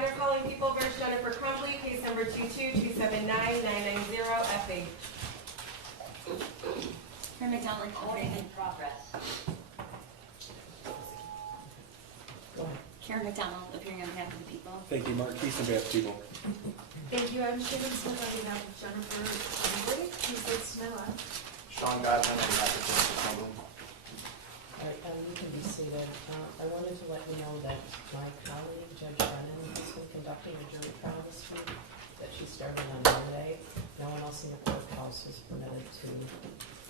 Honor, calling People versus Jennifer Crumbley, case number 222799990 FH. Karen McDonald, appearing in progress. Karen McDonald, appearing on behalf of the people. Thank you, Mark Keith, on behalf of the people. Thank you. I'm Shannon Smith on behalf of Jennifer Crumbley. Please sits to my left. Sean Godwin on behalf of Jennifer Crumbley. All right, you can be seated. I wanted to let you know that my colleague, Judge Brennan, has been conducting a jury trial this week that she started on Monday. No one else in the courthouse was permitted to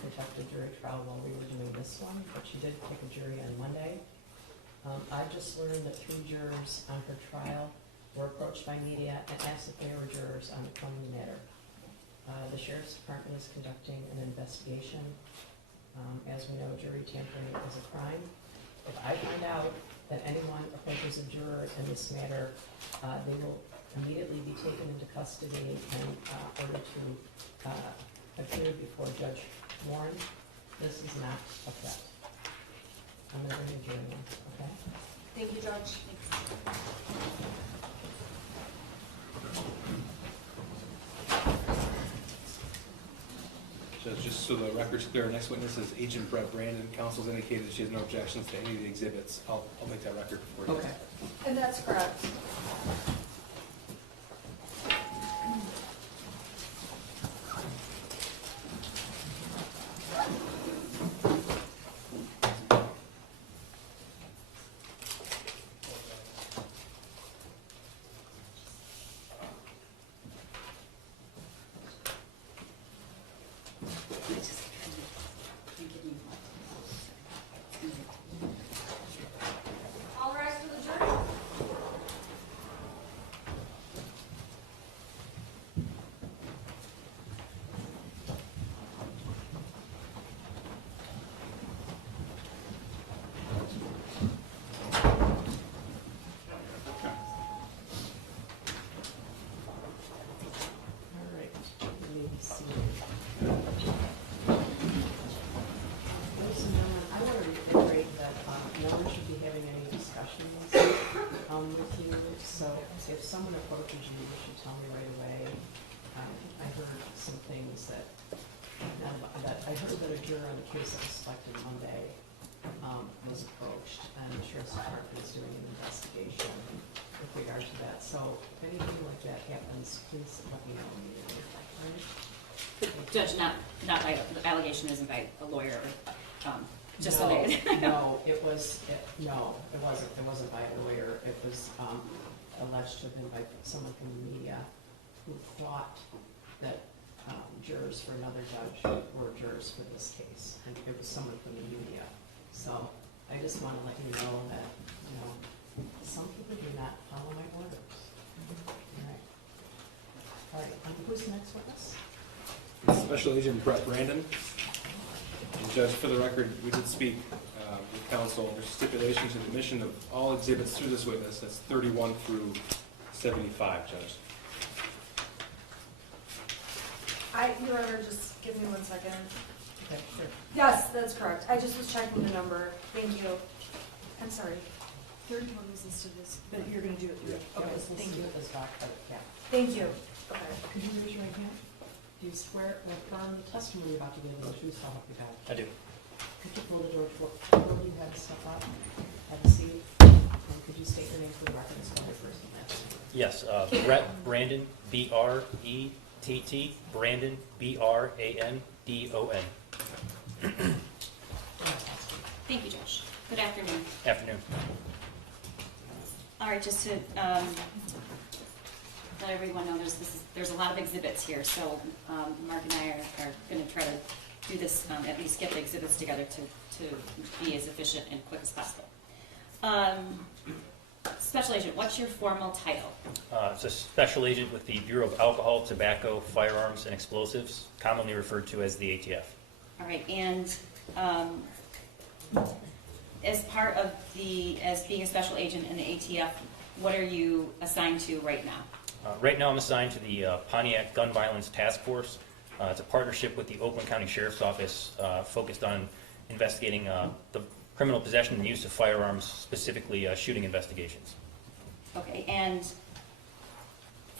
conduct a jury trial while we were doing this one, but she did take a jury on Monday. I just learned that 3 jurors on her trial were approached by media and asked if they were jurors on the Crumbley matter. The Sheriff's Department is conducting an investigation. As we know, jury tampering is a crime. If I find out that anyone approaches a juror in this matter, they will immediately be taken into custody and ordered to appear before Judge Warren. This is not a threat. I'm going to bring a jury in, okay? Thank you, Judge. Judge, just so the record's clear, our next witness is Agent Brett Brandon. Counsel's indicated that she has no objections to any of the exhibits. I'll make that record for you. Okay. And that's correct. All rise for the jury. All right, you may be seated. Ladies and gentlemen, I want to reiterate that no one should be having any discussions with you. So if someone approaches you, you should tell me right away. I heard some things that I heard that a juror on the case that was selected Monday was approached, and the Sheriff's Department is doing an investigation with regard to that. So if anything like that happens, please let me know immediately. All right? Judge, not by, the allegation isn't by a lawyer, just so No, they. no, it wasn't. It wasn't by a lawyer. It was alleged to have been by someone from the media who thought that jurors for another judge were jurors for this case, and it was someone from the media. So I just want to let you know that, some people do not follow my orders. All right, who's the next witness? Special Agent Brett Brandon. And Judge, for the record, we did speak with counsel. There's stipulation to the admission of all exhibits through this witness. That's 31 through 75, Judge. Your Honor, just give me 1 second. Okay, sure. Yes, that's correct. I just was checking the number. Thank you. I'm sorry. 31 was listed as, but you're going to do it through. Yeah, Okay, let's thank you. with this doc, yeah. Thank you. Okay. Could you raise your right hand? Do you swear or affirm the testimony you're about to give in the truth, so help you God? I do. Could you pull the door toward you, have a step up, have a seat, and could you state your name for the record and spell your first and last name? Yes, Brett Brandon, B-R-E-T-T, Brandon, B-R-A-N-D-O-N. Thank you, Judge. Good afternoon. Afternoon. All right, just to let everyone know, there's a lot of exhibits here, so Mark and I are going to try to do this, at least get the exhibits together to be as efficient and quick as possible. Special Agent, what's your formal title? It's a special agent with the Bureau of Alcohol, Tobacco, Firearms, and Explosives, commonly referred to as the ATF. All right, and as part of as being a special agent in the ATF, what are you assigned to right now? Right now I'm assigned to the Pontiac Gun Violence Task Force. It's a partnership with the Oakland County Sheriff's Office focused on investigating the criminal possession and use of firearms, specifically shooting investigations. Okay, and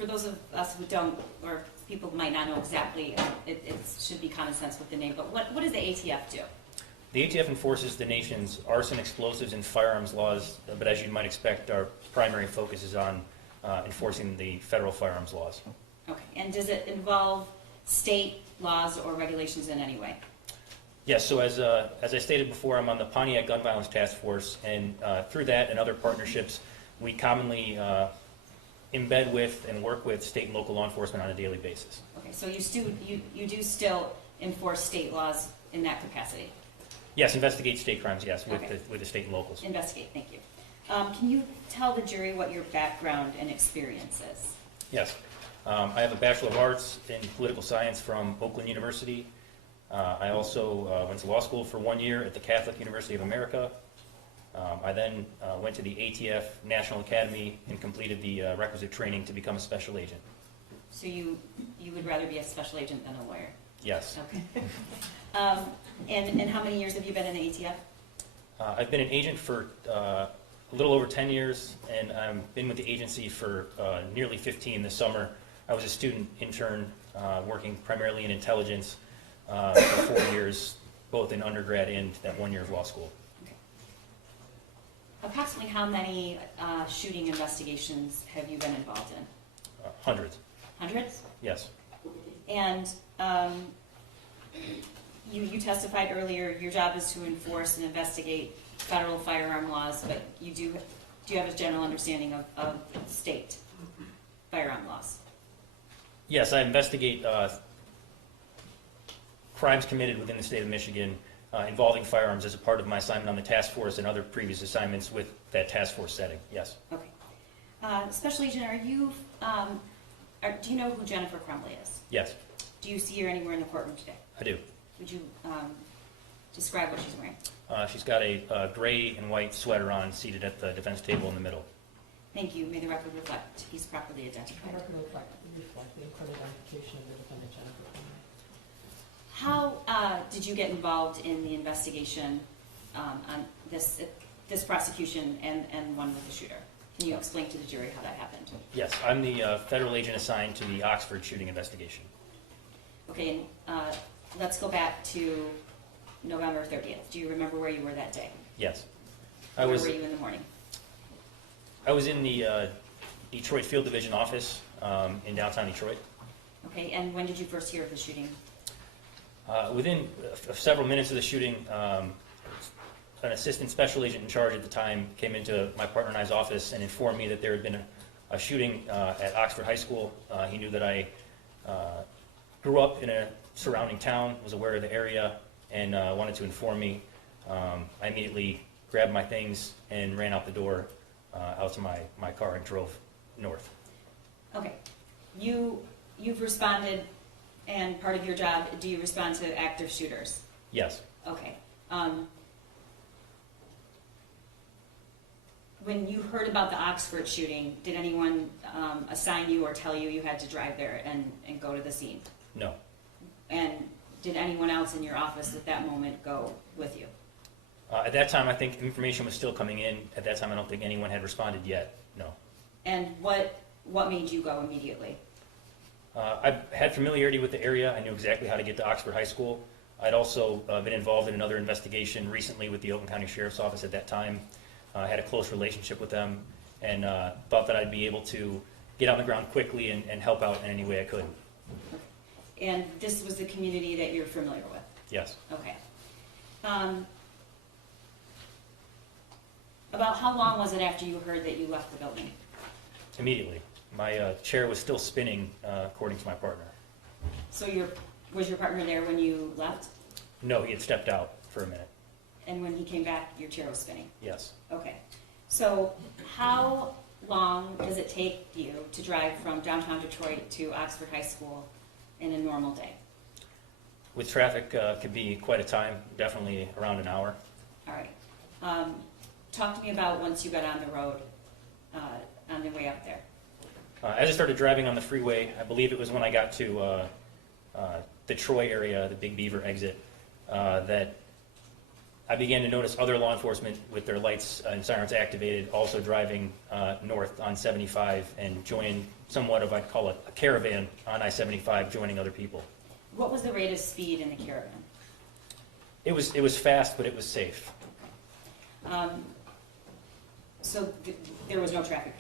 for those of us who don't, or people might not know exactly, it should be common sense with the name, but what does the ATF do? The ATF enforces the nation's arson, explosives, and firearms laws, but as you might expect, our primary focus is on enforcing the federal firearms laws. Okay, and does it involve state laws or regulations in any way? Yes, so as I stated before, I'm on the Pontiac Gun Violence Task Force, and through that and other partnerships, we commonly embed with and work with state and local law enforcement on a daily basis. Okay, so you do still enforce state laws in that capacity? Yes, investigate state crimes, yes, Okay. with the state and locals. Investigate, thank you. Can you tell the jury what your background and experience is? Yes. I have a Bachelor of Arts in Political Science from Oakland University. I also went to law school for 1 year at the Catholic University of America. I then went to the ATF National Academy and completed the requisite training to become a special agent. So you would rather be a special agent than a lawyer? Yes. Okay. And how many years have you been in the ATF? I've been an agent for a little over 10 years, and I've been with the agency for nearly 15 this summer. I was a student intern working primarily in intelligence for 4 years, both in undergrad and that 1 year of law school. Okay. Approximately how many shooting investigations have you been involved in? Hundreds, Hundreds? yes. And you testified earlier, your job is to enforce and investigate federal firearm laws, but do you have a general understanding of state firearm laws? Yes, I investigate crimes committed within the state of Michigan involving firearms as a part of my assignment on the task force and other previous assignments with that task force setting, yes. Okay. Special Agent, do you know who Jennifer Crumbley is? Yes, Do you see her anywhere in the courtroom today? I do. Would you describe what she's wearing? She's got a gray and white sweater on, seated at the defense table in the middle. Thank you. May the record reflect he's properly identified. Record will reflect the incredible identification of the defendant, Jennifer Crumbley. How did you get involved in the investigation on this prosecution and one with the shooter? Can you explain to the jury how that happened? Yes, I'm the federal agent assigned to the Oxford shooting investigation. Okay, and let's go back to November 30th. Do you remember where you were that day? Yes. Where were you in the morning? I was in the Detroit Field Division office in downtown Detroit. Okay, and when did you first hear of the shooting? Within several minutes of the shooting, an assistant special agent in charge at the time came into my partner and I's office and informed me that there had been a shooting at Oxford High School. He knew that I grew up in a surrounding town, was aware of the area, and wanted to inform me. I immediately grabbed my things and ran out the door out to my car and drove north. Okay, you've responded, and part of your job, do you respond to active shooters? Yes. Okay. When you heard about the Oxford shooting, did anyone assign you or tell you you had to drive there and go to the scene? No. And did anyone else in your office at that moment go with you? At that time, I think information was still coming in. At that time, I don't think anyone had responded yet. No. And what made you go immediately? I had familiarity with the area. I knew exactly how to get to Oxford High School. I'd also been involved in another investigation recently with the Oakland County Sheriff's Office at that time. I had a close relationship with them and thought that I'd be able to get on the ground quickly and help out in any way I could. And this was the community that you're familiar with? Yes. Okay. About how long was it after you heard that you left the building? Immediately. My chair was still spinning, according to my partner. So was your partner there when you left? No, he had stepped out for a minute. And when he came back, your chair was spinning? Yes. Okay. So how long does it take you to drive from downtown Detroit to Oxford High School in a normal day? With traffic, could be quite a time, definitely around an hour. All right. Talk to me about once you got on the road, on the way up there. As I started driving on the freeway, I believe it was when I got to the Troy area, the Big Beaver exit, that I began to notice other law enforcement with their lights and sirens activated, also driving north on 75 and joining somewhat of, I'd call it, a caravan on I-75, joining other people. What was the rate of speed in the caravan? It was fast, but it was safe. So there was no traffic,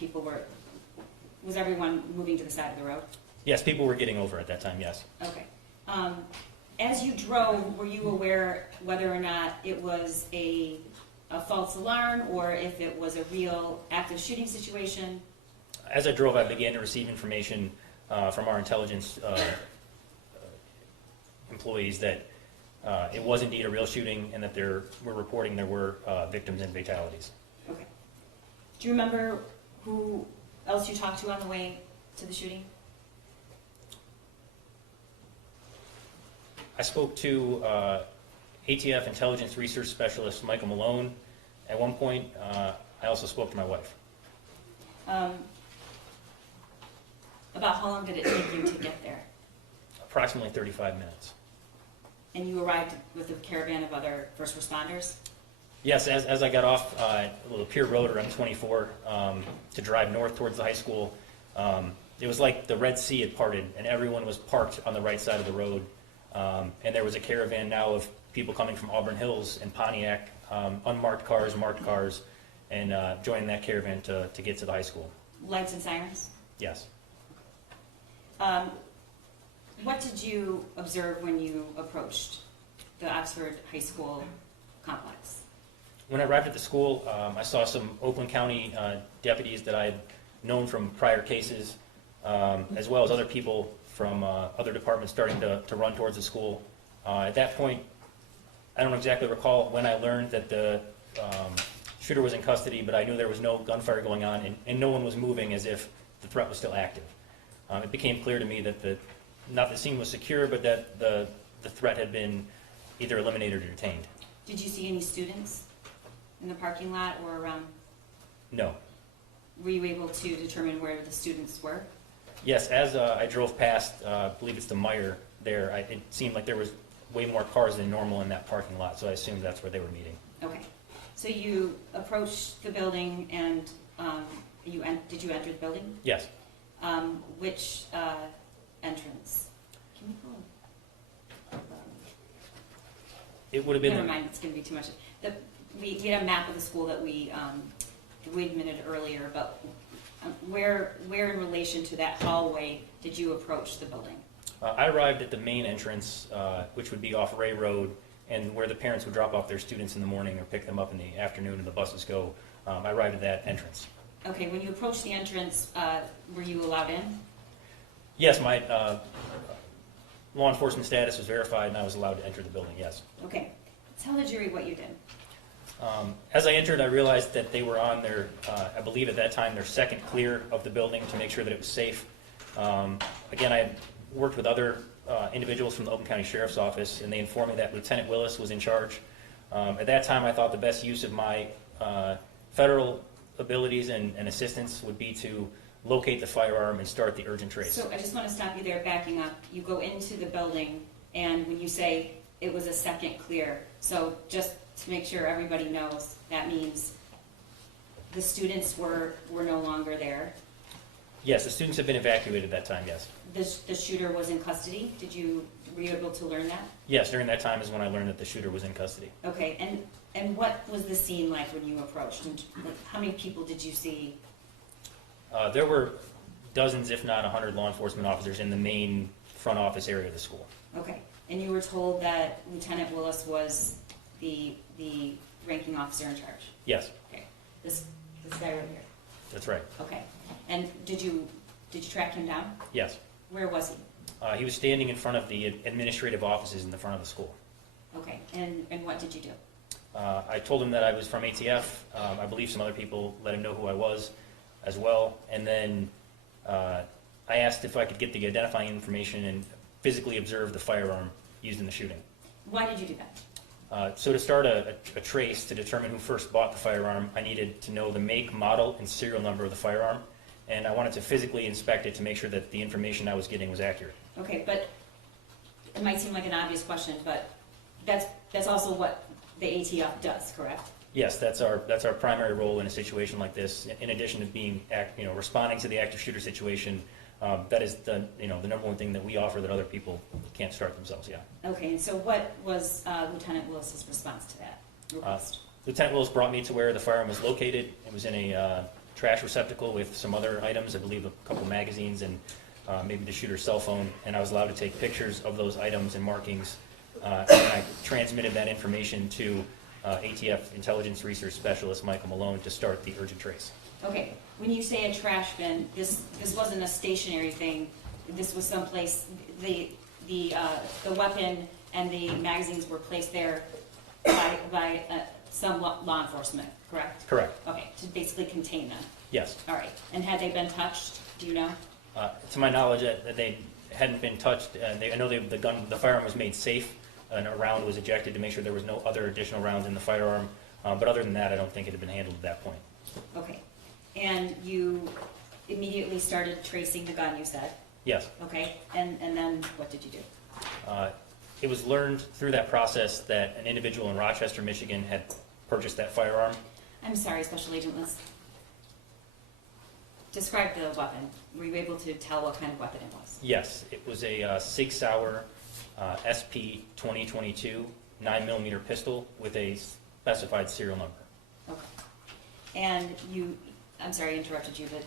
was everyone moving to the side of the road? Yes, people were getting over at that time, yes. Okay. As you drove, were you aware whether or not it was a false alarm or if it was a real active shooting situation? As I drove, I began to receive information from our intelligence employees that it was indeed a real shooting and that we're reporting there were victims and fatalities. Okay. Do you remember who else you talked to on the way to the shooting? I spoke to ATF Intelligence Research Specialist Michael Malone. At one point, I also spoke to my wife. About how long did it take you to get there? Approximately 35 minutes. And you arrived with a caravan of other first responders? Yes, as I got off the Pier Road or M24 to drive north towards the high school, it was like the Red Sea had parted and everyone was parked on the right side of the road. And there was a caravan now of people coming from Auburn Hills and Pontiac, unmarked cars, marked cars, and joining that caravan to get to the high school. Lights and sirens? Yes. What did you observe when you approached the Oxford High School complex? When I arrived at the school, I saw some Oakland County deputies that I had known from prior cases, as well as other people from other departments starting to run towards the school. At that point, I don't exactly recall when I learned that the shooter was in custody, but I knew there was no gunfire going on and no one was moving as if the threat was still active. It became clear to me that not the scene was secure, but that the threat had been either eliminated or detained. Did you see any students in the parking lot or around? No. Were you able to determine where the students were? Yes, as I drove past, I believe it's the Meyer there, it seemed like there was way more cars than normal in that parking lot, so I assumed that's where they were meeting. Okay. So you approached the building and did you enter the building? Yes. Which entrance? Can you pull? It would have been... Never mind, it's going to be too much. We had a map of the school that we admitted earlier, but where in relation to that hallway did you approach the building? I arrived at the main entrance, which would be off Ray Road, and where the parents would drop off their students in the morning or pick them up in the afternoon and the buses go. I arrived at that entrance. Okay, when you approached the entrance, were you allowed in? Yes, my law enforcement status was verified and I was allowed to enter the building, yes. Okay. Tell the jury what you did. As I entered, I realized that they were on their, I believe at that time, their second clear of the building to make sure that it was safe. Again, I had worked with other individuals from the Oakland County Sheriff's Office, and they informed me that Lieutenant Willis was in charge. At that time, I thought the best use of my federal abilities and assistance would be to locate the firearm and start the urgent trace. So I just want to stop you there, backing up. You go into the building, and when you say it was a second clear, so just to make sure everybody knows, that means the students were no longer there. Yes, the students had been evacuated at that time, yes. The shooter was in custody. Were you able to learn that? Yes, during that time is when I learned that the shooter was in custody. Okay, and what was the scene like when you approached? And how many people did you see? There were dozens, if not 100, law enforcement officers in the main front office area of the school. Okay, and you were told that Lieutenant Willis was the ranking officer in charge? Yes, Okay, this guy right here. that's right. Okay, and did you track him down? Yes. Where was he? He was standing in front of the administrative offices in the front of the school. Okay, and what did you do? I told him that I was from ATF. I believe some other people let him know who I was as well. And then I asked if I could get the identifying information and physically observe the firearm used in the shooting. Why did you do that? So to start a trace to determine who first bought the firearm, I needed to know the make, model, and serial number of the firearm. And I wanted to physically inspect it to make sure that the information I was getting was accurate. Okay, but it might seem like an obvious question, but that's also what the ATF does, correct? Yes, that's our primary role in a situation like this. In addition to being, responding to the active shooter situation, that is the number one thing that we offer that other people can't start themselves. Yeah. Okay, and so what was Lieutenant Willis's response to that request? Lieutenant Willis brought me to where the firearm was located. It was in a trash receptacle with some other items, I believe a couple magazines and maybe the shooter's cell phone, and I was allowed to take pictures of those items and markings, and I transmitted that information to ATF Intelligence Research Specialist Michael Malone to start the urgent trace. Okay, when you say a trash bin, this wasn't a stationary thing. This was someplace the weapon and the magazines were placed there by some law enforcement, correct? Correct. Okay, to basically contain them. Yes. All right, and had they been touched? Do you know? To my knowledge, that they hadn't been touched. I know the firearm was made safe, and a round was ejected to make sure there was no other additional rounds in the firearm. But other than that, I don't think it had been handled at that point. Okay, and you immediately started tracing the gun, you said? Yes. Okay, and then what did you do? It was learned through that process that an individual in Rochester, Michigan had purchased that firearm. I'm sorry, Special Agent Liz. Describe the weapon. Were you able to tell what kind of weapon it was? Yes, it was a Sig Sauer SP 2022 9mm pistol with a specified serial number. Okay. And I'm sorry I interrupted you, but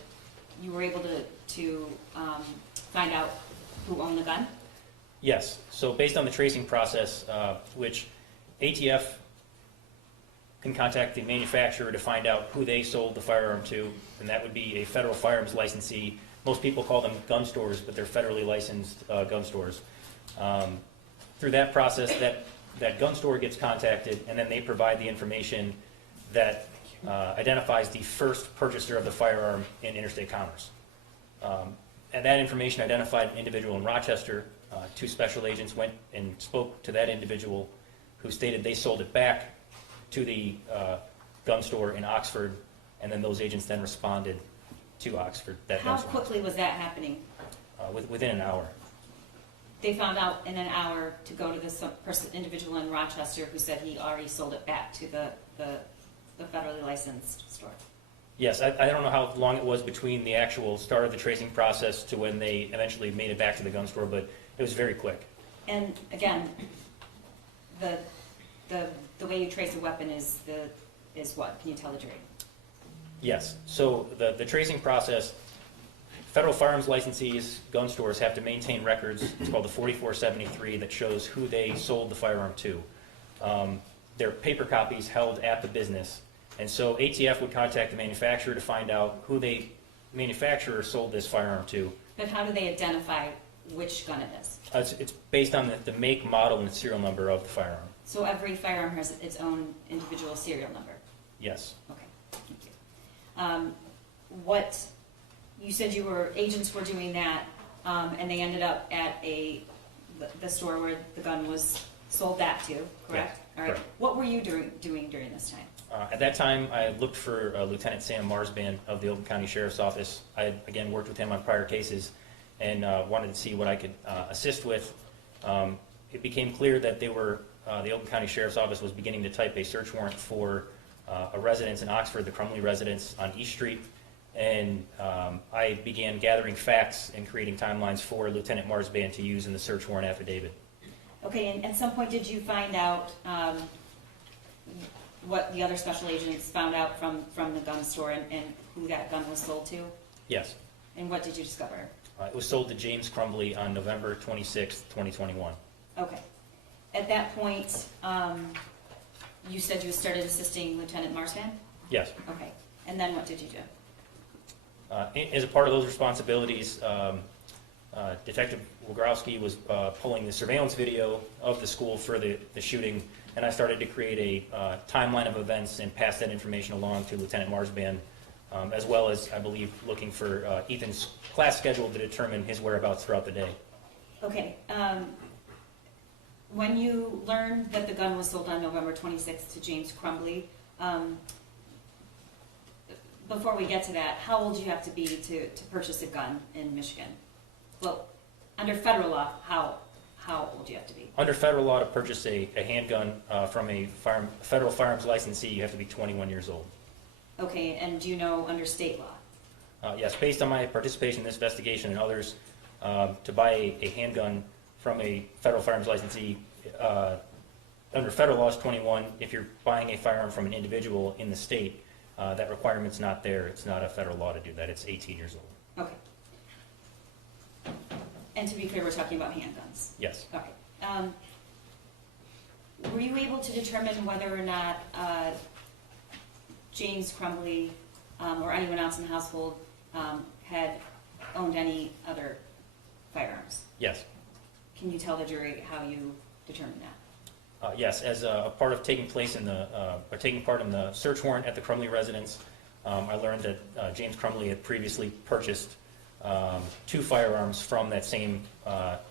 you were able to find out who owned the gun? Yes, so based on the tracing process, which ATF can contact the manufacturer to find out who they sold the firearm to, and that would be a federal firearms licensee. Most people call them gun stores, but they're federally licensed gun stores. Through that process, that gun store gets contacted, and then they provide the information that identifies the first purchaser of the firearm in interstate commerce. And that information identified an individual in Rochester. Two special agents went and spoke to that individual who stated they sold it back to the gun store in Oxford, and then those agents then responded to Oxford. How quickly was that happening? Within an hour. They found out in an hour to go to this individual in Rochester who said he already sold it back to the federally licensed store. Yes, I don't know how long it was between the actual start of the tracing process to when they eventually made it back to the gun store, but it was very quick. And again, the way you trace a weapon is what? Can you tell the jury? Yes, so the tracing process, federal firearms licensees, gun stores have to maintain records. It's called the 4473 that shows who they sold the firearm to. They're paper copies held at the business. And so ATF would contact the manufacturer to find out who the manufacturer sold this firearm to. But how do they identify which gun it is? It's based on the make, model, and serial number of the firearm. So every firearm has its own individual serial number? Yes. Okay, thank you. You said agents were doing that, and they ended up at the store where the gun was sold that to, correct? Yes, All right. correct. What were you doing during this time? At that time, I looked for Lieutenant Sam Marsban of the Oakland County Sheriff's Office. I had, again, worked with him on prior cases and wanted to see what I could assist with. It became clear that the Oakland County Sheriff's Office was beginning to type a search warrant for a residence in Oxford, the Crumbley residence on East Street, and I began gathering facts and creating timelines for Lieutenant Marsban to use in the search warrant affidavit. Okay, and at some point did you find out what the other special agents found out from the gun store and who that gun was sold to? Yes. And what did you discover? It was sold to James Crumbley on November 26, 2021. Okay. At that point, you said you started assisting Lieutenant Marsban? Yes. Okay. And then what did you do? As a part of those responsibilities, Detective Wogrowski was pulling the surveillance video of the school for the shooting, and I started to create a timeline of events and pass that information along to Lieutenant Marsban, as well as, I believe, looking for Ethan's class schedule to determine his whereabouts throughout the day. Okay. When you learned that the gun was sold on November 26th to James Crumbley, before we get to that, how old do you have to be to purchase a gun in Michigan? Well, under federal law, how how old do you have to be? Under federal law, to purchase a handgun from a federal firearms licensee, you have to be 21 years old. Okay, and do you know under state law? Yes, based on my participation in this investigation and others, to buy a handgun from a federal firearms licensee, under federal law is 21. If you're buying a firearm from an individual in the state, that requirement's not there. It's not a federal law to do that. It's 18 years old. Okay. And to be clear, we're talking about handguns? Yes. Okay. Were you able to determine whether or not James Crumbley or anyone else in the household had owned any other firearms? Yes. Can you tell the jury how you determined that? Yes, as a part of taking part in the search warrant at the Crumbley residence, I learned that James Crumbley had previously purchased 2 firearms from that same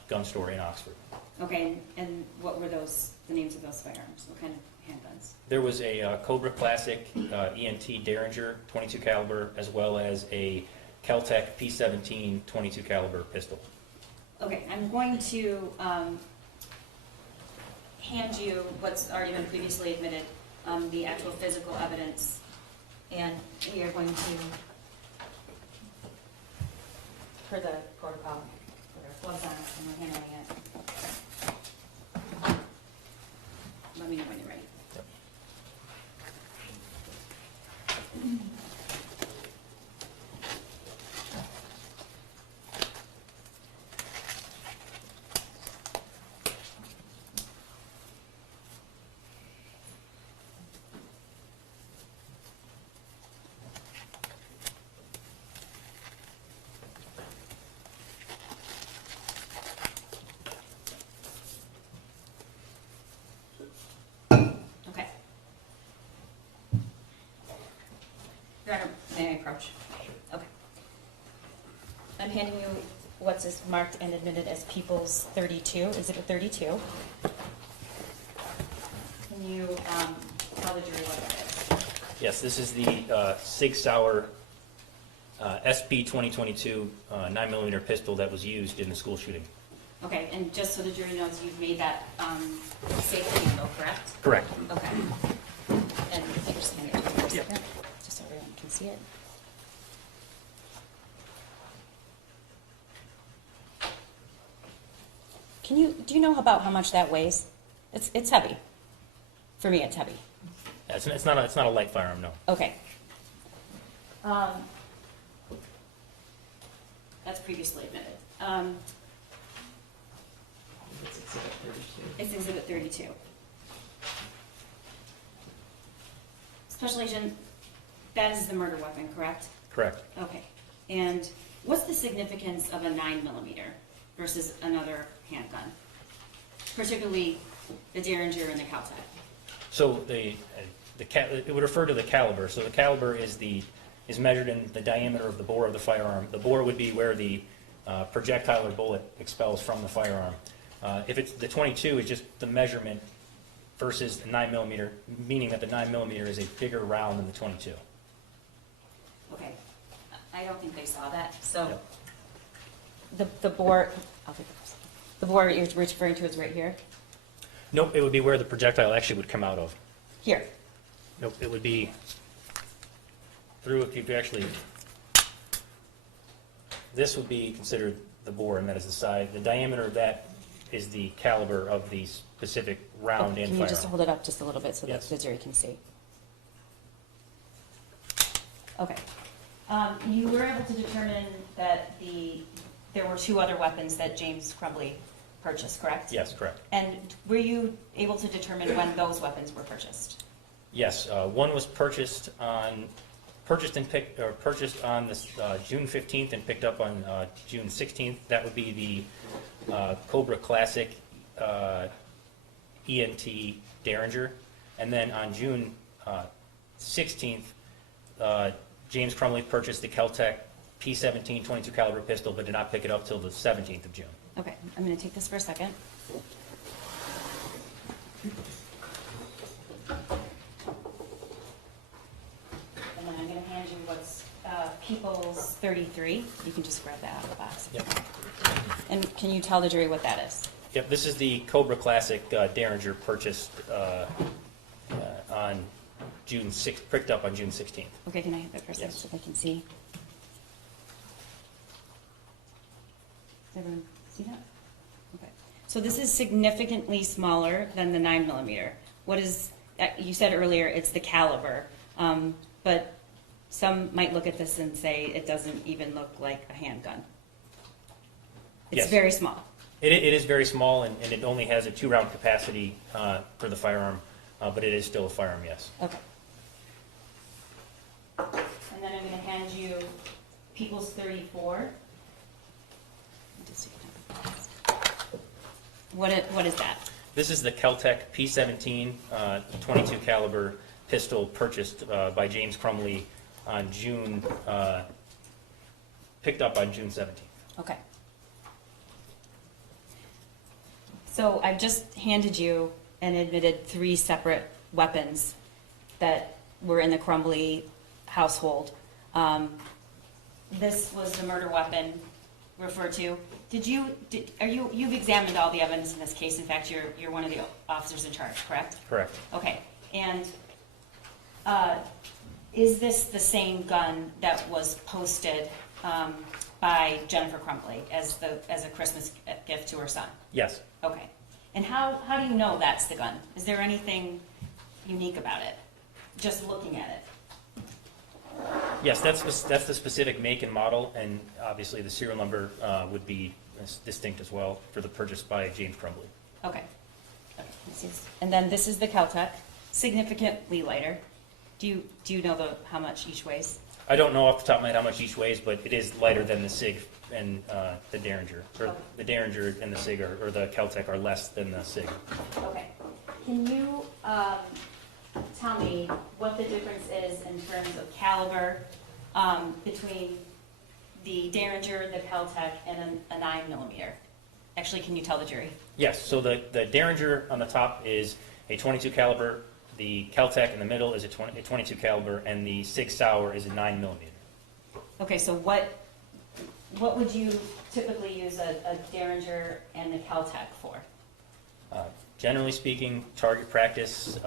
gun store in Oxford. Okay, and what were the names of those firearms? What kind of handguns? There was a Cobra Classic ENT Derringer 22 caliber, as well as a Kel-Tec P17 22 caliber pistol. Okay, I'm going to hand you what's already been previously admitted, the actual physical evidence, and we are going to, for the protocol, put our gloves on and we're handling it. Let me know when you're ready. Okay. Your Honor, may I approach? Okay. I'm handing you what's marked and admitted as People's 32, Exhibit 32. Can you tell the jury what that is? Yes, this is the Sig Sauer SP 2022 9mm pistol that was used in the school shooting. Okay, and just so the jury knows, you've made that safety handle, correct? Correct. Okay. And I just hand it to you for a second, just so everyone can see it. Do you know about how much that weighs? It's heavy. For me, it's heavy. Yeah, it's not a light firearm, no. Okay. That's previously admitted. It's Exhibit 32. It's Exhibit 32. Special Agent, that is the murder weapon, correct? Correct. Okay. And what's the significance of a 9mm versus another handgun? Particularly the Derringer and the Kel-Tec. So it would refer to the caliber. So the caliber is measured in the diameter of the bore of the firearm. The bore would be where the projectile or bullet expels from the firearm. If it's the 22, is just the measurement versus the 9mm, meaning that the 9mm is a bigger round than the 22. Okay. I don't think they saw that. So Yep. the bore, I'll take this. The bore you're referring to is right here? Nope, it would be where the projectile actually would come out of. Here. Nope, it would be through, if you actually, this would be considered the bore, and that is the side. The diameter of that is the caliber of the specific round Okay, and can you just firearm. hold it up just a little bit so that Yes. the jury can see? Okay. You were able to determine that there were 2 other weapons that James Crumbley purchased, correct? Yes, correct. And were you able to determine when those weapons were purchased? Yes, one was purchased on this June 15th and picked up on June 16th. That would be the Cobra Classic ENT Derringer. And then on June 16th, James Crumbley purchased the Kel-Tec P17 22 caliber pistol, but did not pick it up till the 17th of June. Okay, I'm going to take this for a second. And then I'm going to hand you what's People's 33. You can just grab that out of the box. Yep. And can you tell the jury what that is? Yep, this is the Cobra Classic Derringer purchased on June 6th, pricked up on June 16th. Okay, can I have that for a second Yes. so I can see? Does everyone see that? Okay. So this is significantly smaller than the 9mm. What is, you said earlier it's the caliber, but some might look at this and say it doesn't even look like a handgun. It's Yes. very small. It is very small, and it only has a 2-round capacity for the firearm, but it is still a firearm, yes. Okay. And then I'm going to hand you People's 34. What is that? This is the Keltec P17 22 caliber pistol purchased by James Crumbley on June, picked up on June 17th. Okay. So I've just handed you and admitted 3 separate weapons that were in the Crumbley household. This was the murder weapon referred to. You've examined all the evidence in this case. In fact, you're one of the officers in charge, correct? Correct. Okay. And is this the same gun that was posted by Jennifer Crumbley as a Christmas gift to her son? Yes. Okay. And how do you know that's the gun? Is there anything unique about it? Just looking at it. Yes, that's the specific make and model, and obviously the serial number would be distinct as well for the purchase by James Crumbley. Okay. And then this is the Keltec, significantly lighter. Do you know how much each weighs? I don't know off the top of my head how much each weighs, but it is lighter than the SIG and the Derringer. Or Okay. the Derringer and the SIG or the Keltec are less than the SIG. Okay. Can you tell me what the difference is in terms of caliber between the Derringer, the Keltec, and a 9mm? Actually, can you tell the jury? Yes, so the Derringer on the top is a 22 caliber, the Keltec in the middle is a 22 caliber, and the Sig Sauer is a 9mm. Okay, so what would you typically use a Derringer and the Keltec for? Generally speaking, target practice.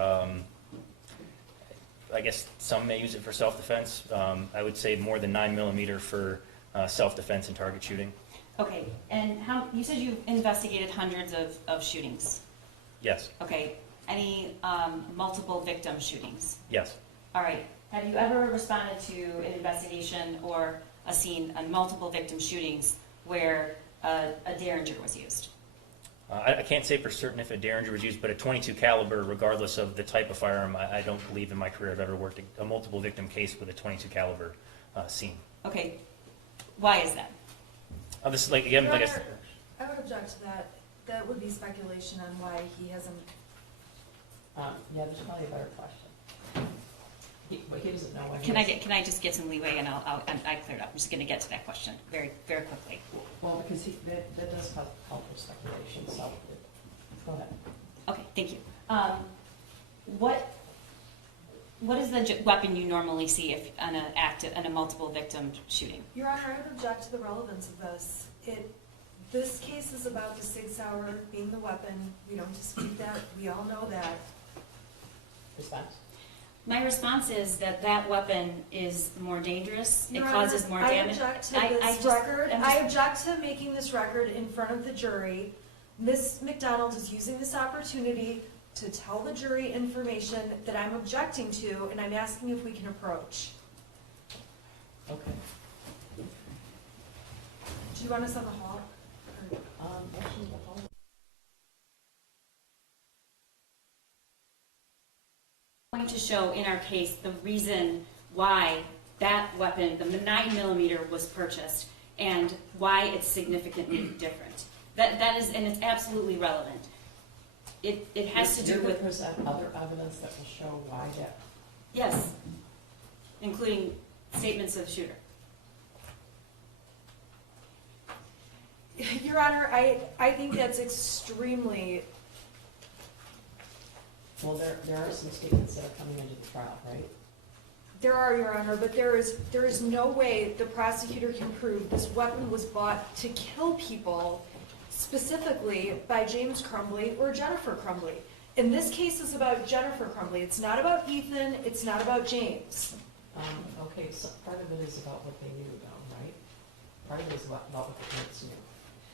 I guess some may use it for self-defense. I would say more than 9mm for self-defense and target shooting. Okay, and you said you investigated hundreds of shootings. Yes. Okay, any multiple victim shootings? Yes. All right, have you ever responded to an investigation or a scene on multiple victim shootings where a Derringer was used? I can't say for certain if a Derringer was used, but a 22 caliber, regardless of the type of firearm, I don't believe in my career I've ever worked a multiple victim case with a 22 caliber scene. Okay, why is that? This is like, again, Your like I Honor, said, I would object to that. That would be speculation on why he hasn't. Yeah, there's probably a better question. But he doesn't know what he Can is. I just get some leeway and I clear it up? I'm just going to get to that question very, very quickly. Well, because that does help with speculation, so go ahead. Okay, thank you. What is the weapon you normally see if on a multiple victim shooting? Your Honor, I would object to the relevance of this. This case is about the Sig Sauer being the weapon. We don't dispute that. We all know that. Response? My response is that weapon is more dangerous. It Your causes Honor, more I damage. object to I this just- record. I'm just- I object to making this record in front of the jury. Ms. McDonald is using this opportunity to tell the jury information that I'm objecting to, and I'm asking if we can approach. Okay. Do you want us on the hall? Motion to hold. Going to show in our case the reason why that weapon, the 9mm, was purchased and why it's significantly different. That is, and it's absolutely relevant. It has to do You're going with, to present other evidence that will show why that. yes, including statements of the shooter. Your Honor, I think that's extremely, Well, there are some statements that are coming into the trial, right? there are, Your Honor, but there is no way the prosecutor can prove this weapon was bought to kill people specifically by James Crumbley or Jennifer Crumbley. And this case is about Jennifer Crumbley. It's not about Ethan, it's not about James. Okay, so part of it is about what they knew though, right? Part of it is about what the parents knew.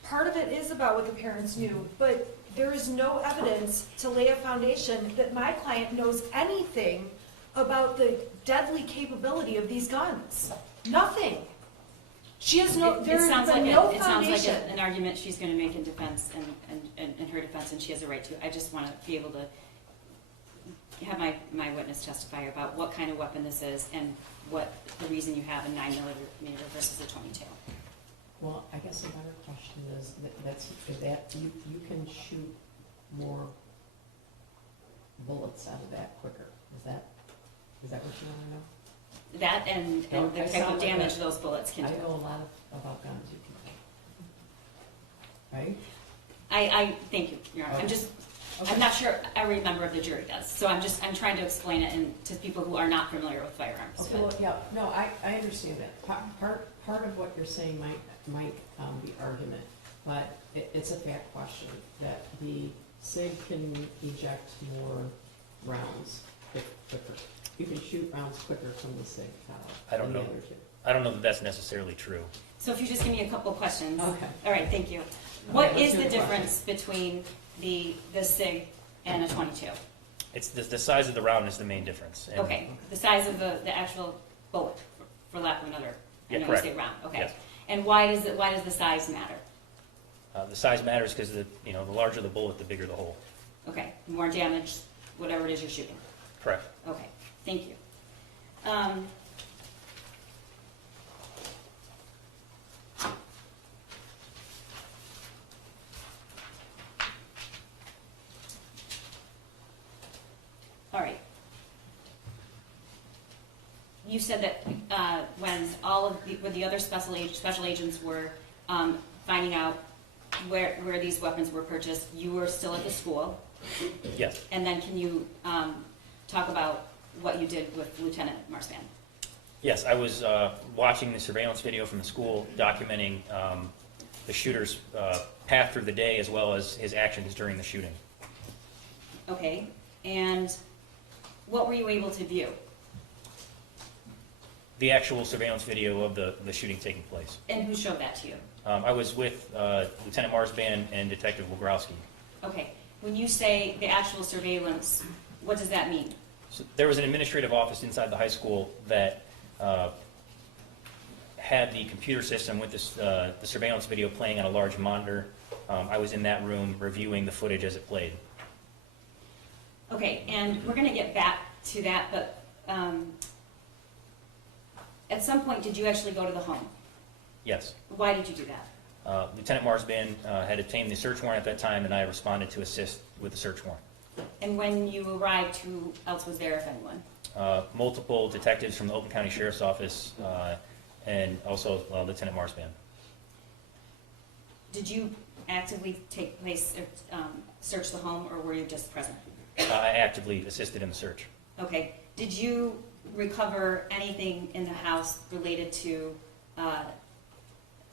Part of it is about what the parents knew, but there is no evidence to lay a foundation that my client knows anything about the deadly capability of these guns. Nothing. She has no, It there has sounds been like no it sounds like foundation. an argument she's gonna make in defense and in her defense, and she has a right to. I just wanna be able to have my witness testify about what kind of weapon this is and what the reason you have a 9mm versus a .22. Well, I guess a better question is that you can shoot more bullets out of that quicker. Is that what you want to know? That and No, the I type sound of like damage that. those bullets can I do. know a lot about guns you can take. Right? I thank you, Your Honor. Okay. I'm not sure every member of the jury does, so I'm trying to explain it to people who are not familiar with firearms. Okay, well, yeah, no, I understand that. Part of what you're saying might be argument, but it's a fact question that the SIG can eject more rounds quicker. You can shoot rounds quicker from the SIG I don't than the know. other two. I don't know that that's necessarily true. So if you just give me a couple of questions. Okay. All right, thank you. Okay, What what's is the your difference between the SIG and a .22? It's the size of the round is the main difference. And Okay, the size of the actual bullet, for lack of another, I Yeah, know correct. you say round, okay. Yes. And why does the size matter? The size matters because the larger the bullet, the bigger the hole. Okay, more damage, whatever it is you're shooting. Correct. Okay, thank you. All right. You said that when the other special agents were finding out where these weapons were purchased, you were still at the school. Yes. And then can you talk about what you did with Lieutenant Marsman? Yes, I was watching the surveillance video from the school documenting the shooter's path through the day as well as his actions during the shooting. Okay, and what were you able to view? The actual surveillance video of the shooting taking place. And who showed that to you? I was with Lieutenant Marsban and Detective Wogrowski. Okay, when you say the actual surveillance, what does that mean? So there was an administrative office inside the high school that had the computer system with this, the surveillance video playing on a large monitor. I was in that room reviewing the footage as it played. Okay, and we're going to get back to that, but at some point, did you actually go to the home? Yes. Why did you do that? Lieutenant Marsban had obtained the search warrant at that time, and I responded to assist with the search warrant. And when you arrived, who else was there, if anyone? Multiple detectives from the Oakland County Sheriff's Office and also Lieutenant Marsban. Did you actively search the home, or were you just present? I actively assisted in the search. Okay. Did you recover anything in the house related to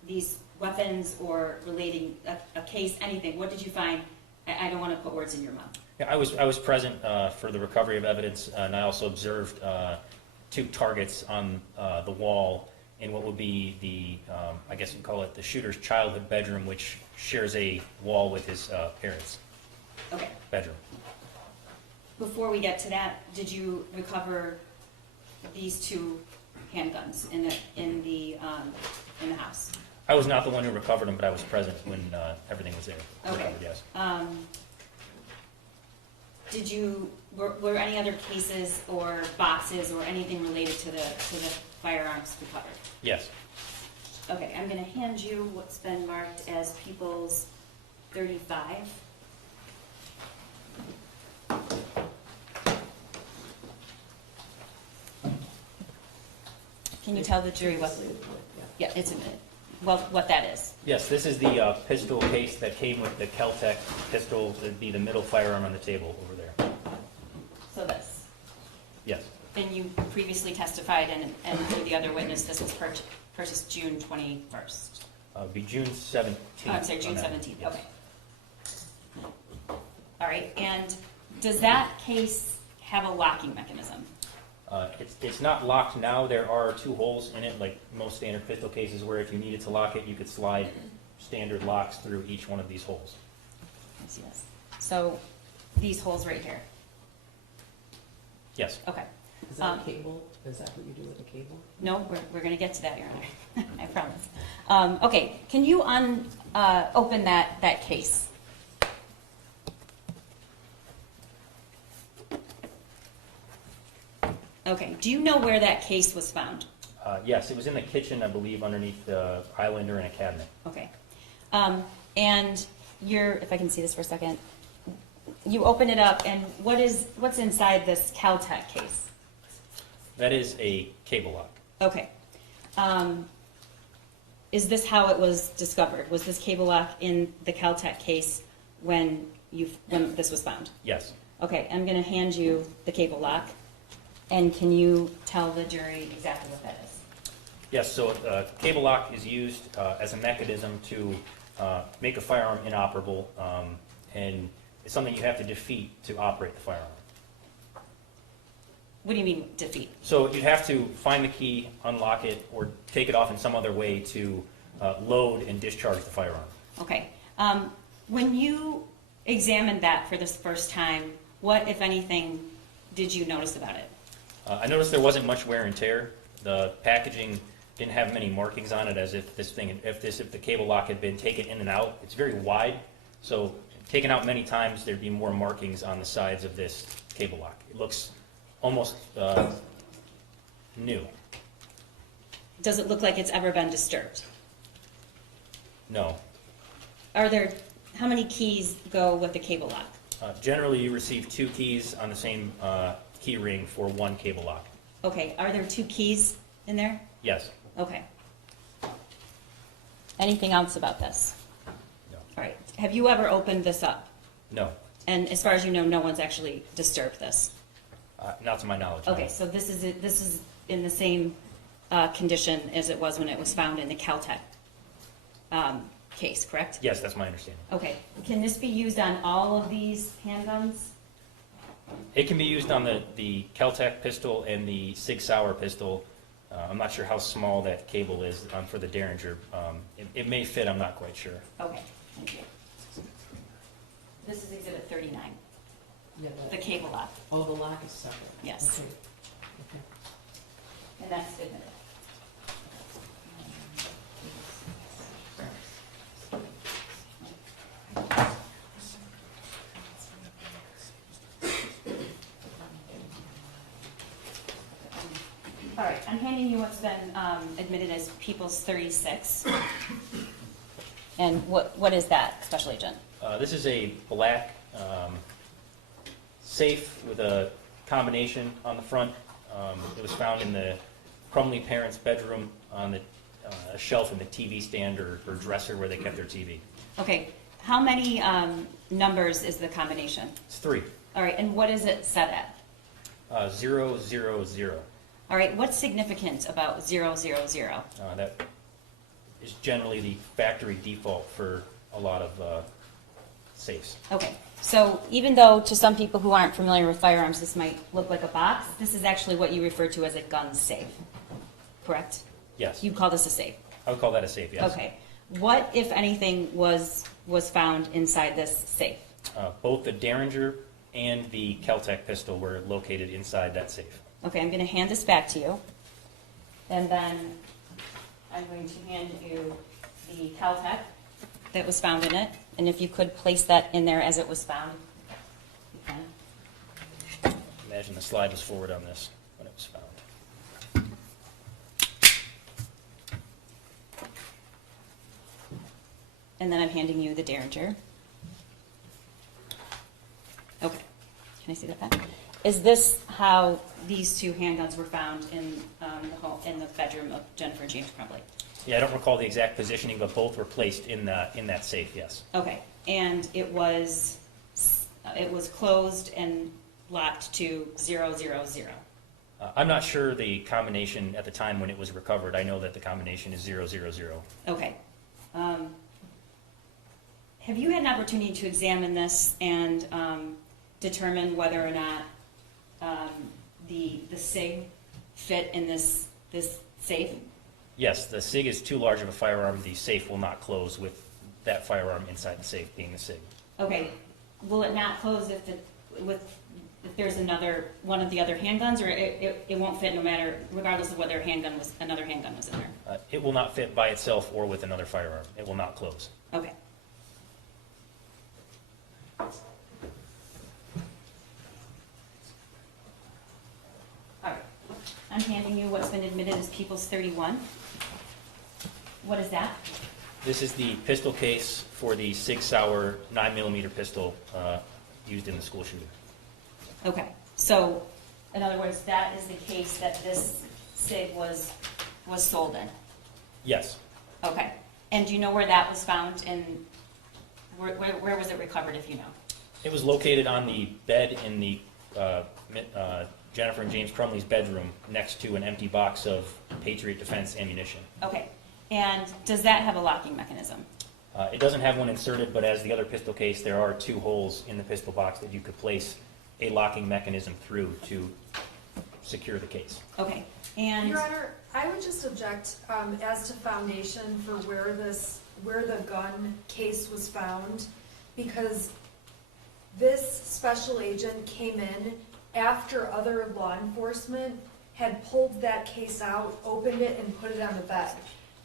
these weapons or relating a case, anything? What did you find? I don't want to put words in your mouth. Yeah, I was present for the recovery of evidence, and I also observed two targets on the wall in what would be the, I guess you'd call it the shooter's childhood bedroom, which shares a wall with his parents' Okay. bedroom. Before we get to that, did you recover these two handguns in the house? I was not the one who recovered them, but I was present when everything was there. Okay. Recovered, yes. Were any other cases or boxes or anything related to the firearms recovered? Yes. Okay, I'm going to hand you what's been marked as People's 35. Can you tell the jury what? Yeah, what that is? Yes, this is the pistol case that came with the Kel-Tec pistol. It'd be the middle firearm on the table over there. So this. Yes. And you previously testified, and through the other witness, this was purchased June 21st. It'd be June 17th. Oh, I'm sorry, June on that one. 17th, Yes. okay. All right, and does that case have a locking mechanism? It's not locked now. There are 2 holes in it, like most standard pistol cases, where if you needed to lock it, you could slide standard locks through each one of these holes. Let me see this. So these holes right here, Yes. okay. Is that a cable? Is that what you do with a cable? No, we're gonna get to that, Your Honor, I promise. Okay, can you open that case? Okay, do you know where that case was found? Yes, it was in the kitchen, I believe, underneath the Highlander in a cabinet. Okay. And if I can see this for a second, you open it up, and what's inside this Caltech case? That is a cable lock. Okay. Is this how it was discovered? Was this cable lock in the Caltech case when this was found? Yes. Okay, I'm going to hand you the cable lock, and can you tell the jury exactly what that is? Yes, so cable lock is used as a mechanism to make a firearm inoperable, and it's something you have to defeat to operate the firearm. What do you mean defeat? So you have to find the key, unlock it, or take it off in some other way to load and discharge the firearm. Okay. When you examined that for this first time, what, if anything, did you notice about it? I noticed there wasn't much wear and tear. The packaging didn't have many markings on it, as if if the cable lock had been taken in and out. It's very wide, so taken out many times, there'd be more markings on the sides of this cable lock. It looks almost new. Does it look like it's ever been disturbed? No. How many keys go with the cable lock? Generally, you receive 2 keys on the same key ring for 1 cable lock. Okay, are there 2 keys in there? Yes. Okay. Anything else about this? No. All right. Have you ever opened this up? No. And as far as you know, no one's actually disturbed this? Not to my knowledge. no. Okay, so this is in the same condition as it was when it was found in the Caltech case, correct? Yes, that's my understanding. Okay. Can this be used on all of these handguns? It can be used on the Keltec pistol and the Sig Sauer pistol. I'm not sure how small that cable is for the Derringer. It may fit, I'm not quite sure. Okay, thank you. This is Exhibit 39, Yeah, the cable lock, oh, the lock is separate. yes, Okay. Okay. and that's admitted. All right, I'm handing you what's been admitted as People's 36. And what is that, Special Agent? This is a black safe with a combination on the front. It was found in the Crumbley parents' bedroom on the shelf in the TV stand or dresser where they kept their TV. Okay, how many numbers is the combination? It's 3. All right, and what is it set at? 0, 0, 0. All right, what's significant about 000? That is generally the factory default for a lot of safes. Okay, so even though to some people who aren't familiar with firearms, this might look like a box, this is actually what you refer to as a gun safe, correct? Yes. You call this a safe? I would call that a safe, yes. Okay. What, if anything, was found inside this safe? Both the Derringer and the Keltec pistol were located inside that safe. Okay, I'm going to hand this back to you. And then I'm going to hand you the Caltech that was found in it. And if you could place that in there as it was found, you can. Imagine the slide was forward on this when it was found. And then I'm handing you the Derringer. Okay. Can I see that back? Is this how these 2 handguns were found in the bedroom of Jennifer and James Crumbley? Yeah, I don't recall the exact positioning, but both were placed in that safe, yes. Okay, and it was closed and locked to 000. I'm not sure the combination at the time when it was recovered. I know that the combination is 000. Okay, Have you had an opportunity to examine this and determine whether or not the SIG fit in this safe? Yes, the SIG is too large of a firearm. The safe will not close with that firearm inside the safe being the SIG. Okay, will it not close if there's one of the other handguns, or it won't fit no matter, regardless of whether another handgun was in there? It will not fit by itself or with another firearm. It will not close. Okay. All right, I'm handing you what's been admitted as People's 31. What is that? This is the pistol case for the Sig Sauer 9mm pistol used in the school shooting. Okay, so, in other words, that is the case that this SIG was sold in? Yes. Okay, and do you know where that was found, and where was it recovered, if you know? It was located on the bed in the Jennifer and James Crumbley's bedroom next to an empty box of Patriot Defense ammunition. Okay, and does that have a locking mechanism? It doesn't have one inserted, but as the other pistol case, there are 2 holes in the pistol box that you could place a locking mechanism through to secure the case. Okay, and... Your Honor, I would just object as to foundation for where the gun case was found, because this special agent came in after other law enforcement had pulled that case out, opened it, and put it on the bed.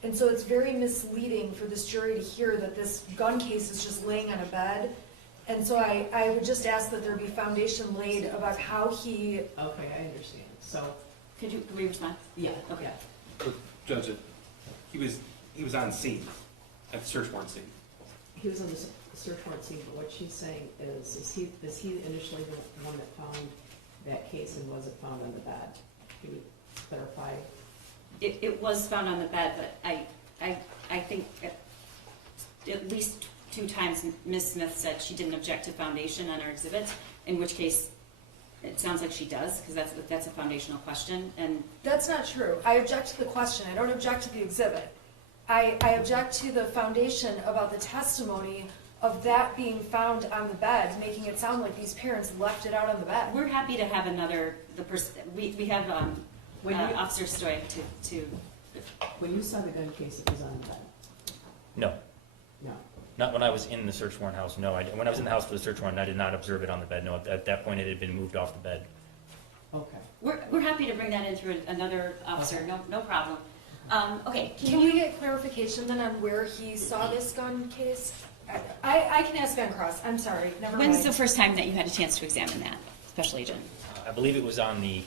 And so it's very misleading for this jury to hear that this gun case is just laying on a bed. And so I would just ask that there be foundation laid about how he... Okay, I understand. So, Could we respond? yeah, Okay. yeah. Judge, he was on scene, at the search warrant scene. He was on the search warrant scene, but what she's saying is he initially the one that found that case, and was it found on the bed? Can you clarify? It was found on the bed, but I think at least 2 times Ms. Smith said she didn't object to foundation on her exhibit, in which case it sounds like she does, because that's a foundational question. And That's not true. I object to the question. I don't object to the exhibit. I object to the foundation about the testimony of that being found on the bed, making it sound like these parents left it out on the bed. we're happy to have we have Officer Stoy to When you saw the gun case, it was on the bed? No. No. Not when I was in the search warrant house, no. When I was in the house for the search warrant, I did not observe it on the bed. No, at that point, it had been moved off the bed. Okay. We're happy to bring that in through another officer, no problem. Okay, Can we get clarification then on where he saw this gun case? I can ask on cross. I'm sorry. Never mind. when's the first time that you had a chance to examine that, Special Agent? I believe it was on the,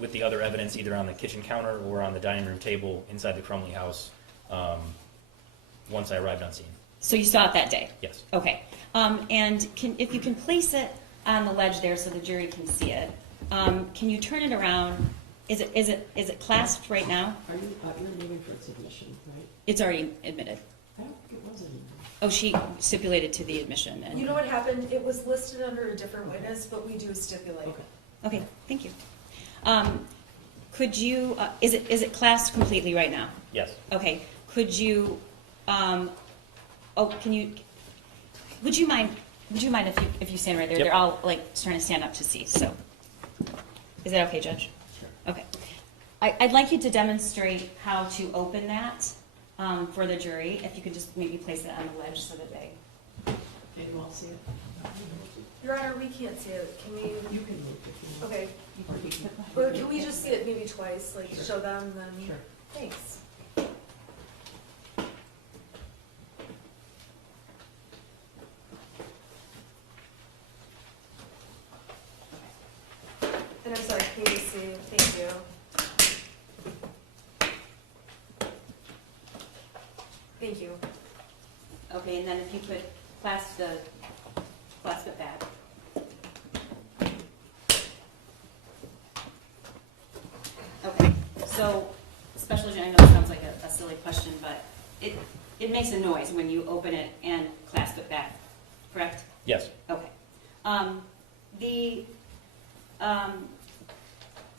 with the other evidence, either on the kitchen counter or on the dining room table inside the Crumbley house, once I arrived on scene. So you saw it that day? Yes. Okay. And if you can place it on the ledge there so the jury can see it, can you turn it around? Is it clasped right now? Are you, you're moving for its admission, right? It's already admitted. I don't think it was admitted. Oh, she stipulated to the admission. And You know what happened? It was listed under a different witness, but we do stipulate. Okay. Okay, thank you. Could you, is it clasped completely right now? Yes. Okay, could you, would you mind if you stand right there? Yep. They're all like trying to stand up to see, so. Is that okay, Judge? Sure. Okay. I'd like you to demonstrate how to open that for the jury. If you could just maybe place it on the ledge so that they. Can you all see it? Your Honor, we can't see it. Can we? You can move if you want. Okay. Or you can- Or can we just see it maybe twice, like show them, then? Sure. Thanks. And I'm sorry, can you see? Thank you. Thank you. Okay, and then if you could clasp it back. Okay, so, Special Agent, I know it sounds like a silly question, but it makes a noise when you open it and clasp it back, correct? Yes. Okay.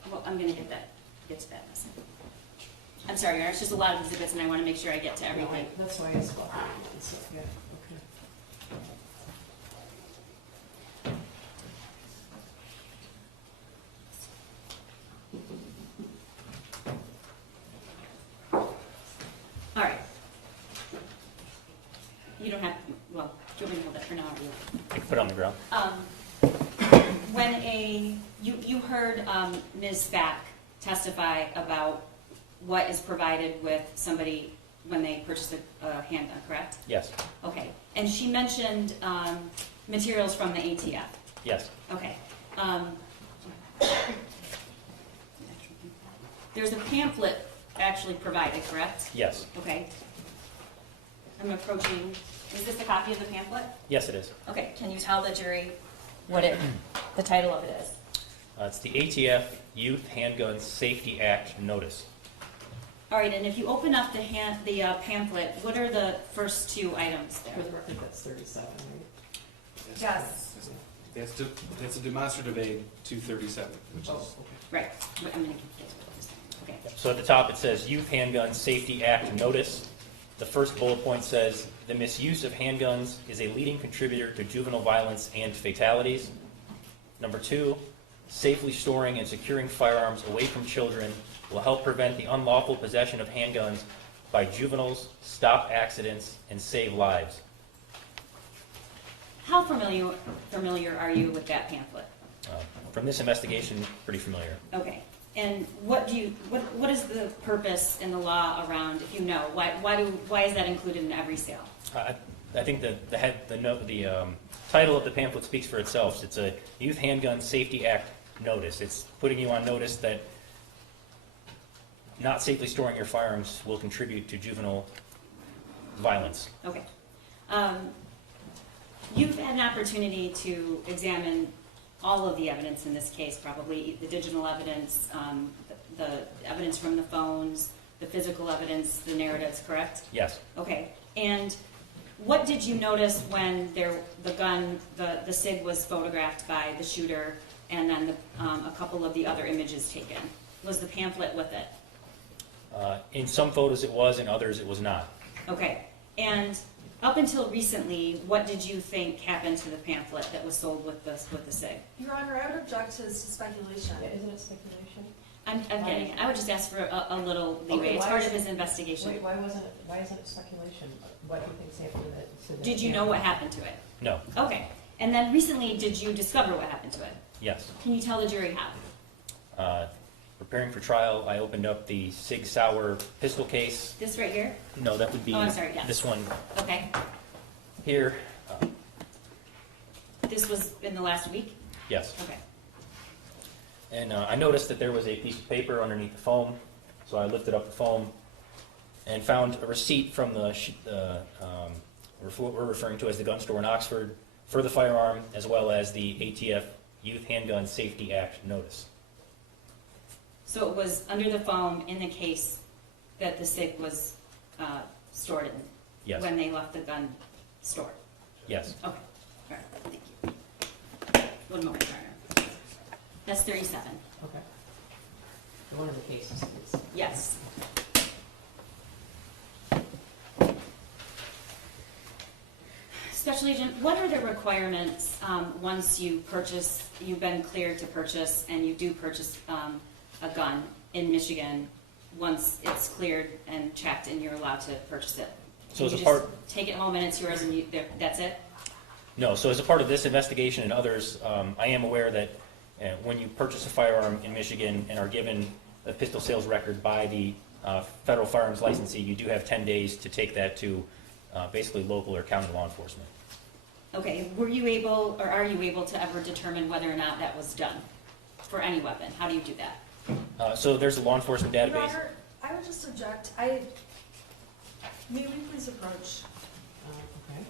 Well, I'm gonna get to that in a second. I'm sorry, Your Honor, it's just a lot of exhibits and I want to make sure I get to No, everything. that's why I asked about that. So, yeah, okay. All right. You don't have, well, do you want me to hold that for now or you? I can put it on the ground. When you heard Ms. Back testify about what is provided with somebody when they purchase a handgun, correct? Yes, Okay, and she mentioned materials from the ATF. yes, Okay. There's a pamphlet actually provided, correct? yes, Okay. I'm approaching, is this a copy of the pamphlet? yes, it is. Okay, can you tell the jury what the title of it is? It's the ATF Youth Handgun Safety Act Notice. All right, and if you open up the pamphlet, what are the first two items For there? the record, that's 37, right? Yes. That's a demonstrative aid 237, which Oh, is, okay. Right, I'm gonna keep this with this. Okay, So at the top, it says Youth Handgun Safety Act Notice. The first bullet point says, the misuse of handguns is a leading contributor to juvenile violence and fatalities. Number 2, safely storing and securing firearms away from children will help prevent the unlawful possession of handguns by juveniles, stop accidents, and save lives. how familiar are you with that pamphlet? From this investigation, pretty familiar. Okay, and what is the purpose in the law around, if you know, why is that included in every sale? I think the title of the pamphlet speaks for itself. It's a Youth Handgun Safety Act Notice. It's putting you on notice that not safely storing your firearms will contribute to juvenile violence. Okay. You've had an opportunity to examine all of the evidence in this case, probably the digital evidence, the evidence from the phones, the physical evidence, the narratives, correct? Yes. Okay. And what did you notice when the SIG was photographed by the shooter, and then a couple of the other images taken? Was the pamphlet with it? In some photos it was, in others it was not. Okay. And up until recently, what did you think happened to the pamphlet that was sold with the SIG? Your Honor, I would object to speculation. Yeah, isn't it speculation? I'm getting it. I would just ask for a little leeway. Okay, It's why part is of his investigation. Wait, why isn't it speculation? What do you think's happened to the Did you know what happened to it? No. Okay. And then recently, did you discover what happened to it? Yes. Can you tell the jury how? Preparing for trial, I opened up the Sig Sauer pistol case. This right here? No, that would be Oh, I'm sorry, yes. this one Okay. here. This was in the last week? Yes. Okay. And I noticed that there was a piece of paper underneath the foam, so I lifted up the foam and found a receipt from what we're referring to as the gun store in Oxford for the firearm, as well as the ATF Youth Handgun Safety Act notice. So it was under the foam in the case that the SIG was stored in? Yes. When they left the gun store? Yes. Okay. All right. Thank you. One moment, Your Honor. That's 37. Okay. One of the cases, please. Yes. Special Agent, what are the requirements once you've been cleared to purchase, and you do purchase a gun in Michigan, once it's cleared and checked and you're allowed to purchase it? So as You a just part- take it home and it's yours and that's it? No, so as a part of this investigation and others, I am aware that when you purchase a firearm in Michigan and are given a pistol sales record by the federal firearms licensee, you do have 10 days to take that to basically local or county law enforcement. Okay, were you able, or are you able to ever determine whether or not that was done for any weapon? How do you do that? So there's a law enforcement Your database. Honor, I would just object. May we please approach? Okay.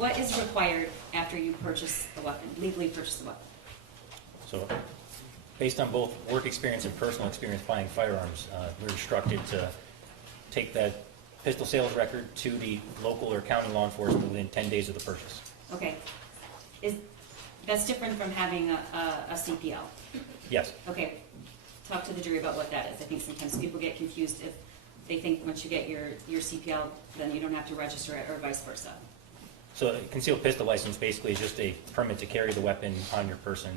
what is required after you purchase the weapon, legally purchase the weapon? So, based on both work experience and personal experience buying firearms, we're instructed to take that pistol sales record to the local or county law enforcement within 10 days of the purchase. Okay. That's different from having a CPL. Yes. Okay. Talk to the jury about what that is. I think sometimes people get confused if they think once you get your CPL, then you don't have to register it, or vice versa. So a concealed pistol license basically is just a permit to carry the weapon on your person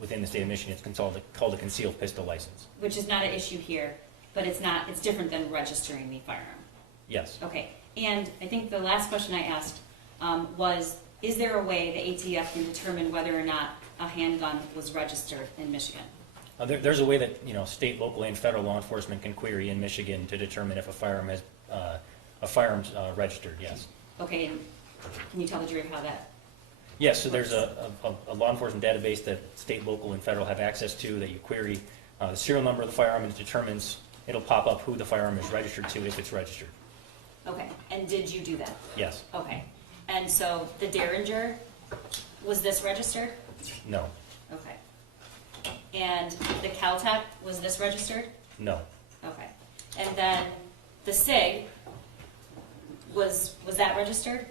within the state of Michigan. It's called a concealed pistol license. Which is not an issue here, but it's different than registering the firearm. Yes. Okay. And I think the last question I asked was, is there a way the ATF can determine whether or not a handgun was registered in Michigan? There's a way that state, local, and federal law enforcement can query in Michigan to determine if a firearm has firearm's registered. Yes. Okay. And can you tell the jury how that? Yes. So there's a law enforcement database that state, local, and federal have access to that you query the serial number of the firearm, and it determines. It'll pop up who the firearm is registered to if it's registered. Okay. And did you do that? Yes. Okay. And so the Derringer, was this registered? No. Okay. And the Caltech, was this registered? No. Okay. And then the SIG, was that registered?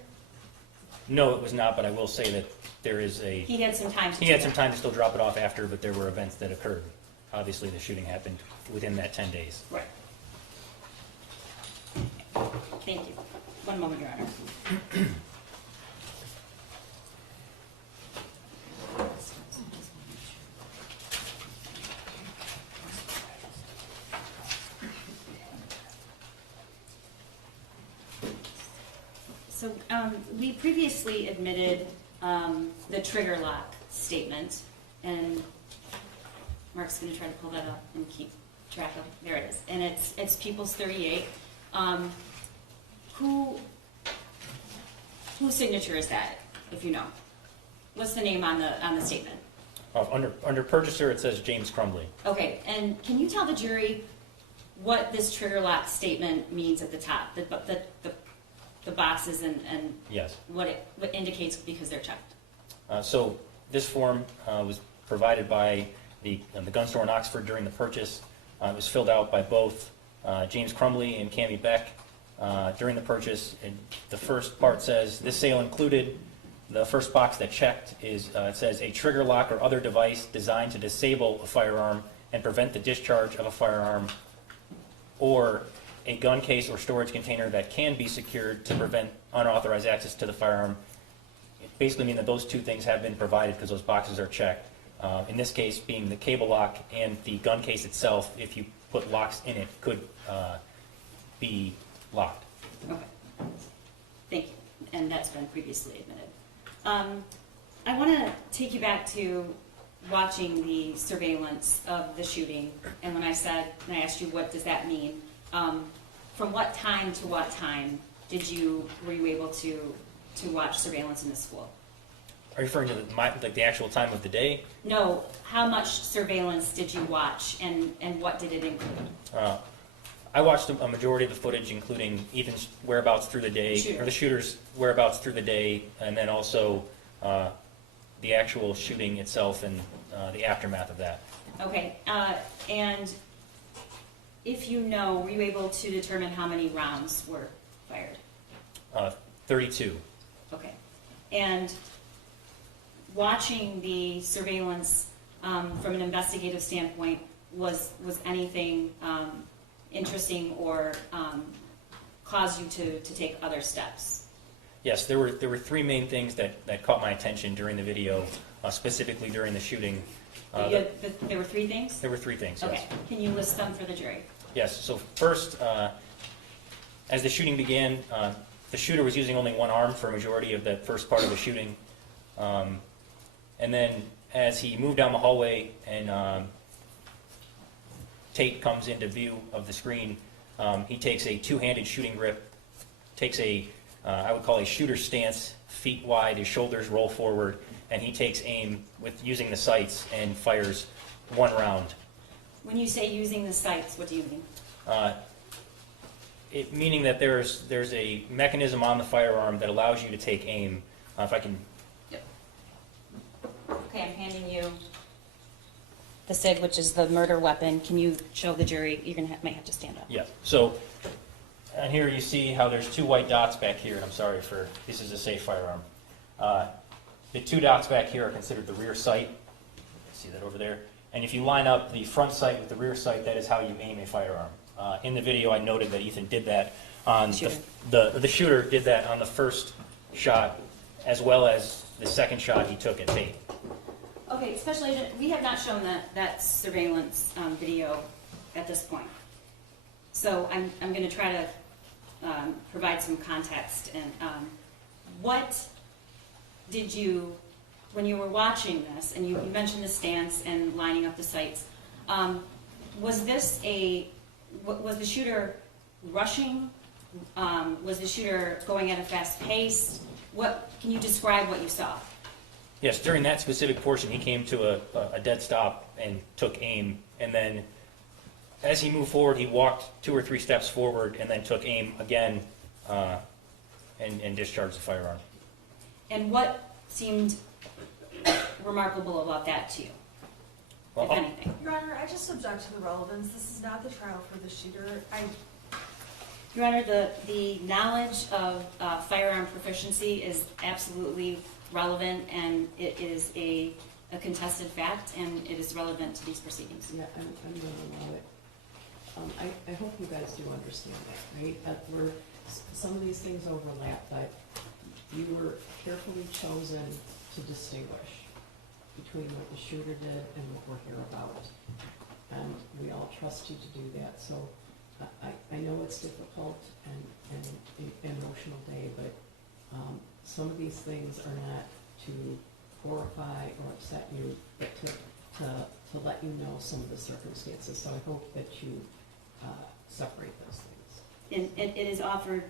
No, it was not, but I will say that there is a... He had some time to He do had some that. time to still drop it off after, but there were events that occurred. Obviously, the shooting happened within that 10 days. Right. Thank you. One moment, Your Honor. So we previously admitted the trigger lock statement, and Mark's going to try to pull that up and keep track of. There it is, and it's People's 38. Whose signature is that? If you know, what's the name on the statement? Under purchaser, it says James Crumbley. Okay, and can you tell the jury what this trigger lock statement means at the top, the boxes and Yes. what it indicates because they're checked? So this form was provided by the gun store in Oxford during the purchase. It was filled out by both James Crumbley and Cammie Beck during the purchase. And the first part says, this sale included, the first box that checked is, it says, a trigger lock or other device designed to disable a firearm and prevent the discharge of a firearm, or a gun case or storage container that can be secured to prevent unauthorized access to the firearm. It basically means that those two things have been provided because those boxes are checked. In this case, being the cable lock and the gun case itself, if you put locks in it, could be locked. Okay. Thank you. And that's been previously admitted. I want to take you back to watching the surveillance of the shooting. And when I asked you what does that mean, from what time to what time were you able to watch surveillance in the school? Are you referring to the actual time of the day? No. How much surveillance did you watch, and what did it include? I watched a majority of the footage, including Ethan's whereabouts through the day, or the shooter's whereabouts through the day, and then also the actual shooting itself and the aftermath of that. Okay. And if you know, were you able to determine how many rounds were fired? 32. Okay. And watching the surveillance from an investigative standpoint, was anything interesting or caused you to take other steps? Yes, there were three main things that caught my attention during the video, specifically during the shooting. There were three things? There were three things, Okay. yes. Can you list them for the jury? Yes, so first, as the shooting began, the shooter was using only one arm for a majority of the first part of the shooting. And then as he moved down the hallway and Tate comes into view of the screen, he takes a two-handed shooting grip, takes I would call a shooter stance, feet wide, his shoulders roll forward, and he takes aim with using the sights and fires one round. When you say using the sights, what do you mean? Meaning that there's a mechanism on the firearm that allows you to take aim. If I can, Okay, I'm handing you the SIG, which is the murder weapon. Can you show the jury? You're gonna might have to stand up. yeah. So, and here you see how there's 2 white dots back here, and I'm sorry for, this is a safe firearm. The 2 dots back here are considered the rear sight. See that over there? And if you line up the front sight with the rear sight, that is how you aim a firearm. In the video, I noted that Ethan did that on the shooter did that on the first shot, as well as the second shot he took at Tate. Okay, Special Agent, we have not shown that surveillance video at this point. So I'm going to try to provide some context. And what did you, when you were watching this, and you mentioned the stance and lining up the sights, was the shooter rushing? Was the shooter going at a fast pace? Can you describe what you saw? Yes, during that specific portion, he came to a dead stop and took aim, and then as he moved forward, he walked 2 or 3 steps forward and then took aim again and discharged the firearm. And what seemed remarkable about that to you, Well, if anything? Your Honor, I just object to the relevance. This is not the trial for the shooter. Your Honor, the knowledge of firearm proficiency is absolutely relevant, and it is a contested fact, and it is relevant to these proceedings. Yeah, I'm going to allow it. I hope you guys do understand that, right? That some of these things overlap, but you were carefully chosen to distinguish between what the shooter did and what we're here about. And we all trust you to do that. So I know it's difficult and an emotional day, but some of these things are not to horrify or upset you, but to let you know some of the circumstances. So I hope that you separate those things. And it is offered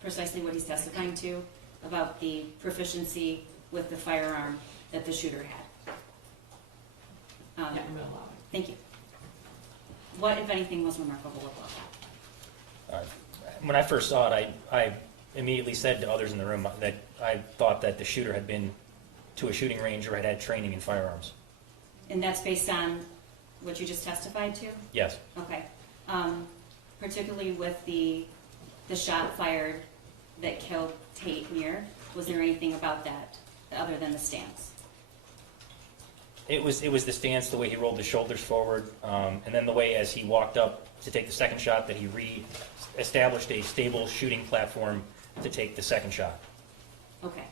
precisely what he's testifying to about the proficiency with the firearm that the shooter had. Yeah, I'm going to allow it. Thank you. What, if anything, was remarkable about that? When I first saw it, I immediately said to others in the room that I thought that the shooter had been to a shooting range or had had training in firearms. And that's based on what you just testified to? Yes. Okay. Particularly with the shot fired that killed Tate Neer, was there anything about that other than the stance? It was the stance, the way he rolled the shoulders forward, and then the way as he walked up to take the second shot that he re-established a stable shooting platform to take the second shot. Okay.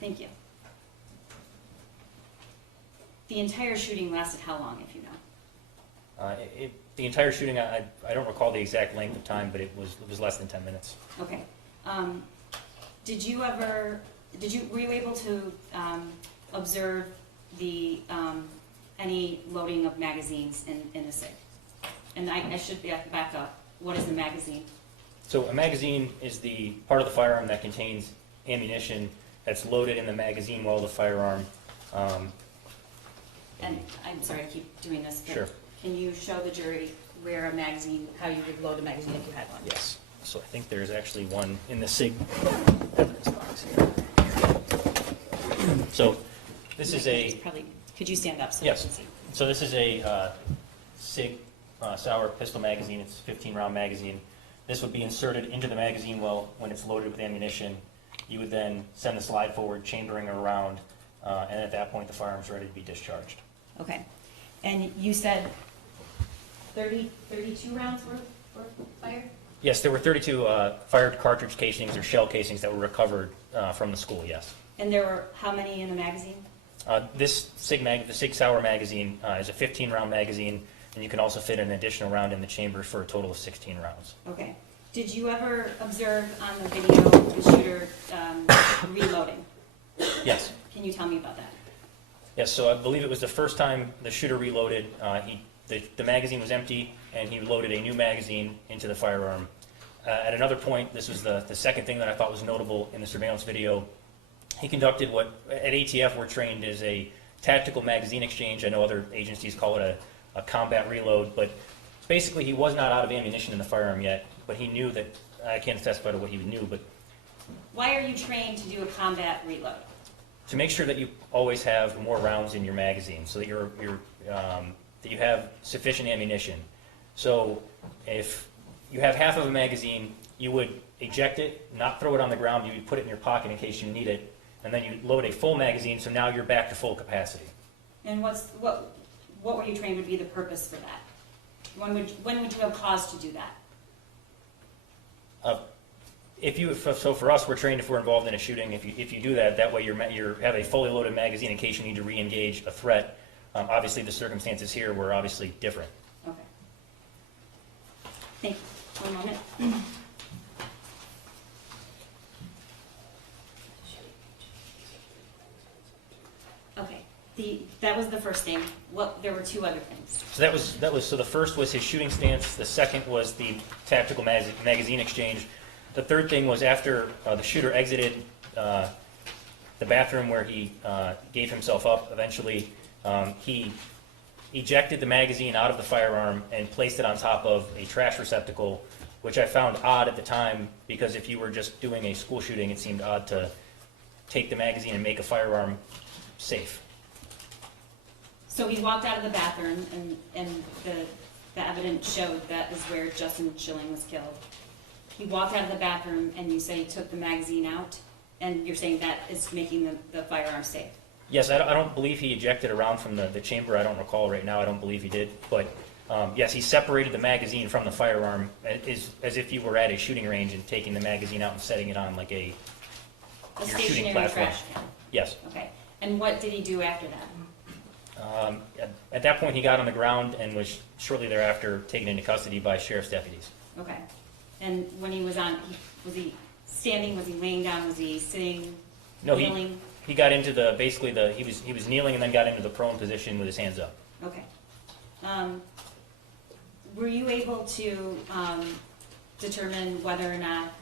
Thank you. The entire shooting lasted how long, if you know? The entire shooting, I don't recall the exact length of time, but it was less than 10 minutes. Okay. Were you able to observe any loading of magazines in the SIG? And I should back up. What is the magazine? So a magazine is the part of the firearm that contains ammunition that's loaded in the magazine well of the firearm. And I'm sorry to keep doing this, but Sure. can you show the jury where a magazine, how you would load a magazine if you had one? Yes. So I think there's actually one in the SIG evidence box here. So this is a... Probably, could you stand up so Yes. I can see? So this is a SIG Sauer pistol magazine. It's a 15-round magazine. This would be inserted into the magazine well when it's loaded with ammunition. You would then send the slide forward, chambering it around, and at that point the firearm's ready to be discharged. Okay. And you said 32 rounds were fired? Yes, there were 32 fired cartridge casings or shell casings that were recovered from the school, yes. And there were how many in the magazine? The SIG Sauer magazine is a 15-round magazine, and you can also fit an additional round in the chamber for a total of 16 rounds. Okay. Did you ever observe on the video the shooter reloading? Yes. Can you tell me about that? Yes, so I believe it was the first time the shooter reloaded. The magazine was empty, and he loaded a new magazine into the firearm. At another point, this was the second thing that I thought was notable in the surveillance video, he conducted what at ATF we're trained as a tactical magazine exchange. I know other agencies call it a combat reload, but basically he was not out of ammunition in the firearm yet, but he knew that, I can't testify to what he knew, but Why are you trained to do a combat reload? to make sure that you always have more rounds in your magazine, so that that you have sufficient ammunition. So if you have half of a magazine, you would eject it, not throw it on the ground, you would put it in your pocket in case you need it, and then you load a full magazine, so now you're back to full capacity. And what were you trained would be the purpose for that? When would you have cause to do that? So for us, we're trained if we're involved in a shooting. If you do that, that way you have a fully loaded magazine in case you need to re-engage a threat. Obviously, the circumstances here were obviously different. Okay. Thank you. One moment. Okay. That was the first thing. There were two other things. So the first was his shooting stance. The second was the tactical magazine exchange. The third thing was after the shooter exited the bathroom where he gave himself up. Eventually, he ejected the magazine out of the firearm and placed it on top of a trash receptacle, which I found odd at the time because if you were just doing a school shooting, it seemed odd to take the magazine and make a firearm safe. So he walked out of the bathroom, and the evidence showed that is where Justin Schilling was killed. He walked out of the bathroom, and you say he took the magazine out, and you're saying that is making the firearm safe. Yes, I don't believe he ejected around from the chamber. I don't recall right now. I don't believe he did. But yes, he separated the magazine from the firearm as if you were at a shooting range and taking the magazine out and setting it on like your shooting stationary platform. trash can. Yes. Okay. And what did he do after that? At that point, he got on the ground and was shortly thereafter taken into custody by sheriff's deputies. Okay. And when he was was he standing? Was he laying down? Was he sitting? No, kneeling? he got into he was kneeling and then got into the prone position with his hands up. Okay. Were you able to determine whether or not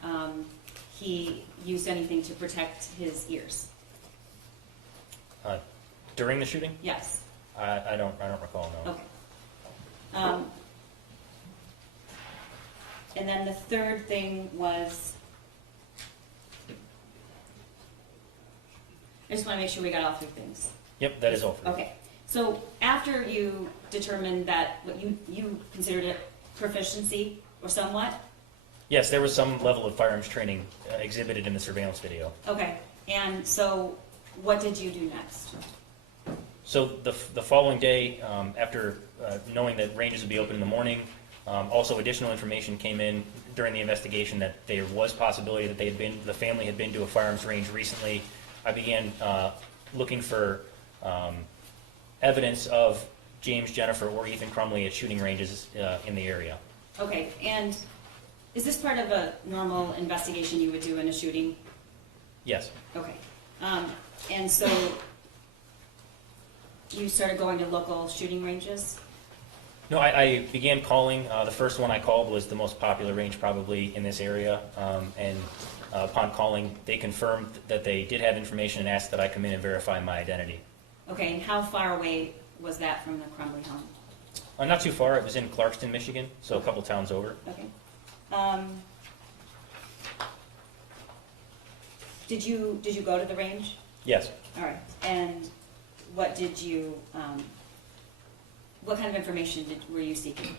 he used anything to protect his ears? During the shooting? Yes. I don't recall, no. Okay. And then the third thing was, I just want to make sure we got all three things. Yep, that is all. Okay. So after you determined that what you considered it proficiency or somewhat? Yes, there was some level of firearms training exhibited in the surveillance video. Okay. And so what did you do next? So the following day, after knowing that ranges would be open in the morning, also additional information came in during the investigation that there was possibility that the family had been to a firearms range recently. I began looking for evidence of James, Jennifer, or Ethan Crumbley at shooting ranges in the area. Okay. And is this part of a normal investigation you would do in a shooting? Yes. Okay. And so you started going to local shooting ranges? No, I began calling. The first one I called was the most popular range probably in this area. And upon calling, they confirmed that they did have information and asked that I come in and verify my identity. Okay, and how far away was that from the Crumbley home? Not too far. It was in Clarkston, Michigan, so a couple towns over. Okay. Did you go to the range? Yes. All right. And what did you? What kind of information were you seeking?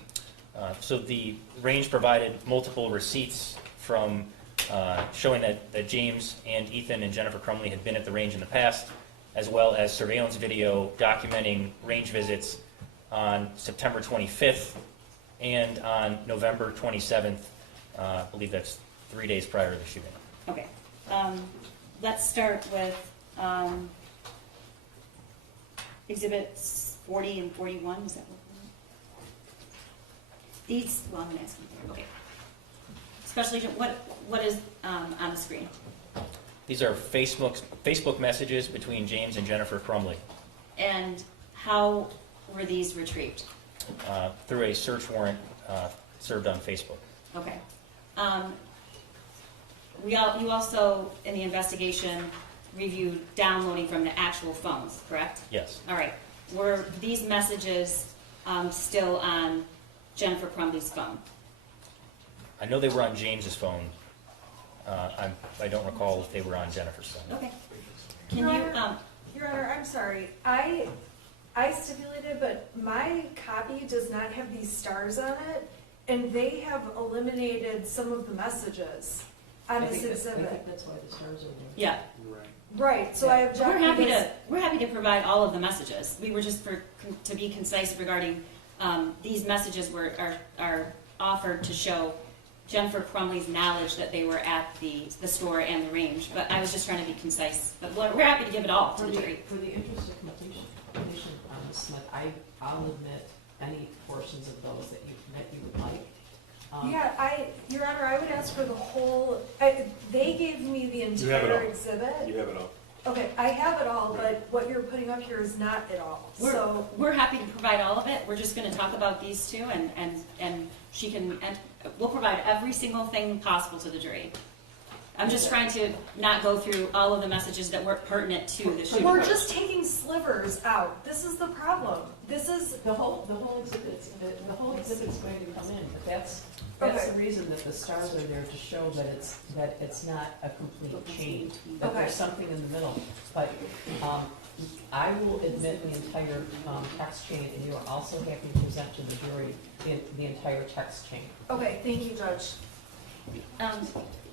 So the range provided multiple receipts from showing that James and Ethan and Jennifer Crumbley had been at the range in the past, as well as surveillance video documenting range visits on September 25th and on November 27th. I believe that's 3 days prior to the shooting. Okay. Let's start with exhibits 40 and 41. Is that what? These. Well, I'm going to ask you there. Okay. Special Agent, what is on the screen? These are Facebook messages between James and Jennifer Crumbley. And how were these retrieved? Through a search warrant served on Facebook. Okay. You also, in the investigation, reviewed downloading from the actual phones, correct? Yes. All right. Were these messages still on Jennifer Crumbley's phone? I know they were on James's phone. I don't recall if they were on Jennifer's phone. Okay. Can Your you, Honor, Your Honor, I'm sorry. I stipulated, but my copy does not have these stars on it, and they have eliminated some of the messages on this I exhibit. think that's why the stars are there. yeah, Right. Right, so I object because. we're happy to provide all of the messages. We were just to be concise regarding, these messages are offered to show Jennifer Crumbley's knowledge that they were at the store and the range, but I was just trying to be concise. But we're happy to give it all to the jury. For the interest of completion, Ms. Smith, I'll admit any portions of those that you would like. Yeah, Your Honor, I would ask for the whole, they gave me the You have it all. entire exhibit. You have it all. Okay, I have it all, but what you're putting up here is not it all, so. We're happy to provide all of it. We're just gonna talk about these two and she can, and we'll provide every single thing possible to the jury. I'm just trying to not go through all of the messages that weren't pertinent to the shooting. We're just taking slivers out. This is the problem. This is, The whole exhibit's going to come in, but that's Okay. the reason that the stars are there to show that it's not a complete chain, that Okay. there's something in the middle. But, I will admit the entire, text chain, and you are also happy to present to the jury the entire text chain. okay, thank you, Judge.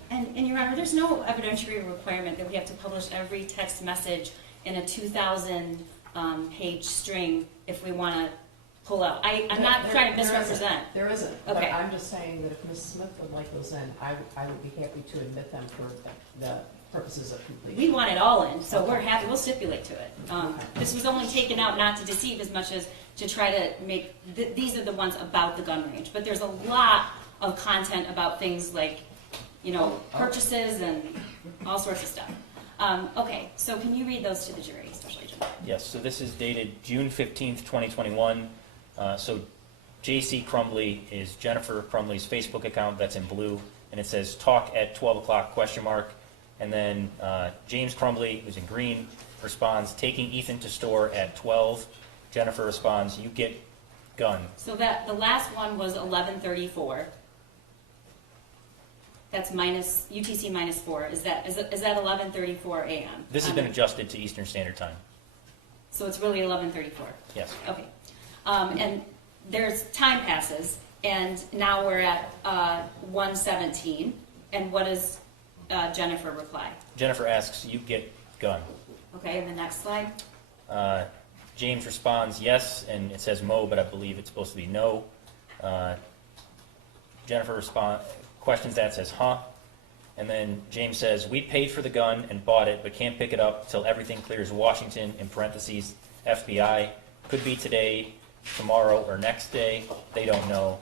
And Your Honor, there's no evidentiary requirement that we have to publish every text message in a 2,000 page string if we want to pull out. I'm not trying to misrepresent. There isn't, Okay. but I'm just saying that if Ms. Smith would like those in, I would be happy to admit them for the purposes of completion. We want it all in, so we're happy, we'll stipulate to it. This was only taken out not to deceive as much as to try to make, these are the ones about the gun range. But there's a lot of content about things like, purchases and all sorts of stuff. Okay, so can you read those to the jury, Special Agent? Yes, so this is dated June 15th, 2021. So J.C. Crumbley is Jennifer Crumbley's Facebook account, that's in blue, and it says talk at 12 o'clock question mark. And then James Crumbley, who's in green, responds taking Ethan to store at 12. Jennifer responds you get gun. So that, the last one was 11:34. That's minus, UTC minus 4. Is that 11:34 a.m.? This has been adjusted to Eastern Standard Time. So it's really 11:34. Yes. Okay. And there's time passes, and now we're at 1:17. And what does Jennifer reply? Jennifer asks, you get gun. Okay, and the next slide. James responds yes, and it says mo, but I believe it's supposed to be no. Jennifer questions that, says huh. And then James says, we paid for the gun and bought it, but can't pick it up till everything clears Washington, in parentheses, FBI. Could be today, tomorrow, or next day. They don't know.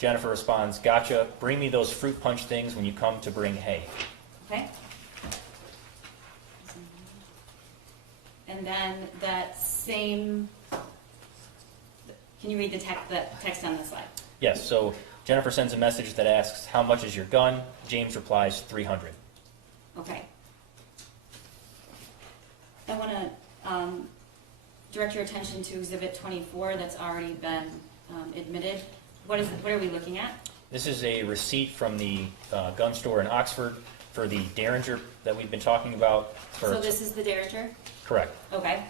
Jennifer responds, gotcha. Bring me those fruit punch things when you come to bring hay. Okay. And then that same, can you read the text on the slide? Yes, so Jennifer sends a message that asks, how much is your gun? James replies, 300. Okay. I want to direct your attention to Exhibit 24 that's already been admitted. What are we looking at? This is a receipt from the gun store in Oxford for the Derringer that we've been talking about. So this is the Derringer? Correct. Okay.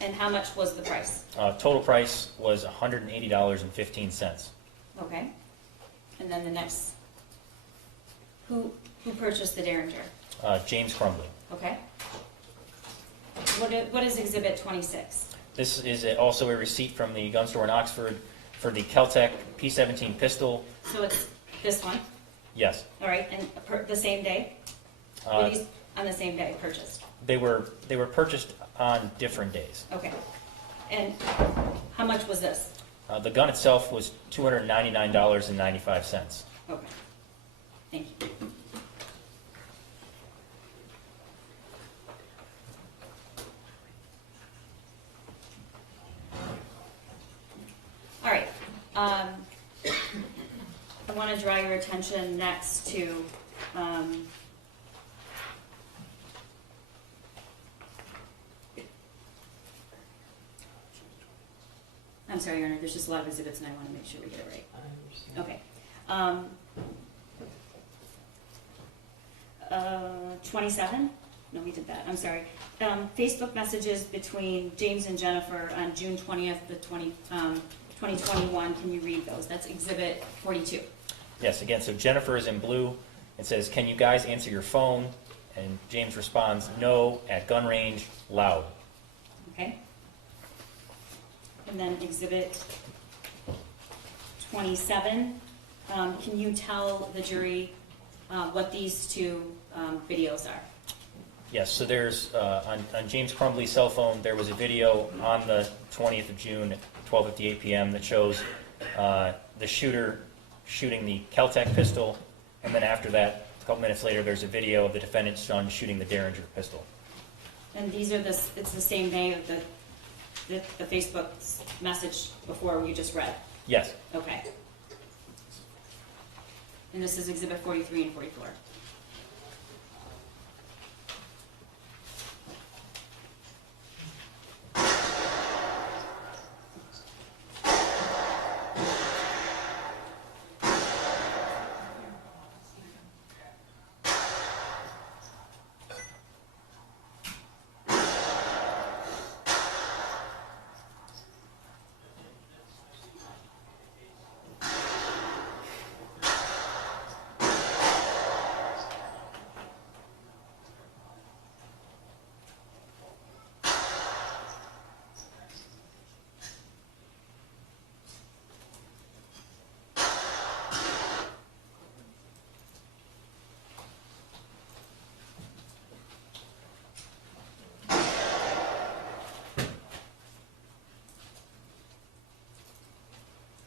And how much was the price? Total price was $180.15. Okay. And then the next, who purchased the Derringer? James Crumbley. Okay. What is Exhibit 26? This is also a receipt from the gun store in Oxford for the Keltec P17 pistol. So it's this one? Yes. All right, and the same day? Were these on the same day purchased? They were purchased on different days. Okay. And how much was this? The gun itself was $299.95. Okay. Thank you. All right. I want to draw your attention next to I'm sorry, Your Honor, there's just a lot of exhibits and I want to make sure we get it right. I understand. Okay. 27? No, we did that, I'm sorry. Facebook messages between James and Jennifer on June 20th, 2021. Can you read those? That's Exhibit 42. Yes, again, so Jennifer is in blue. It says, "Can you guys answer your phone?" And James responds, "No, at gun range, loud." Okay? And then Exhibit 27. Can you tell the jury what these two videos are? Yes, so there's, on James Crumbley's cell phone, there was a video on the 20th of June at 12:58 p.m. that shows the shooter shooting the Kel-Tec pistol, and then after that, a couple minutes later, there's a video of the defendant's son shooting the Derringer pistol. And these are it's the same day of the Facebook message before you just read? Yes. Okay. And this is Exhibit 43 and 44.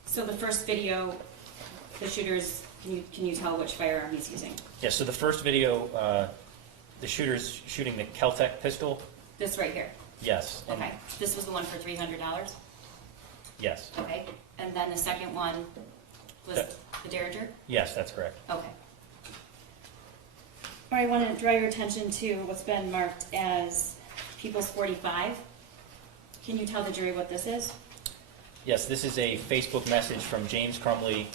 So the first video, the shooter's, can you tell which firearm he's using? Yes, so the first video, the shooter's shooting the Kel-Tec pistol. This right here? Yes. And Okay. This was the one for $300? yes. Okay. And then the second one was the Derringer? Yes, that's correct. Okay. All right, I want to draw your attention to what's been marked as People's 45. Can you tell the jury what this is? Yes, this is a Facebook message from James Crumbley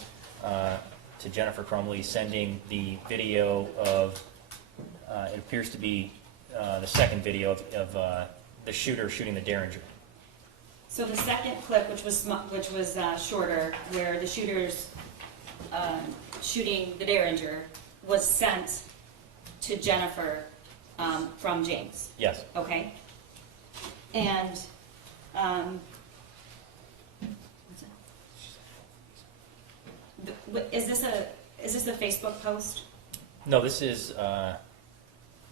to Jennifer Crumbley, sending the video of, it appears to be the second video of the shooter shooting the Derringer. So the second clip, which was shorter, where the shooter's shooting the Derringer, was sent to Jennifer from James. Yes. Okay. And is this a Facebook post? No, this is a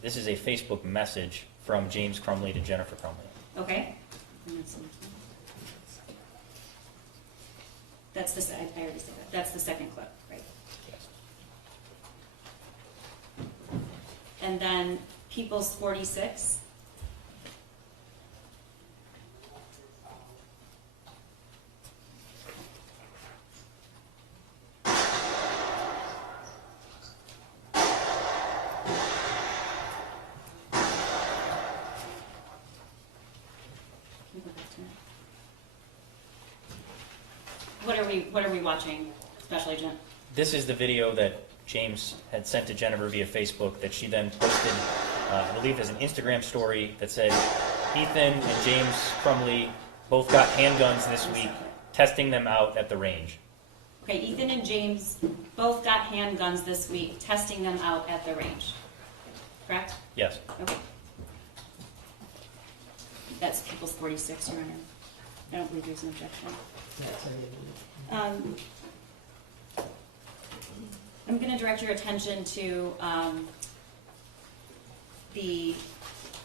Facebook message from James Crumbley to Jennifer Crumbley. Okay. That's I already said that. That's the second clip, right? Yes. And then People's 46. What are we watching, Special Agent? This is the video that James had sent to Jennifer via Facebook that she then posted, I believe, as an Instagram story that said, "Ethan and James Crumbley both got handguns this week, testing them out at the range." Okay, Ethan and James both got handguns this week, testing them out at the range. Correct? Yes. Okay. That's People's 46, Your Honor. I don't believe there's an objection. That's already- I'm going to direct your attention to the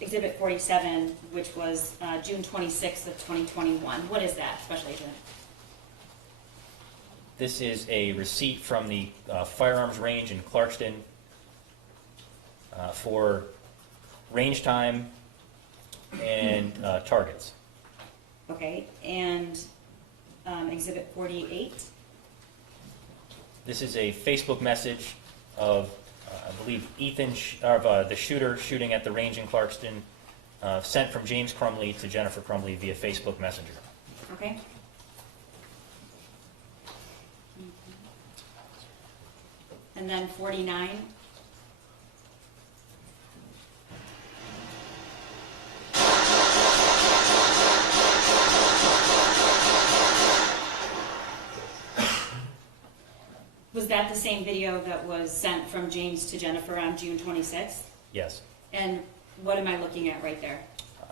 Exhibit 47, which was June 26th of 2021. What is that, Special Agent? This is a receipt from the firearms range in Clarkston for range time and targets. Okay, and Exhibit 48. This is a Facebook message of, I believe, the shooter shooting at the range in Clarkston, sent from James Crumbley to Jennifer Crumbley via Facebook Messenger. Okay. And then 49. Was that the same video that was sent from James to Jennifer on June 26th? Yes. And what am I looking at right there?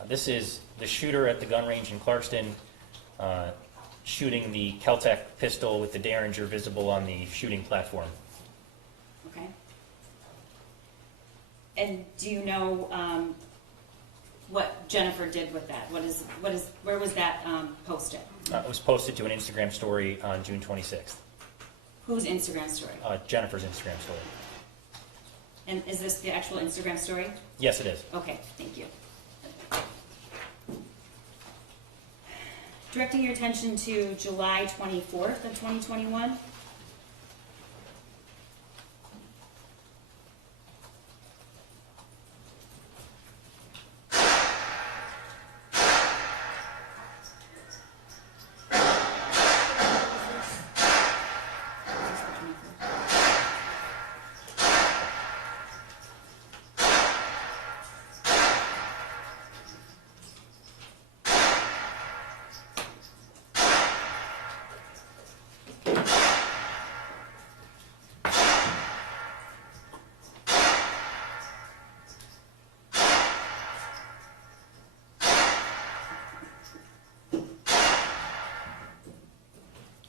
This is the shooter at the gun range in Clarkston shooting the Keltec pistol with the Derringer visible on the shooting platform. Okay. And do you know what Jennifer did with that? Where was that posted? It was posted to an Instagram story on June 26th. Whose Instagram story? Jennifer's Instagram story. And is this the actual Instagram story? Yes, it is. Okay, thank you. Directing your attention to July 24th of 2021.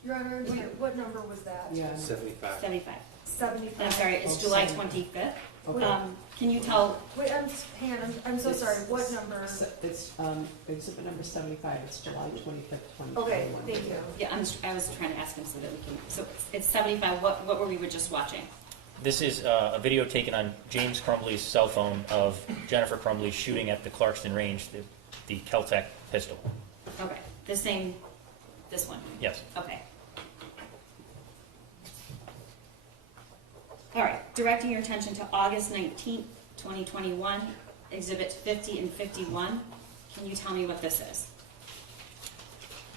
Your Honor, what number was that? Yeah. 75. 75. 75. I'm sorry, it's July 25th. Okay. Can you tell, Wait, hang on, I'm so sorry, what number? It's exhibit number 75, it's July 25th, 2021. Okay, thank you. yeah, I was trying to ask him so that we can, so it's 75, what were we just watching? This is a video taken on James Crumbley's cell phone of Jennifer Crumbley shooting at the Clarkston range, the Keltec pistol. Okay, this one? Yes. Okay. All right, directing your attention to August 19th, 2021, exhibits 50 and 51. Can you tell me what this is?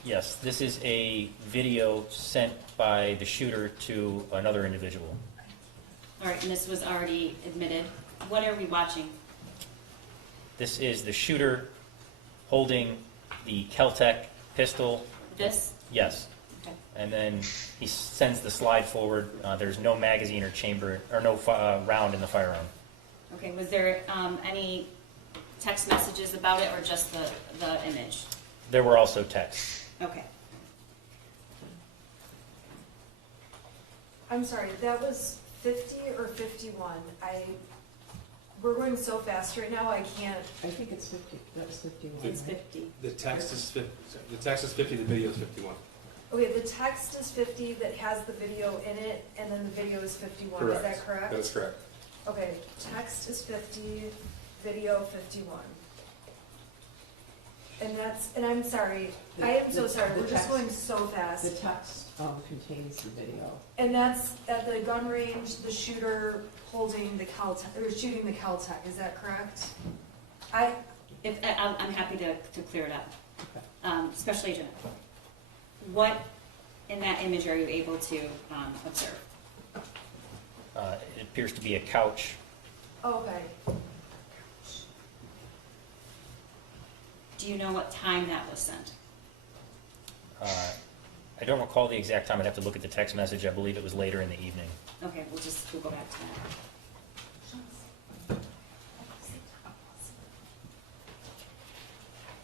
Yes, this is a video sent by the shooter to another individual. All right, and this was already admitted. What are we watching? This is the shooter holding the Keltec pistol. This? Yes. Okay. And then he sends the slide forward. There's no magazine or chamber, or no round in the firearm. Okay, was there any text messages about it or just the image? There were also texts. Okay. I'm sorry, that was 50 or 51? We're going so fast right now, I can't. I think it's 50, that was 51. It's right? 50. The text is 50, the text is 50, the video is 51. Okay, the text is 50 that has the video in it, and then the video is 51, is that correct? That is correct. Okay, text is 50, video 51. And I'm sorry, I am so sorry, we're just going so The fast. text contains the video. And that's at the gun range, the shooter holding the Caltech, or shooting the Caltech, is that correct? I'm happy to clear it up. Okay. Special Agent, what in that image are you able to observe? It appears to be a couch. Oh, okay. Do you know what time that was sent? I don't recall the exact time. I'd have to look at the text message. I believe it was later in the evening. Okay, we'll go back to that.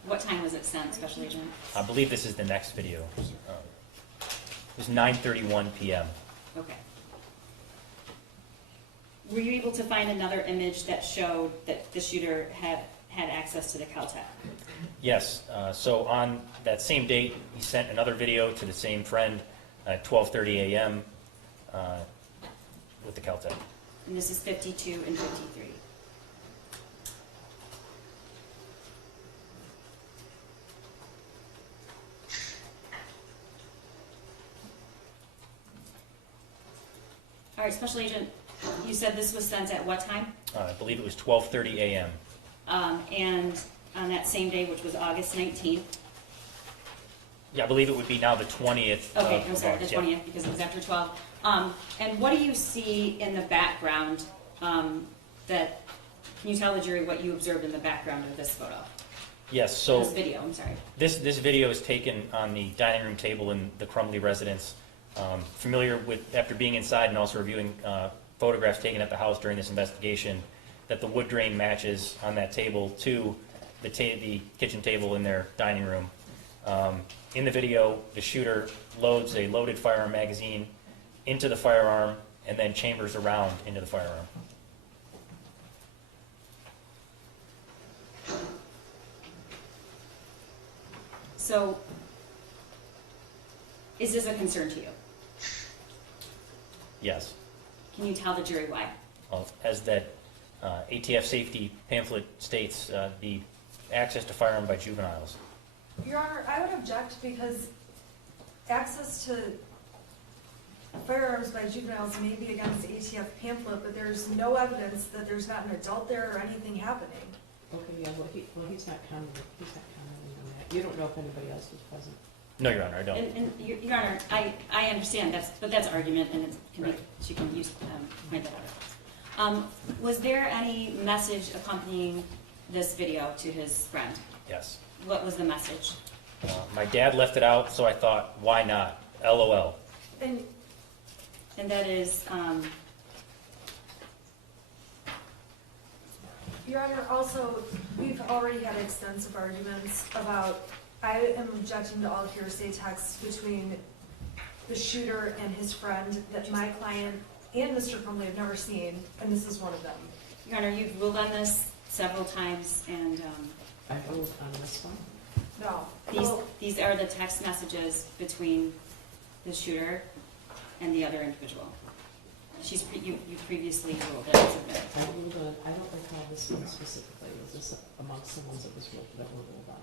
What time was it sent, Special Agent? I believe this is the next video. It was 9:31 p.m. Okay. Were you able to find another image that showed that the shooter had access to the Caltech? Yes. So on that same date, he sent another video to the same friend at 12:30 a.m. With the Caltech. And this is 52 and 53. All right, Special Agent, you said this was sent at what time? I believe it was 12:30 a.m. And on that same day, which was August 19th, Yeah, I believe it would be now the 20th. Okay, of I'm sorry, the August, yeah. 20th, because it was after 12. And what do you see in the background that, can you tell the jury what you observed in the background of this photo? Yes, so This video, I'm sorry. this video is taken on the dining room table in the Crumbley residence. Familiar with, after being inside and also reviewing photographs taken at the house during this investigation, that the wood grain matches on that table to the kitchen table in their dining room. In the video, the shooter loads a loaded firearm magazine into the firearm and then chambers around into the firearm. So, is this a concern to you? Yes. Can you tell the jury why? As that ATF safety pamphlet states, the access to firearm by juveniles. Your Honor, I would object because access to firearms by juveniles may be against the ATF pamphlet, but there's no evidence that there's not an adult there or anything happening. Okay, yeah, he's not commenting on that. You don't know if anybody else was present. No, Your Honor, I don't. And Your Honor, I understand, but that's argument, and it can be, she can use, point that out. Was there any message accompanying this video to his friend? Yes. What was the message? My dad left it out, so I thought, why not? LOL. And And that is, Your Honor, also, we've already had extensive arguments about, I am objecting to all hearsay texts between the shooter and his friend that my client and Mr. Crumbley have never seen, and this is one of them. Your Honor, you've ruled on this several times, and I vote on this one. No. these are the text messages between the shooter and the other individual. You previously ruled that it's admitted. I ruled on, I don't recall this one specifically. Was this amongst the ones that were ruled on?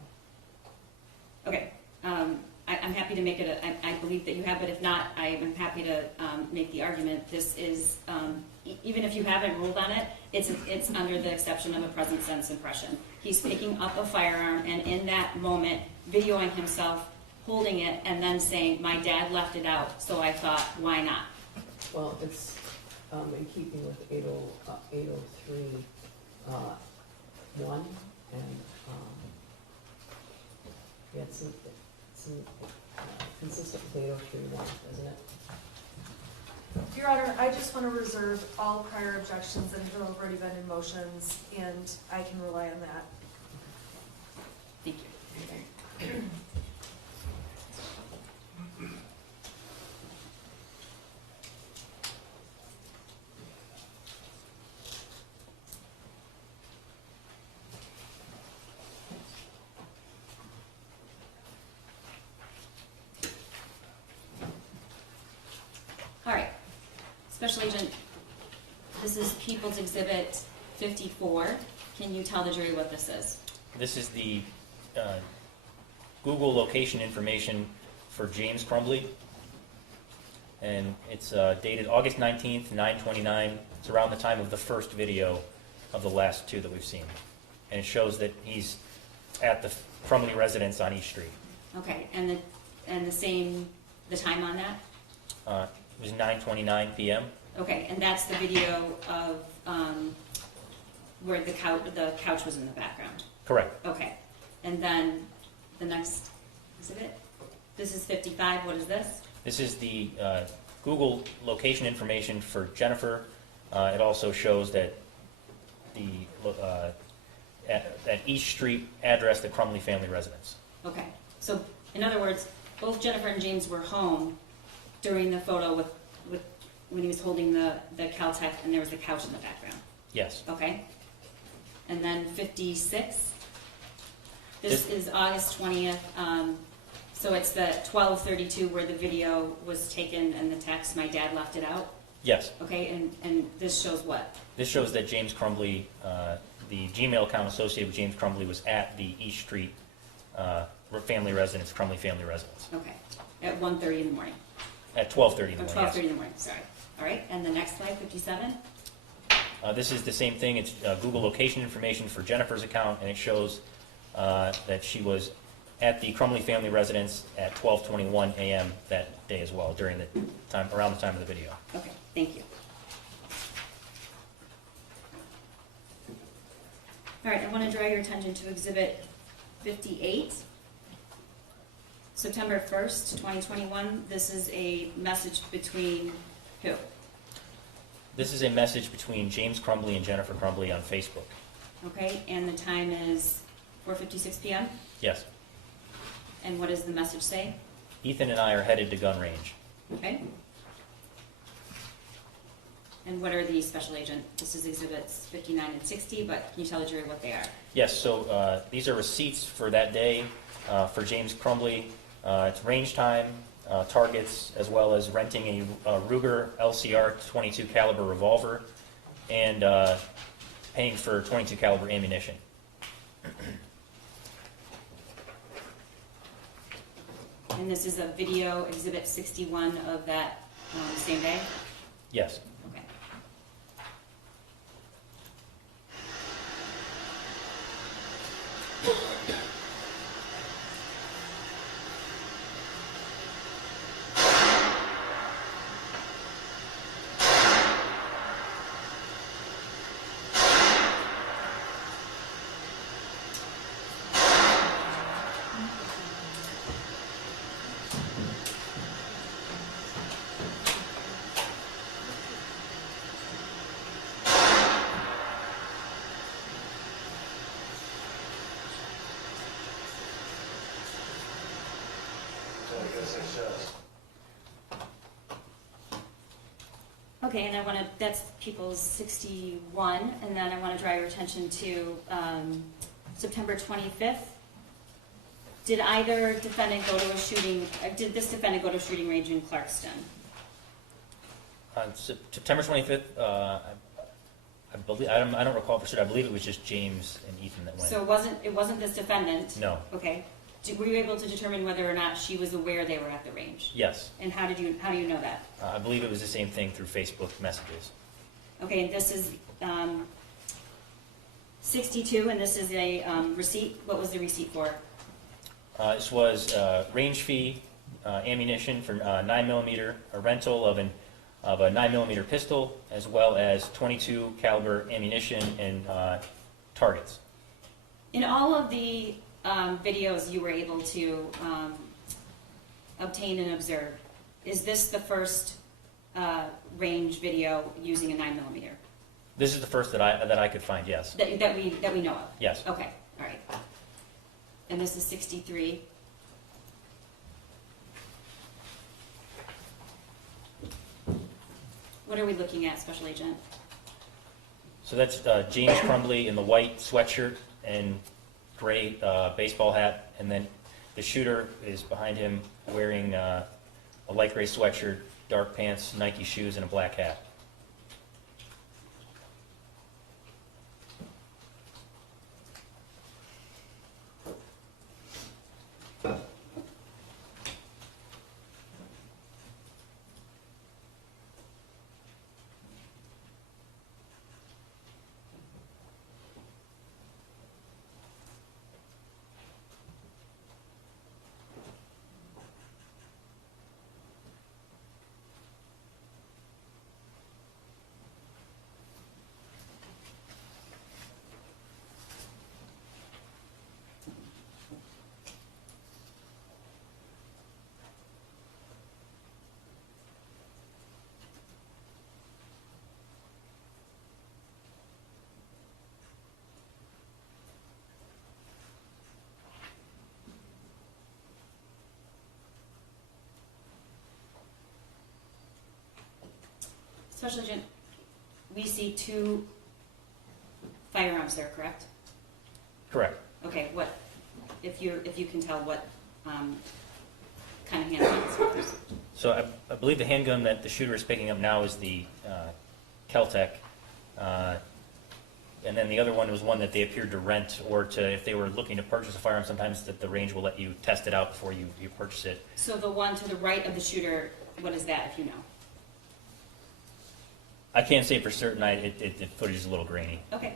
Okay, I'm happy to make it, I believe that you have, but if not, I am happy to make the argument. This is, even if you haven't ruled on it, it's under the exception of a present sense impression. He's picking up a firearm and in that moment, videoing himself holding it and then saying, my dad left it out, so I thought, why not? Well, it's in keeping with 803 1, and yeah, it's consistent with 803 1, isn't it? Your Honor, I just want to reserve all prior objections that have already been in motions, and I can rely on that. Thank you. All right, Special Agent, this is People's Exhibit 54. Can you tell the jury what this is? This is the Google location information for James Crumbley. And it's dated August 19th, 9/29. It's around the time of the first video of the last two that we've seen. And it shows that he's at the Crumbley residence on East Street. Okay, and the time on that? It was 9:29 p.m. Okay, and that's the video of where the couch was in the background. Correct. Okay, and then the next exhibit. This is 55. What is this? This is the Google location information for Jennifer. It also shows that the at East Street address, the Crumbley family residence. Okay, so in other words, both Jennifer and James were home during the photo with when he was holding the Caltech and there was the couch in the background. Yes. Okay, and then 56. This is August 20th. So it's the 12:32 where the video was taken and the text, my dad left it out. Yes. Okay, and this shows what? This shows that James Crumbley, the Gmail account associated with James Crumbley was at the East Street family residence, Crumbley family residence. Okay, at 1:30 in the morning. At 12:30 in the Or morning. 12:30 in the morning, sorry. All right, and the next slide, 57? This is the same thing. It's Google location information for Jennifer's account, and it shows that she was at the Crumbley family residence at 12:21 a.m. that day as well, during the time, around the time of the video. Okay, thank you. All right, I want to draw your attention to Exhibit 58. September 1st, 2021. This is a message between who? This is a message between James Crumbley and Jennifer Crumbley on Facebook. Okay, and the time is 4:56 p.m.? Yes. And what does the message say? Ethan and I are headed to gun range. Okay. And what are these, Special Agent? This is Exhibits 59 and 60, but can you tell the jury what they are? Yes, so these are receipts for that day for James Crumbley. It's range time, targets, as well as renting a Ruger LCR 22 caliber revolver and paying for 22 caliber ammunition. And this is a video, Exhibit 61 of that same day? Yes. Okay. So I guess it shows. Okay, and I want to, that's People's 61, and then I want to draw your attention to September 25th. Did either defendant go to a shooting, did this defendant go to a shooting range in Clarkston? On September 25th, I believe, I don't recall for sure, I believe it was just James and Ethan that went. So it wasn't this defendant? No. Okay. Were you able to determine whether or not she was aware they were at the range? Yes. And how do you know that? I believe it was the same thing through Facebook messages. Okay, and this is 62, and this is a receipt. What was the receipt for? This was range fee, ammunition for 9mm, a rental of a 9mm pistol, as well as 22 caliber ammunition and targets. In all of the videos you were able to obtain and observe, is this the first range video using a 9mm? This is the first that I could find. Yes. That we know of? Yes. Okay, all right. And this is 63. What are we looking at, Special Agent? So that's James Crumbley in the white sweatshirt and gray baseball hat, and then the shooter is behind him wearing a light gray sweatshirt, dark pants, Nike shoes, and a black hat. Special Agent, we see two firearms there, correct? Correct. Okay, what, if you can tell what kind of handgun it's for? So I believe the handgun that the shooter is picking up now is the Keltec, and then the other one was one that they appeared to rent, or to, if they were looking to purchase a firearm, sometimes that the range will let you test it out before you purchase it. So the one to the right of the shooter, what is that, if you know? I can't say for certain. The footage is a little grainy. Okay.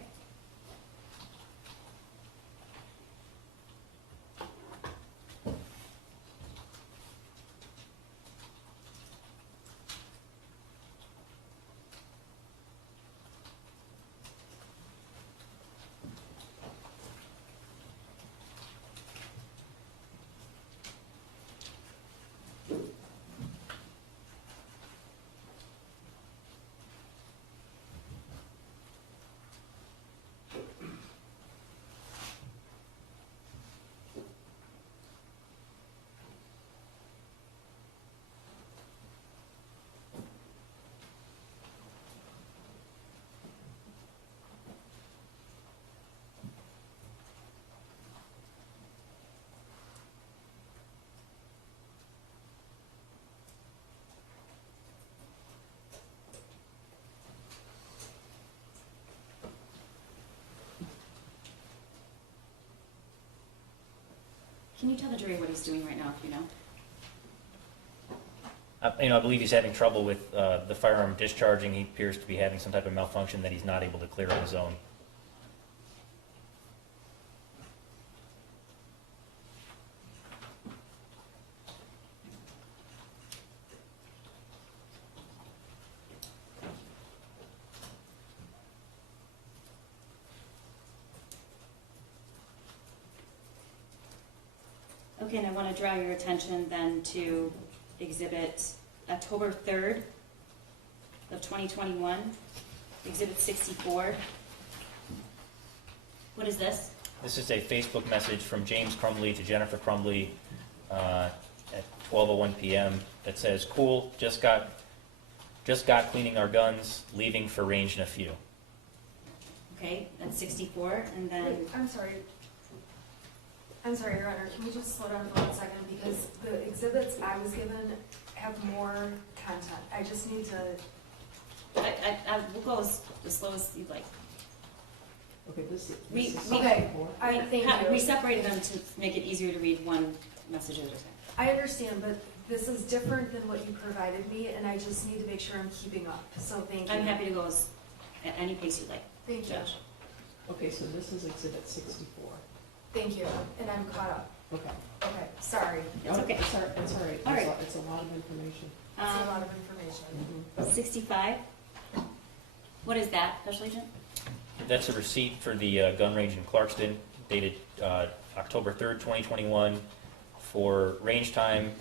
Can you tell the jury what he's doing right now, if you know? I believe he's having trouble with the firearm discharging. He appears to be having some type of malfunction that he's not able to clear on his own. Okay, and I want to draw your attention then to Exhibit October 3rd of 2021, Exhibit 64. What is this? This is a Facebook message from James Crumbley to Jennifer Crumbley at 12:01 p.m. that says, "Cool, just got cleaning our guns, leaving for range in a few." Okay, that's 64, and then, Wait, I'm sorry, Your Honor, can we just slow down for 1 second? Because the exhibits I was given have more content. I just need to, we'll go as slow as you'd like. Okay, this is. We- this is we- okay, 64. thank We you. separated them to make it easier to read one message at a time. I understand, but this is different than what you provided me, and I just need to make sure I'm keeping up, so thank you. I'm happy to go at any pace you'd like, Thank you, Judge. Okay, so this is exhibit 64. thank you, and I'm caught up. Okay. Okay, sorry, It's Oh, okay. It's all right, it's all right. All right. It's a lot of information. that's a lot of information. Mhm. 65. What is that, Special Agent? That's a receipt for the gun range in Clarkston, dated October 3rd, 2021, for range time,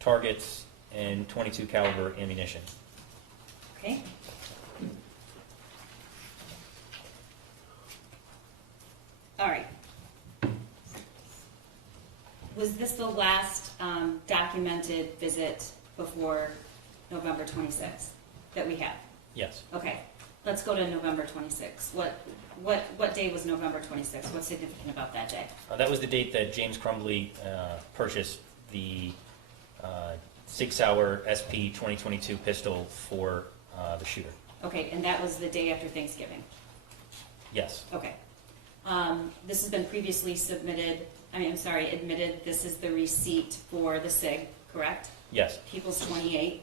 targets, and .22 caliber ammunition. Okay. All right. Was this the last documented visit before November 26th that we have? Yes. Okay, let's go to November 26th. What day was November 26th? What's significant about that day? That was the date that James Crumbley purchased the Sig Sauer SP 2022 pistol for the shooter. Okay, and that was the day after Thanksgiving. Yes. Okay. This has been previously admitted. This is the receipt for the SIG, correct? Yes. People's 28.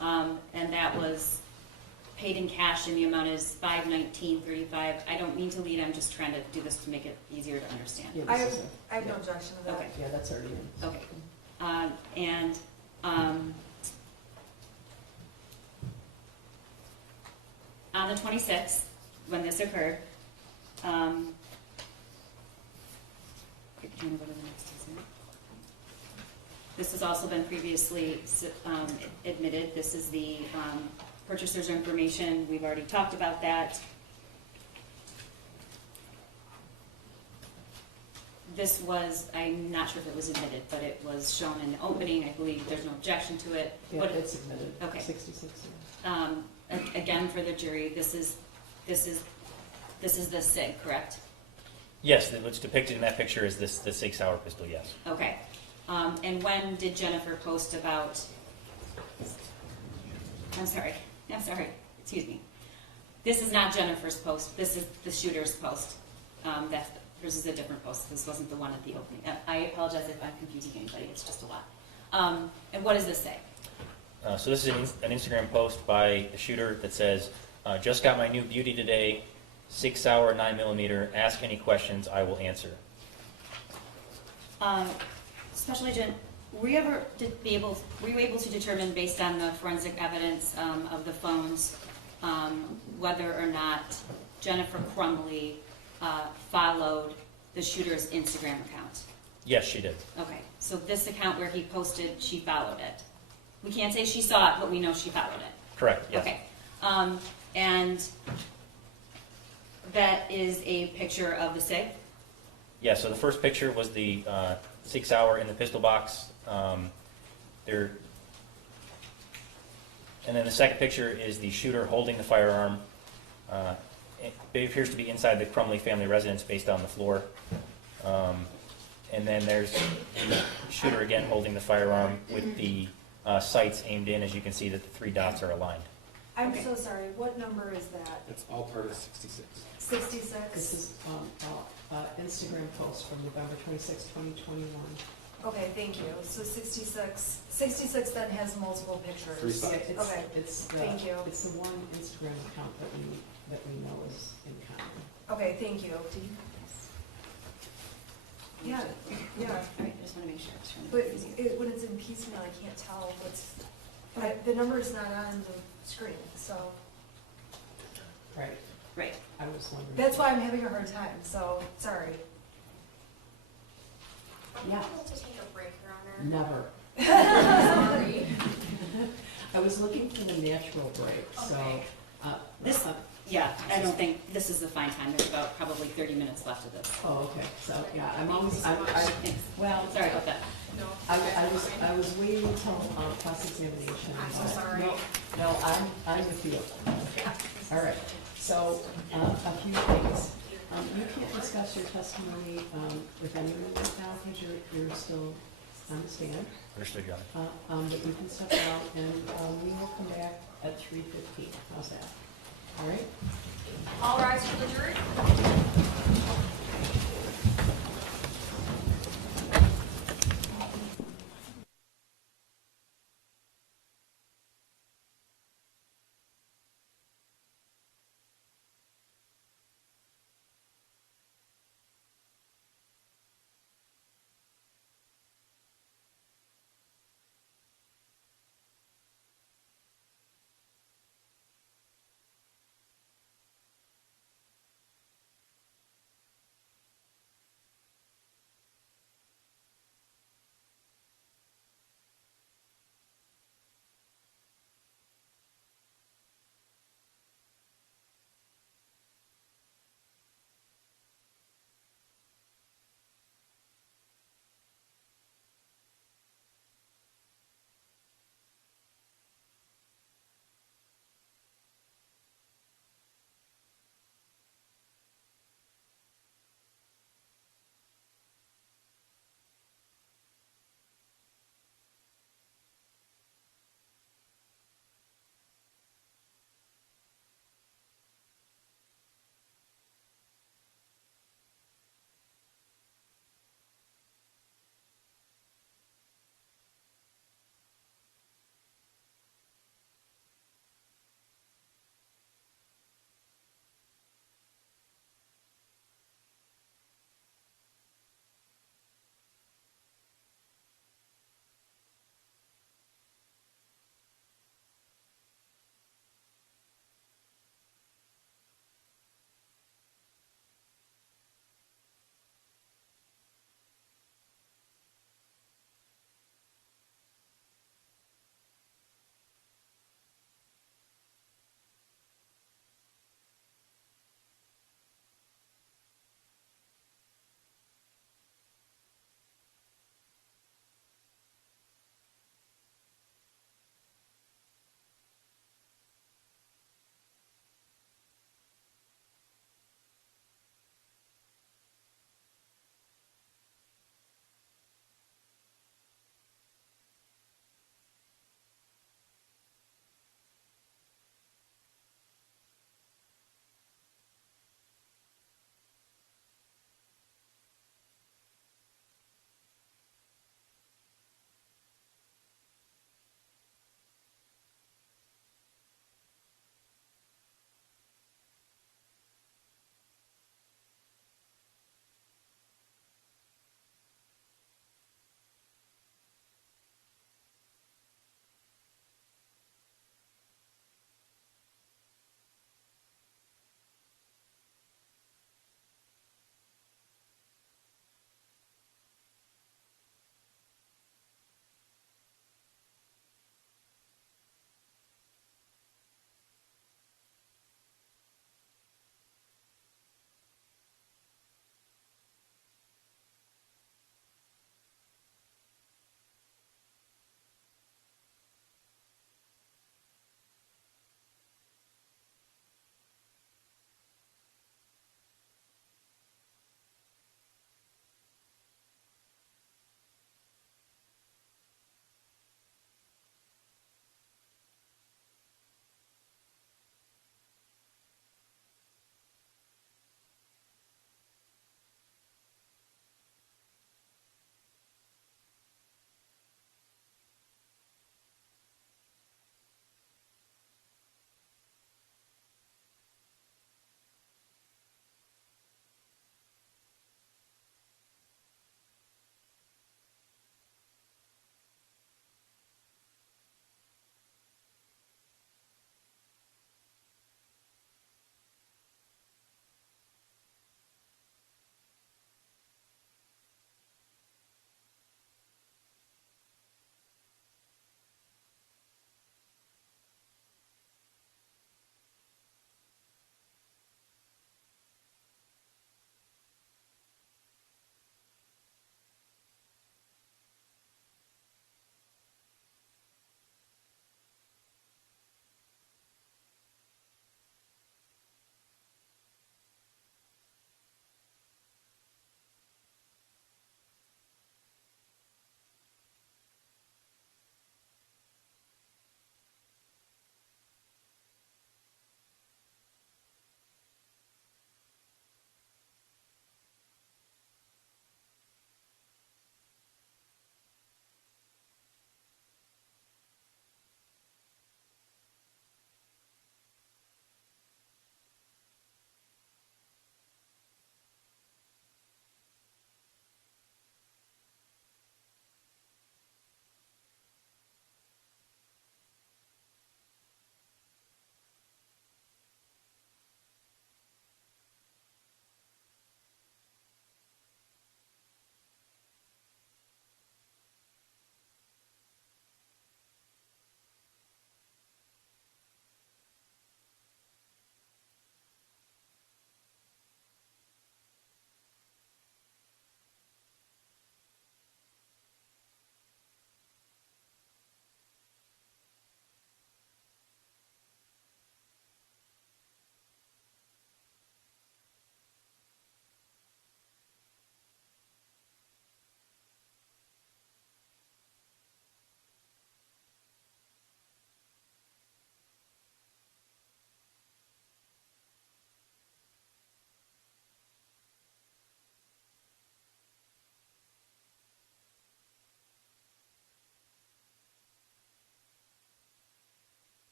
And that was paid in cash, and the amount is $519.35. I don't mean to lead, I'm just trying to do this to make it easier to understand. Yeah, I this have, is I have no yeah. objection to that. Okay. Yeah, that's already in. Okay. And on the 26th, when this occurred, do you want to go to the next exhibit? This has also been previously admitted. This is the purchaser's information. We've already talked about that. This was, I'm not sure if it was admitted, but it was shown in the opening. I believe there's no objection to it. Yeah, But it's submitted. Okay. 66. Yeah. Again, for the jury, this is the SIG, correct? Yes, what's depicted in that picture is the Sig Sauer pistol, yes. Okay. And when did Jennifer post about, I'm sorry, excuse me. This is not Jennifer's post, this is the shooter's post. This is a different post, this wasn't the one at the opening. I apologize if I'm confusing anybody, it's just a lot. And what does this say? So this is an Instagram post by the shooter that says, "Just got my new beauty today, Sig Sauer 9mm. Ask any questions, I will answer." Special Agent, were you able to determine, based on the forensic evidence of the phones, whether or not Jennifer Crumbley followed the shooter's Instagram account? Yes, she did. Okay, so this account where he posted, she followed it. We can't say she saw it, but we know she followed it. Correct, yes. Okay, and that is a picture of the SIG? Yeah, so the first picture was the Sig Sauer in the pistol box. And then the second picture is the shooter holding the firearm. It appears to be inside the Crumbley family residence based on the floor. And then there's the shooter again holding the firearm with the sights aimed in. As you can see that the three dots are aligned. I'm Okay. so sorry, what number is that? It's all part of 66. 66? This is, Instagram post from November 26, 2021. Okay, thank you. So 66 then has multiple pictures. Three sides. Yeah, Okay, it's the, thank you. It's the one Instagram account that we know is in common. Okay, thank you. Did you have this? Yeah, yeah. All right, I just want to make sure it's trying to But be easier. when it's in piecemeal, I can't tell what's, the number's not on the screen, so Right, Right. I was wondering. that's why I'm having a hard time, so, sorry. Yeah. able to take a break, Your Honor? Never. Sorry. I was looking for the natural break, so. Okay. This- Yeah, I don't think this is the fine time. There's about probably 30 minutes left of this. Oh, okay, so, yeah, I'm always, Thanks. well, Sorry about that. No. I was waiting until cross-examination. I'm so but sorry. No, I'm with you. All right, so, a few things. You can't discuss your testimony with anyone right now because you're still on the stand. Understood, Your Honor. But you can step out and we will come back at 3:15. How's that? All right? All rise for the jury.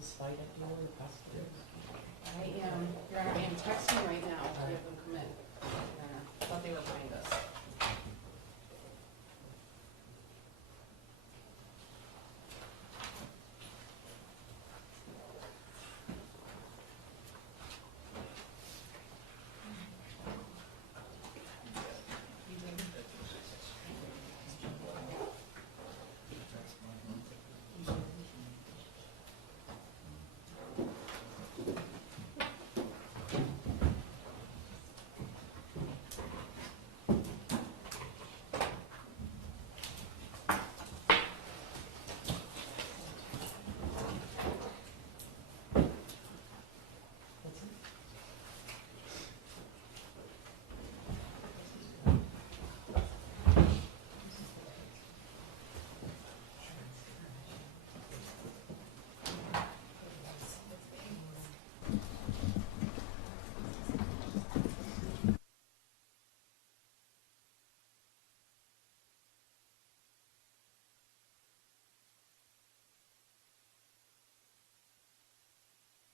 Ms. White, do you know where the prosecutor is? I am, Your Honor, I am texting right now to have them come in. Your Honor, I thought they were behind us.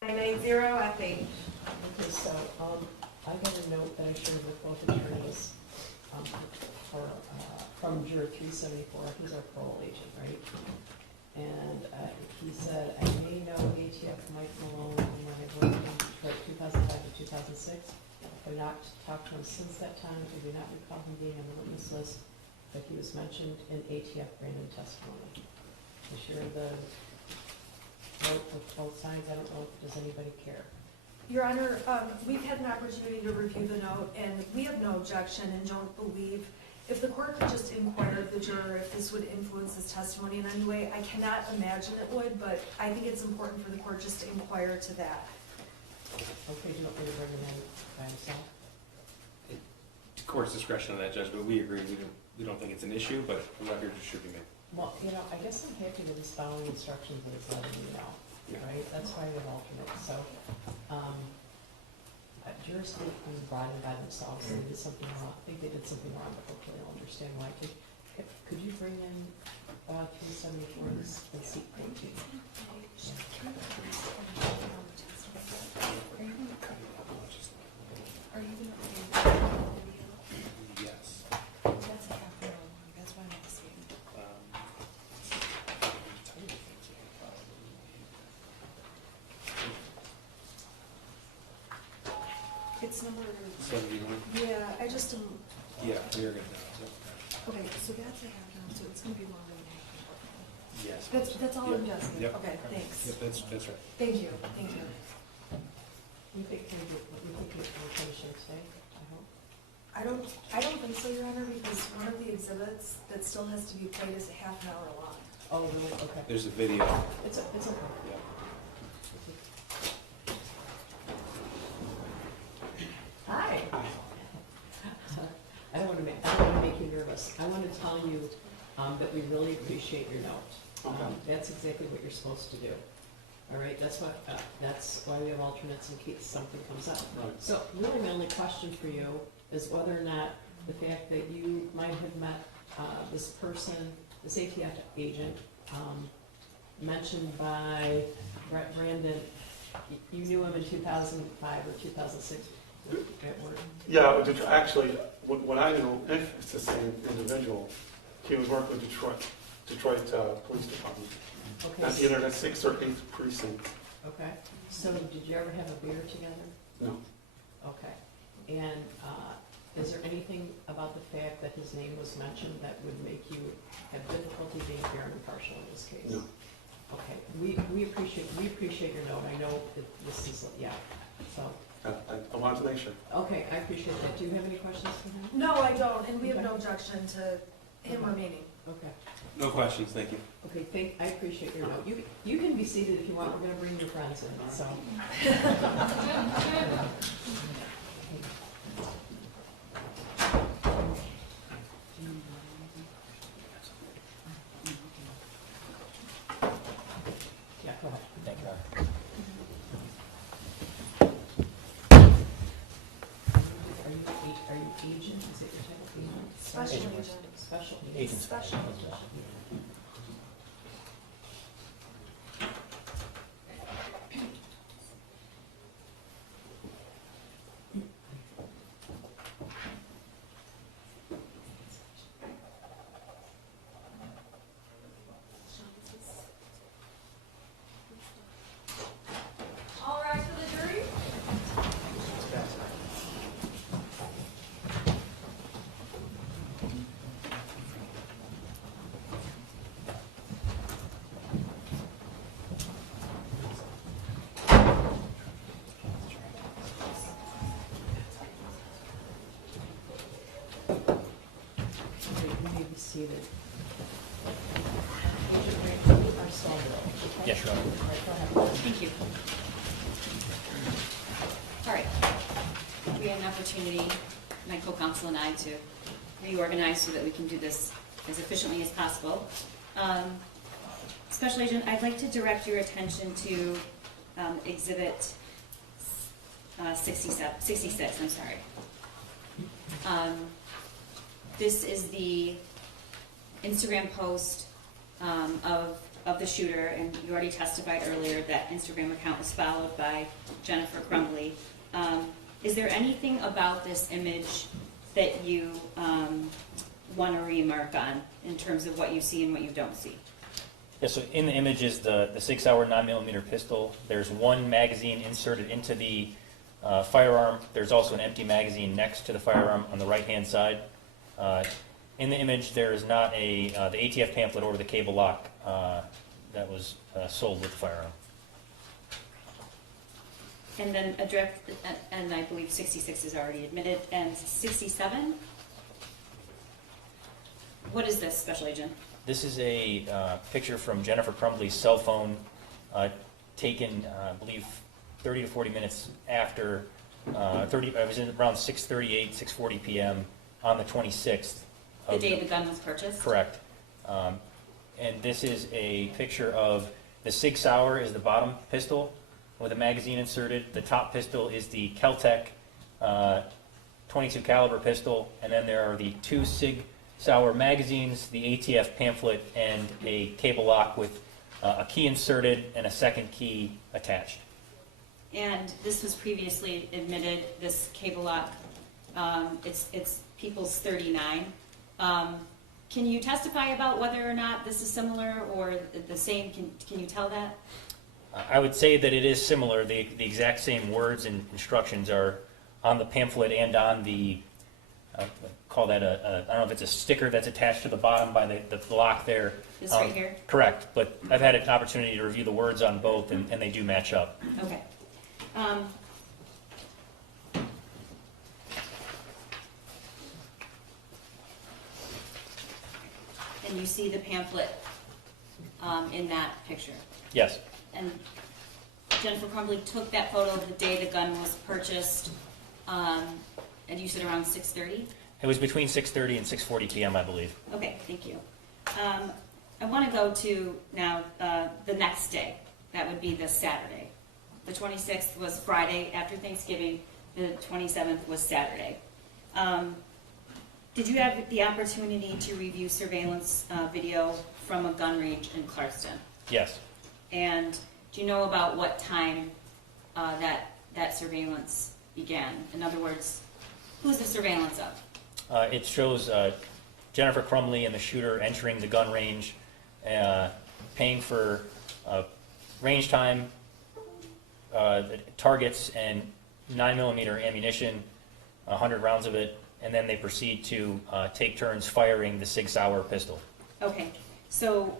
That's it? FH. Okay, so, I got a note that I shared with both attorneys, from juror 374, he's our parole agent, right? And, he said, I may know ATF Mike Malone from when I worked in Detroit 2005 to 2006. I've not talked to him since that time, I do not recall him being on the witness list, but he was mentioned in ATF Brandon testimony. I shared the note with both sides, I don't know, does anybody care? Your Honor, we've had an opportunity to review the note, and we have no objection and don't believe, if the court could just inquire of the juror if this would influence his testimony in any way, I cannot imagine it would, but I think it's important for the court just to inquire to that. Okay, do you want me to bring him in by himself? Court's discretion on that, Judge, but we agree, we don't think it's an issue, but the record should be made. Well, you know, I guess I'm happy that he's following instructions that it's letting me know, right? That's why we have alternates, so, jurors can be brought in by themselves, and they did something wrong, I think they did something wrong, but hopefully they'll understand why. Could you bring in, 374 and seat 14? Are you gonna play the video? Yes. That's a half an hour long, that's why I'm asking. It's number, 71? yeah, I just, Yeah, we are gonna, okay, so that's a half an hour, so it's gonna be longer than half yes. an hour. That's all I'm Yep. asking. Yep. Okay, thanks. Yep, that's right. Thank you, thank you. You think we'll finish it today, I hope? I don't think so, Your Honor, because one of the exhibits that still has to be played is a half an hour long. Oh, really? Okay. There's a video. It's okay. Yeah. Hi. I don't want to make you nervous. I want to tell you that we really appreciate your note. That's exactly what you're supposed to do. All right, that's why we have alternates in case something comes up. Right. So really my only question for you is whether or not the fact that you might have met this person, this ATF agent, mentioned by Brandon, you knew him in 2005 or 2006 at work? Yeah, actually, what I know, if it's the same individual, he was working with Detroit Police Department. Okay. That's either the 6th or 8th precinct. Okay, so did you ever have a beer together? No. Okay, and is there anything about the fact that his name was mentioned that would make you have difficulty being fair and impartial in this case? No. Okay, we appreciate your note. I know that this is, yeah, so, I wanted to make sure. okay, I appreciate that. Do you have any questions for him? No, I don't, and we have no objection to him remaining. Okay, No questions, thank you. okay, I appreciate your note. You can be seated if you want. We're gonna bring your friends in, so. Yeah, go ahead. Thank you. Are you agent? Is it your type of agent? Special Agent. agent. Special agent. Agent. Special. seated. Agent Rachel Arcelo. Yes, Your Honor. All right, go ahead. Thank you. All right. We had an opportunity, my co-counsel and I, to reorganize so that we can do this as efficiently as possible. Special Agent, I'd like to direct your attention to Exhibit 66, I'm sorry. This is the Instagram post of the shooter, and you already testified earlier that Instagram account was followed by Jennifer Crumbley. Is there anything about this image that you want to remark on in terms of what you see and what you don't see? Yeah, so in the image is the 6-hour 9mm pistol. There's one magazine inserted into the firearm. There's also an empty magazine next to the firearm on the right-hand side. In the image, there is not the ATF pamphlet or the cable lock that was sold with the firearm. And then and I believe 66 is already admitted, and 67? What is this, Special Agent? This is a picture from Jennifer Crumbley's cell phone taken, I believe, 30 to 40 minutes after, it was in around 6:38, 6:40 p.m. on the 26th. The day the gun was purchased? Correct. And this is a picture of the Sig Sauer is the bottom pistol with a magazine inserted. The top pistol is the Kel-Tec 22 caliber pistol, and then there are the two Sig Sauer magazines, the ATF pamphlet, and a cable lock with a key inserted and a second key attached. And this was previously admitted, this cable lock, it's People's 39. Can you testify about whether or not this is similar or the same? Can you tell that? I would say that it is similar. The exact same words and instructions are on the pamphlet and on the, call that I don't know if it's a sticker that's attached to the bottom by the lock there. This right here? Correct, but I've had an opportunity to review the words on both, and they do match up. Okay. And you see the pamphlet in that picture. Yes, And Jennifer Crumbley took that photo the day the gun was purchased, and you said around 6:30? it was between 6:30 and 6:40 p.m., I believe. Okay, thank you. I want to go to now the next day. That would be the Saturday. The 26th was Friday after Thanksgiving. The 27th was Saturday. Did you have the opportunity to review surveillance video from a gun range in Clarkston? Yes. And do you know about what time that surveillance began? In other words, who's the surveillance of? It shows Jennifer Crumbley and the shooter entering the gun range, paying for range time, targets, and 9mm ammunition, 100 rounds of it, and then they proceed to take turns firing the Sig Sauer pistol. Okay, so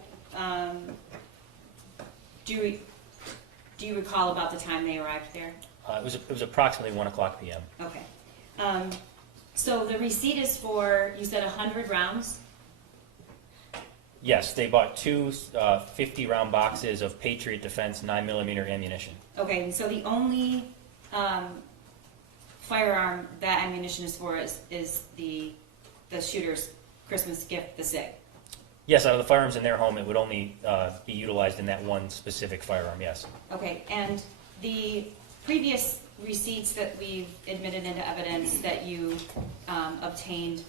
do you recall about the time they arrived there? It was approximately 1 o'clock p.m. Okay. So the receipt is for, you said 100 rounds? Yes, they bought two 50-round boxes of Patriot Defense 9mm ammunition. Okay, and so the only firearm that ammunition is for is the shooter's Christmas gift, the SIG? Yes, out of the firearms in their home, it would only be utilized in that one specific firearm, yes. Okay, and the previous receipts that we've admitted into evidence that you obtained,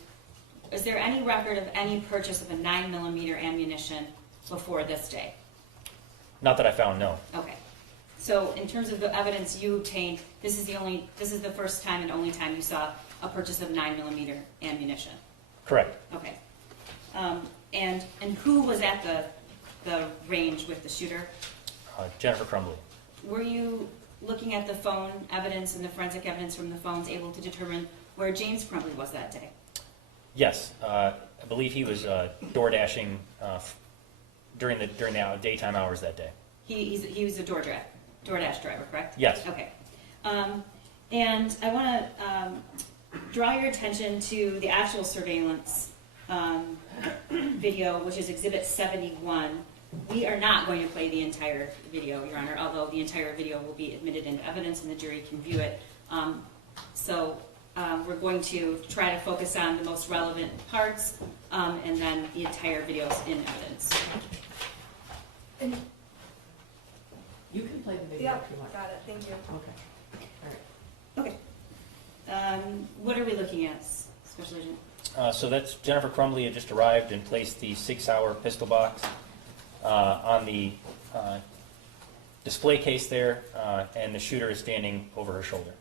is there any record of any purchase of a 9mm ammunition before this day? Not that I found, no. Okay. So in terms of the evidence you obtained, this is the first time and only time you saw a purchase of 9mm ammunition? Correct. Okay. And who was at the range with the shooter? Jennifer Crumbley. Were you looking at the phone evidence and the forensic evidence from the phones able to determine where James Crumbley was that day? Yes, I believe he was door dashing during the daytime hours that day. He was a DoorDash driver, correct? Yes. Okay. And I want to draw your attention to the actual surveillance video, which is Exhibit 71. We are not going to play the entire video, Your Honor, although the entire video will be admitted into evidence and the jury can view it. We're going to try to focus on the most relevant parts, and then the entire video is in evidence. And, You can play the video yeah, if you want. got it, thank you. Okay, all right. Okay. What are we looking at, Special Agent? So that's Jennifer Crumbley had just arrived and placed the 6-hour pistol box on the display case there, and the shooter is standing over her shoulder.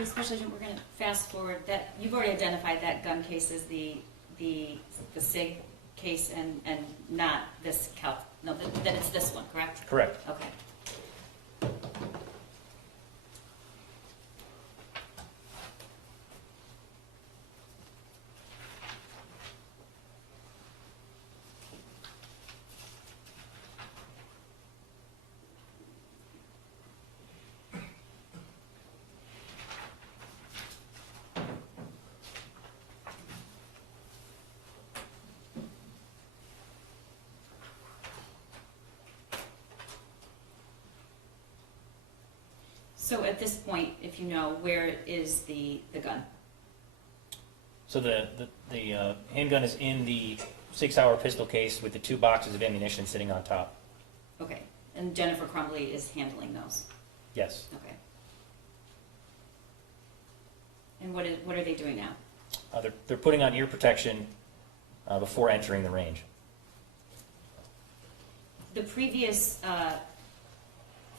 Okay, Special Agent, we're going to fast forward. That you've already identified that gun case as the SIG case and not this no, that it's this one, correct? Correct. Okay. So at this point, if you know, where is the gun? So the handgun is in the 6-hour pistol case with the 2 boxes of ammunition sitting on top. Okay. And Jennifer Crumbley is handling those? Yes. Okay. And what are they doing now? They're putting on ear protection before entering the range. The previous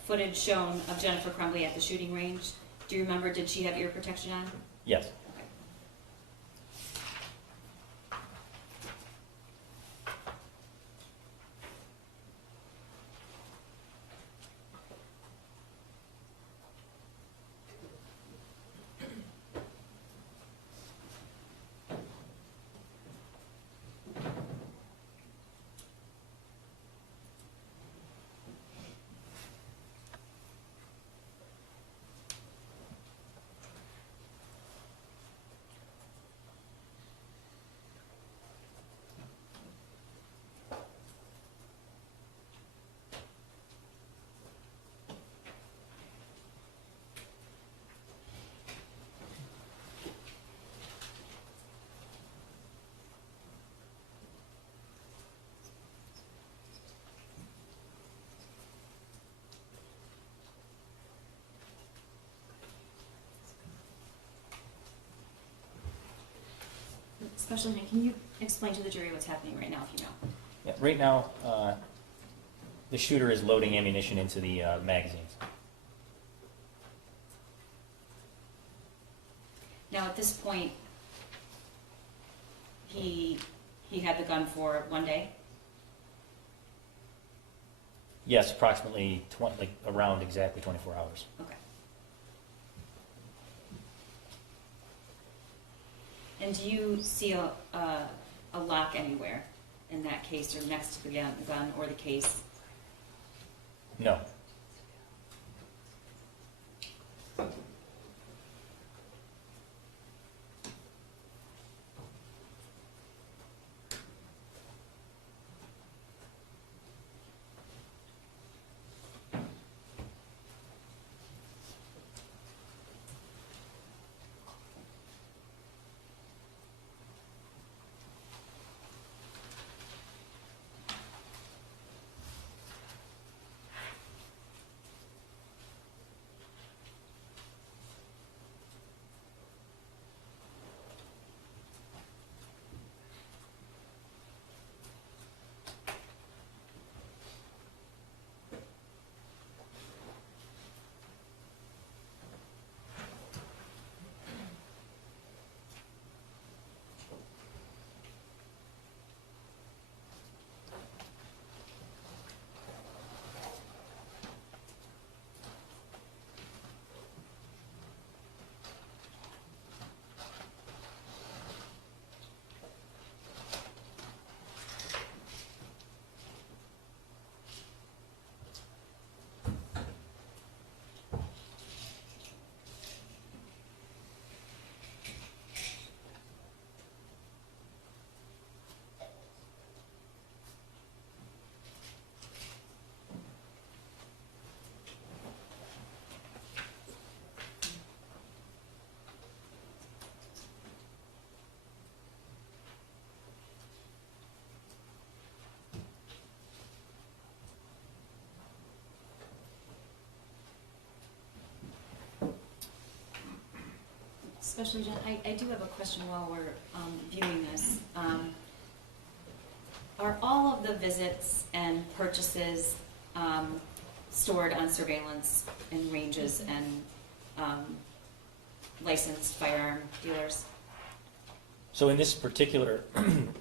footage shown of Jennifer Crumbley at the shooting range, do you remember, did she have ear protection on? Yes. Okay. Special Agent, can you explain to the jury what's happening right now, if you know? Yeah, right now, the shooter is loading ammunition into the magazines. Now, at this point, he had the gun for one day? Yes, approximately around exactly 24 hours. Okay. And do you see a lock anywhere in that case or next to the gun or the case? No. Special Agent, I do have a question while we're viewing this. Are all of the visits and purchases stored on surveillance in ranges and licensed firearm dealers? So in this particular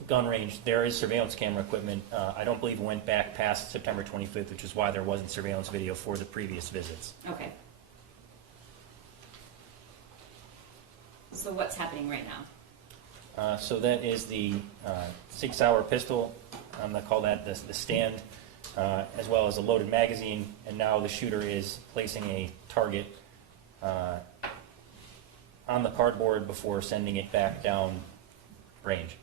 gun range, there is surveillance camera equipment. I don't believe it went back past September 25th, which is why there wasn't surveillance video for the previous visits. Okay. So what's happening right now? So that is the 6-hour pistol, I'm going to call that the stand, as well as a loaded magazine, and now the shooter is placing a target on the cardboard before sending it back down range.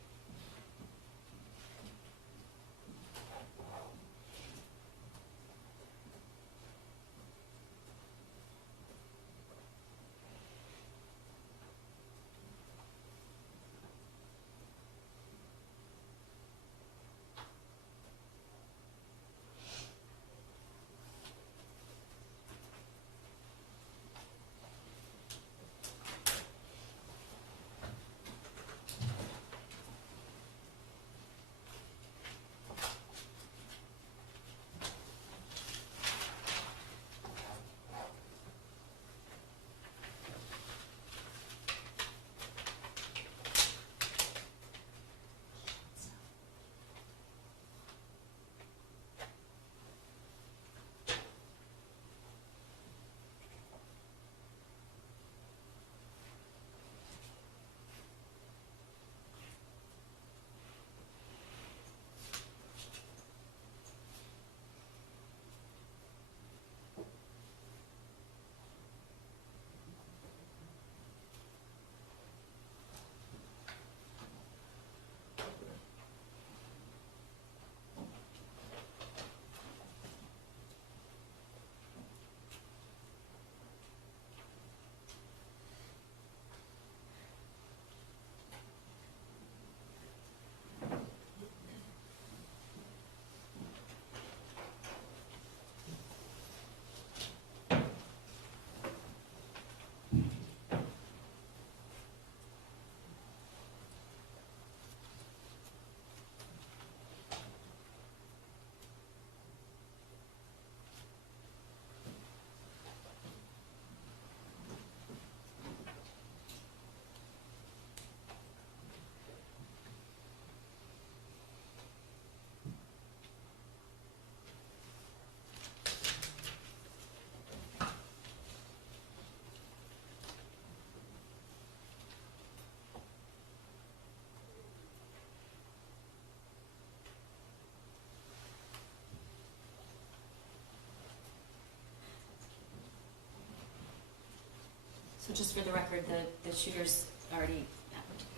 So just for the record, the shooter's already,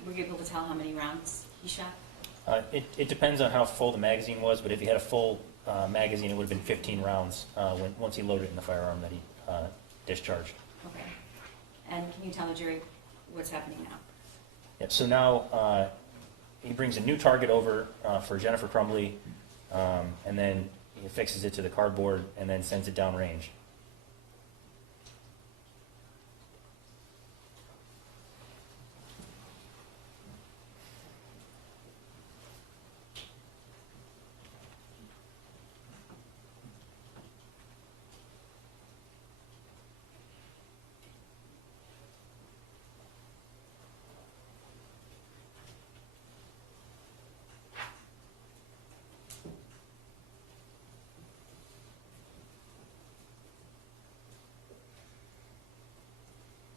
were you able to tell how many rounds he shot? It depends on how full the magazine was, but if he had a full magazine, it would have been 15 rounds once he loaded it in the firearm that he discharged. Okay. And can you tell the jury what's happening now? Yeah, so now he brings a new target over for Jennifer Crumbley, and then he affixes it to the cardboard and then sends it downrange.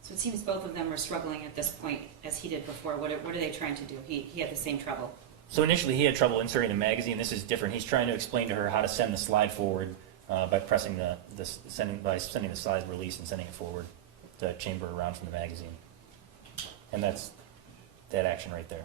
So it seems both of them were struggling at this point as he did before. What are they trying to do? He had the same trouble. So initially he had trouble inserting the magazine. This is different. He's trying to explain to her how to send the slide forward by pressing sending the slide release and sending it forward, the chamber around from the magazine. And that's that action right there.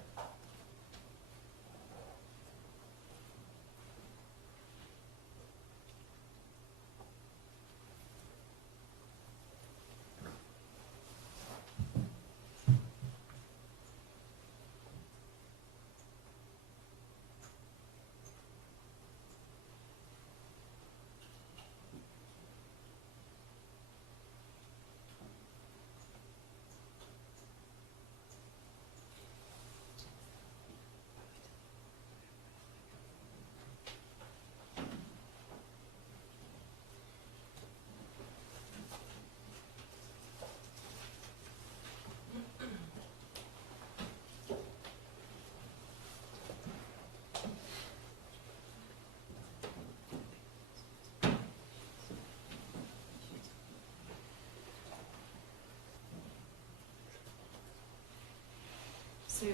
So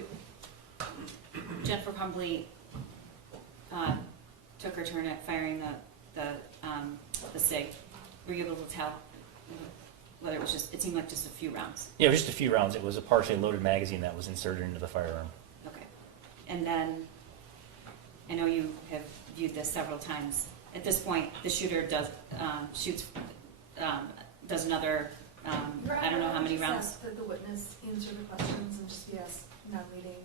Jennifer Crumbley took her turn at firing the SIG. Were you able to tell whether it was just, it seemed like just a few rounds? Yeah, just a few rounds. It was a partially loaded magazine that was inserted into the firearm. Okay. And then, I know you have viewed this several times. At this point, the shooter does another, I don't know how many rounds. Just ask that the witness answer the questions and just be asked, not reading.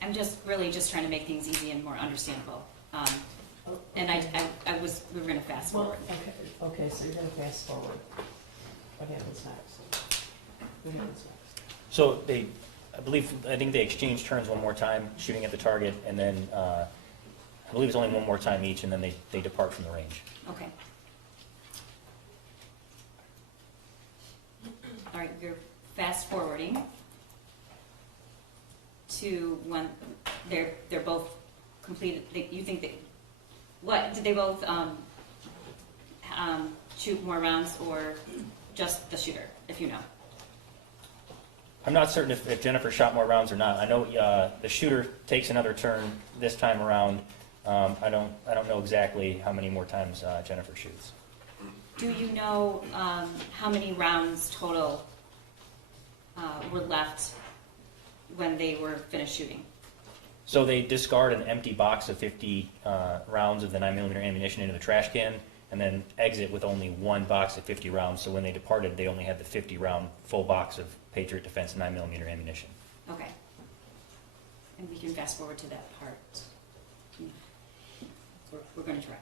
I'm just really just trying to make things easy and more understandable. And we were gonna fast forward. Well, okay, so you're gonna fast forward. What happens next? What happens next? So I think they exchanged turns one more time, shooting at the target, and then I believe it's only one more time each, and then they depart from the range. Okay. All right, you're fast forwarding to when they're both completed. You think that what did they both shoot more rounds, or just the shooter, if you know? I'm not certain if Jennifer shot more rounds or not. I know the shooter takes another turn this time around. I don't know exactly how many more times Jennifer shoots. Do you know how many rounds total were left when they were finished shooting? So they discard an empty box of 50 rounds of the 9mm ammunition into the trash can, and then exit with only one box of 50 rounds. So when they departed, they only had the 50-round full box of Patriot Defense 9mm ammunition. Okay. And we can fast forward to that part. We're going to try.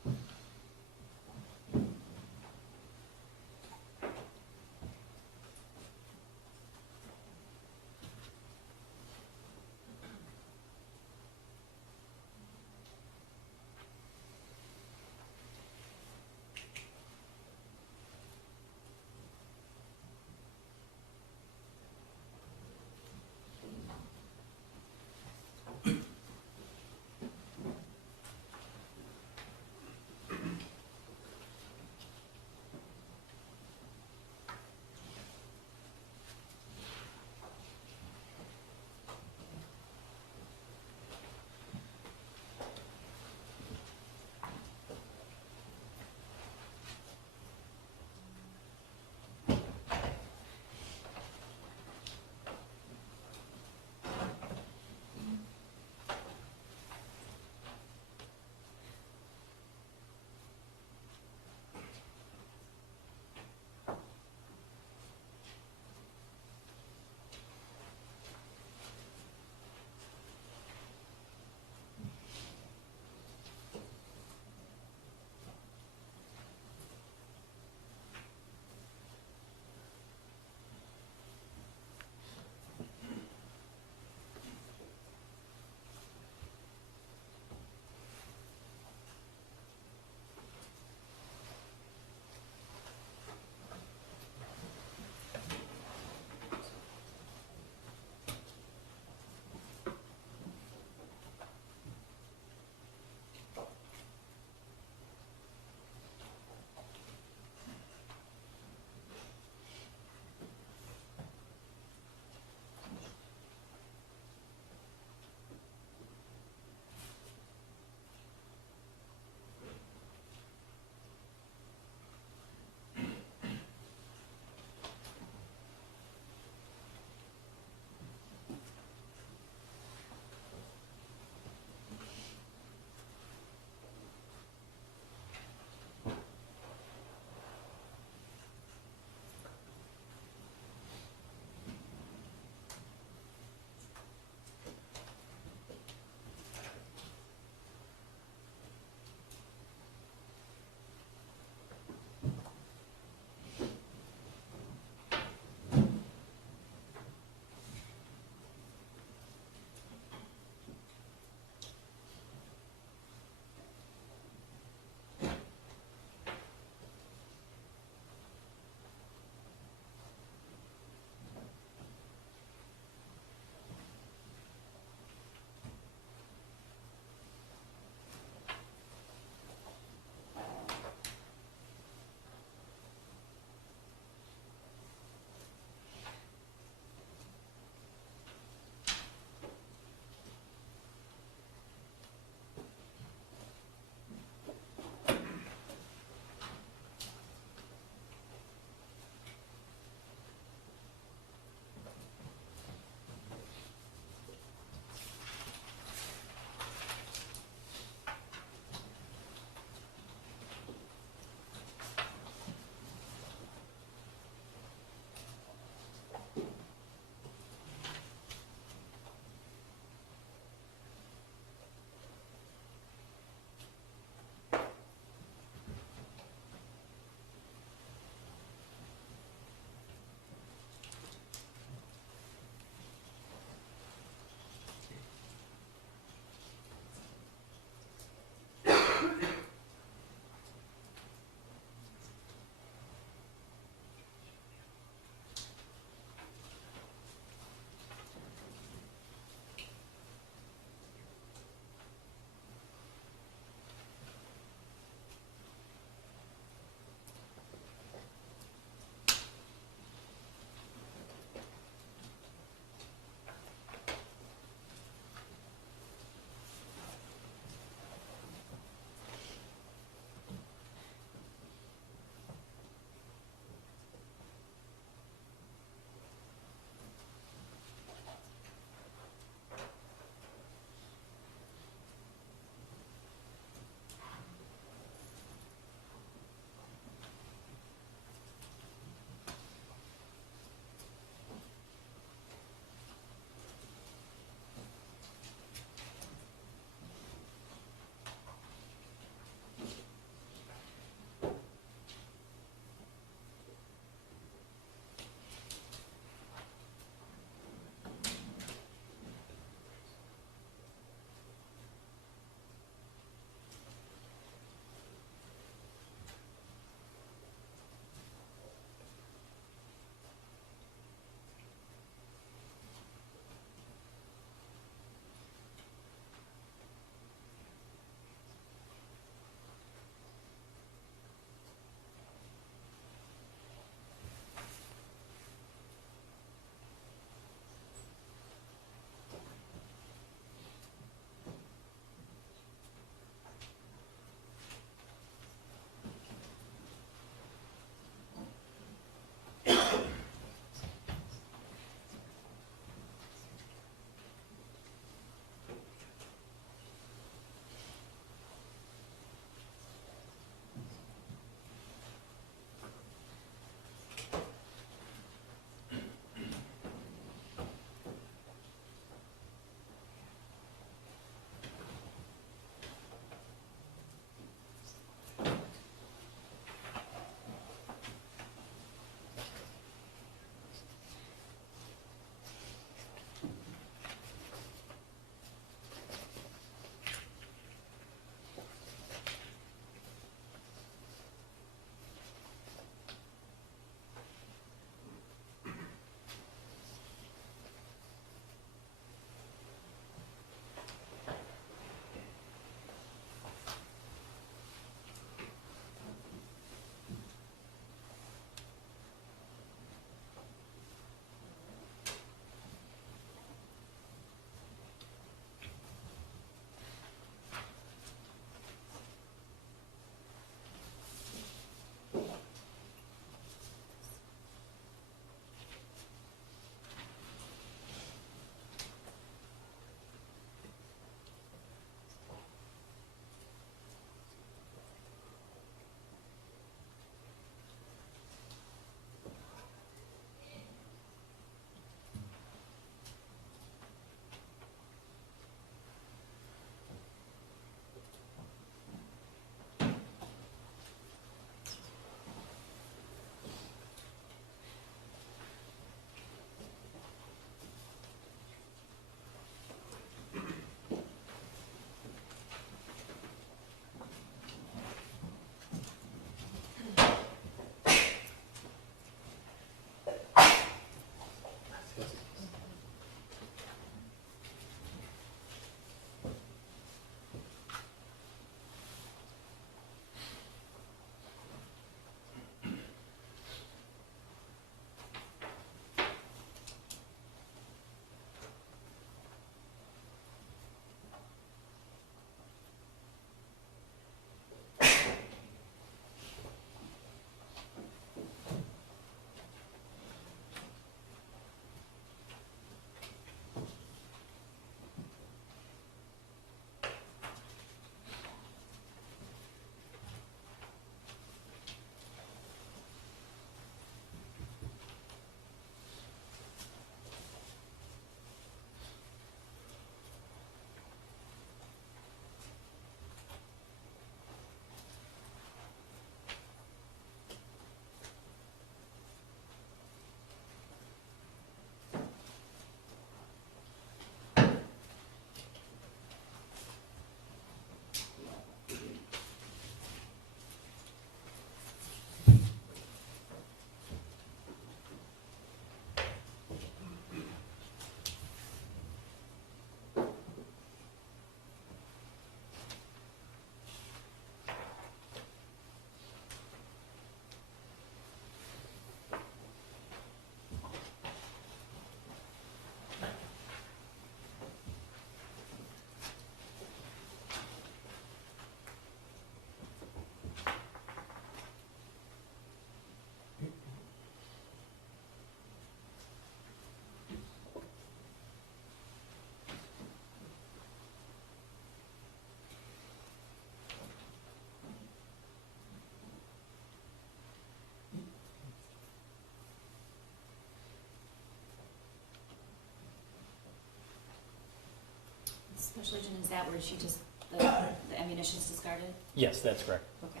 was that where she just, the ammunition's discarded? Yes, that's correct. Okay.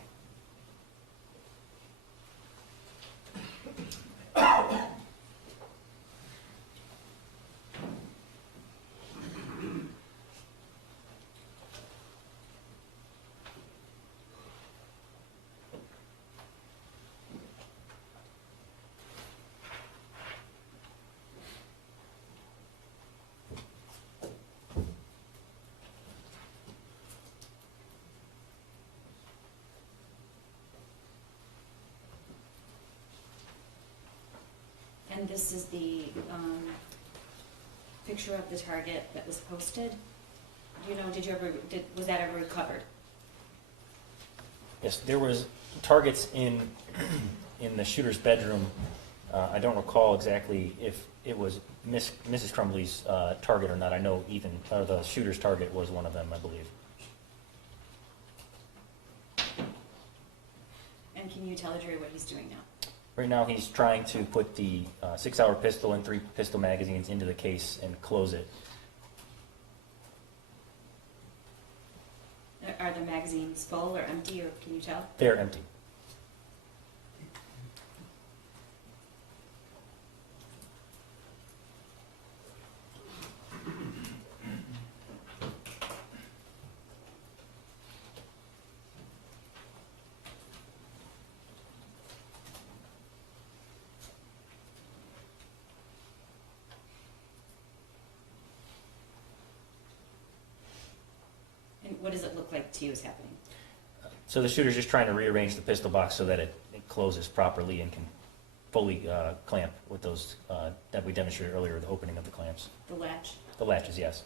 And this is the picture of the target that was posted. Do you know, was that ever recovered? Yes, there was targets in the shooter's bedroom. I don't recall exactly if it was Mrs. Crumbley's target or not. I know the shooter's target was one of them, I believe. And can you tell the jury what he's doing now? Right now, he's trying to put the 6-hour pistol and 3 pistol magazines into the case and close it. Are the magazines full or empty, or can you tell? They're empty. And what does it look like to you is happening? So the shooter's just trying to rearrange the pistol box so that it closes properly and can fully clamp with those that we demonstrated earlier, the opening of the clamps. The latch? The latches, yes.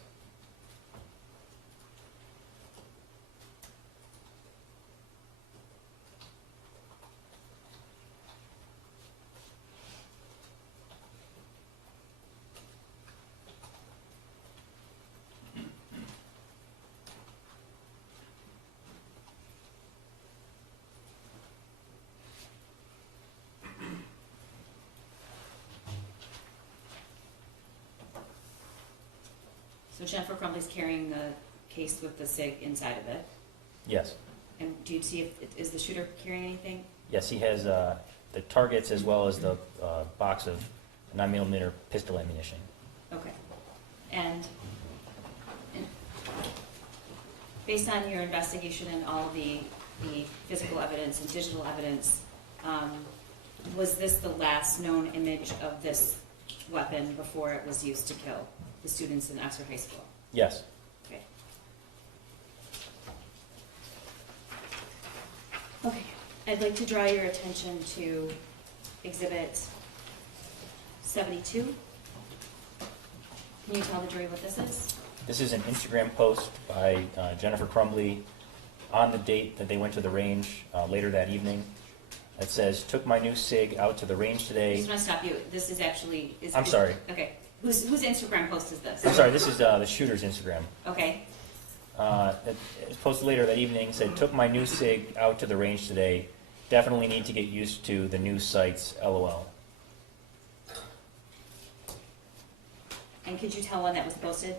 So Jennifer Crumbley's carrying the case with the SIG inside of it. Yes. And do you see is the shooter carrying anything? Yes, he has the targets as well as the box of 9mm pistol ammunition. Okay. And based on your investigation and all the physical evidence and digital evidence, was this the last known image of this weapon before it was used to kill the students in Oxford High School? Yes. Okay. Okay. I'd like to draw your attention to Exhibit 72. Can you tell the jury what this is? This is an Instagram post by Jennifer Crumbley on the date that they went to the range later that evening. It says, "Took my new SIG out to the range I today." just want to stop you. This is actually... I'm sorry. Okay. Whose Instagram post is this? I'm sorry, this is the shooter's Instagram. Okay. It was posted later that evening, said, "Took my new SIG out to the range today. Definitely need to get used to the new sights, LOL." And could you tell when that was posted?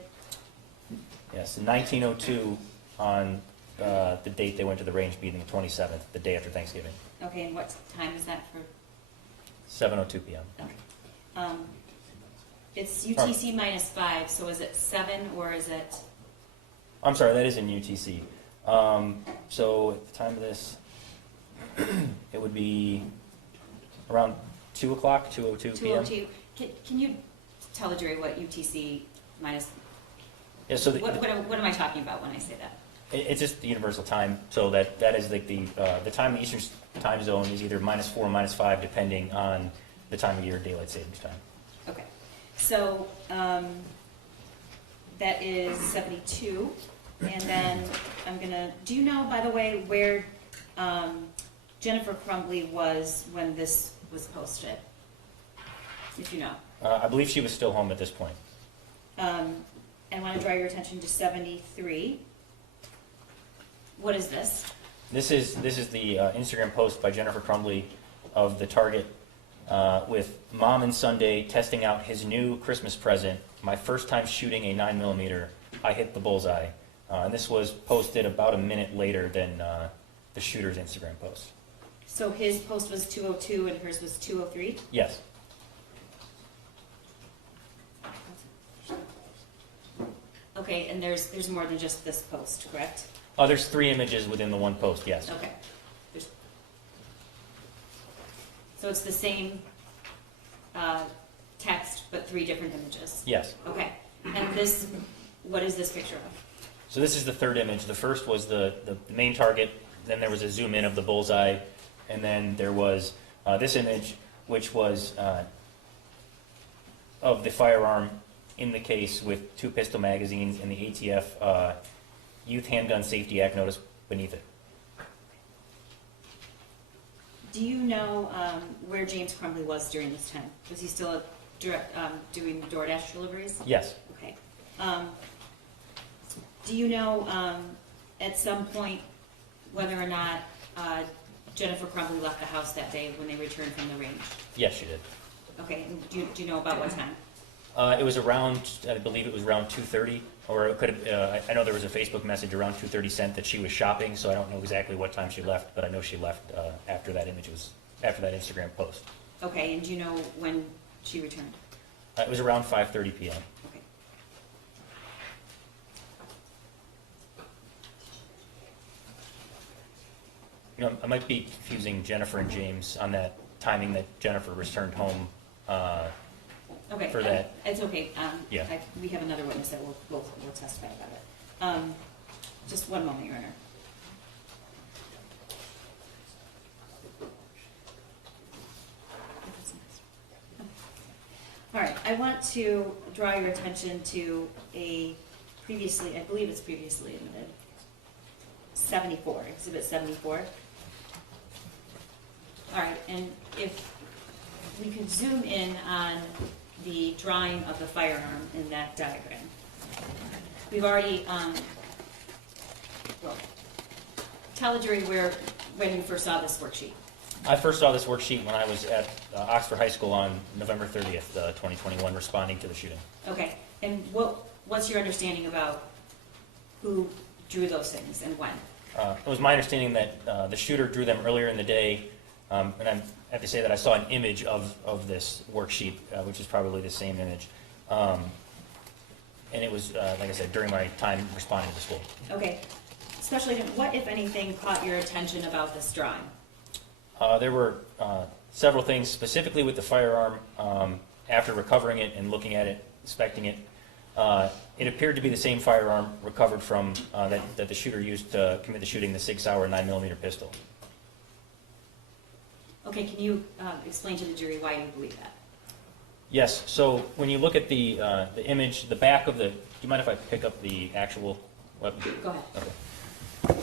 Yes, in 1902 on the date they went to the range, being the 27th, the day after Thanksgiving. Okay, and what time is that for? 7:02 p.m. Okay. It's UTC -5, so is it 7 or is it... I'm sorry, that is in UTC. So at the time of this, it would be around 2 o'clock, 2:02 p.m. 2:02. Can you tell the jury what UTC minus... Yeah, so What am I talking about when I say that? it's just the universal time. So that is like the time in the Eastern time zone is either -4 or -5, depending on the time of year, daylight savings time. Okay. So that is 72. And then I'm going to... Do you know, by the way, where Jennifer Crumbley was when this was posted? If you know. I believe she was still home at this point. I want to draw your attention to 73. What is this? This is the Instagram post by Jennifer Crumbley of the target with "Mom and Sunday testing out his new Christmas present. My first time shooting a 9mm. I hit the bullseye. And this was posted about a minute later than the shooter's Instagram post. So his post was 2:02 and hers was 2:03? Yes. Okay, and there's more than just this post, correct? There's 3 images within the one post, yes. Okay. So it's the same text, but 3 different images? Yes. Okay. And this, what is this picture of? So this is the 3rd image. The first was the main target, then there was a zoom in of the bullseye, and then there was this image, which was of the firearm in the case with 2 pistol magazines and the ATF Youth Handgun Safety Act notice beneath it. Do you know where James Crumbley was during this time? Was he still doing DoorDash deliveries? Yes. Okay. Do you know at some point whether or not Jennifer Crumbley left the house that day when they returned from the range? Yes, she did. Okay. And do you know about what time? It was around, I believe it was around 2:30, or it could have, I know there was a Facebook message around 2:30 sent that she was shopping, so I don't know exactly what time she left, but I know she left after that after that Instagram post. Okay. And do you know when she returned? It was around 5:30 p.m. Okay. You know, I might be confusing Jennifer and James on that timing that Jennifer returned home. Okay. For that. It's okay. Yeah. We have another witness that will testify about it. Just one moment, Your Honor. All right. I want to draw your attention to a previously, I believe it's previously admitted, 74, Exhibit 74. All right. And if we could zoom in on the drawing of the firearm in that diagram. We've already, well, tell the jury when you first saw this worksheet. I first saw this worksheet when I was at Oxford High School on November 30th, 2021, responding to the shooting. Okay, and what's your understanding about who drew those things and when? It was my understanding that the shooter drew them earlier in the day, and I have to say that I saw an image of this worksheet, which is probably the same image. And it was, like I said, during my time responding to the school. Okay, Special Agent, what, if anything, caught your attention about this drawing? There were several things, specifically with the firearm. After recovering it and looking at it, inspecting it, it appeared to be the same firearm recovered from that the shooter used to commit the shooting, the Sig Sauer 9mm pistol. Okay, can you explain to the jury why you believe that? Yes. So when you look at the image, the back of the. Do you mind if I pick up the actual weapon? Go ahead. Okay.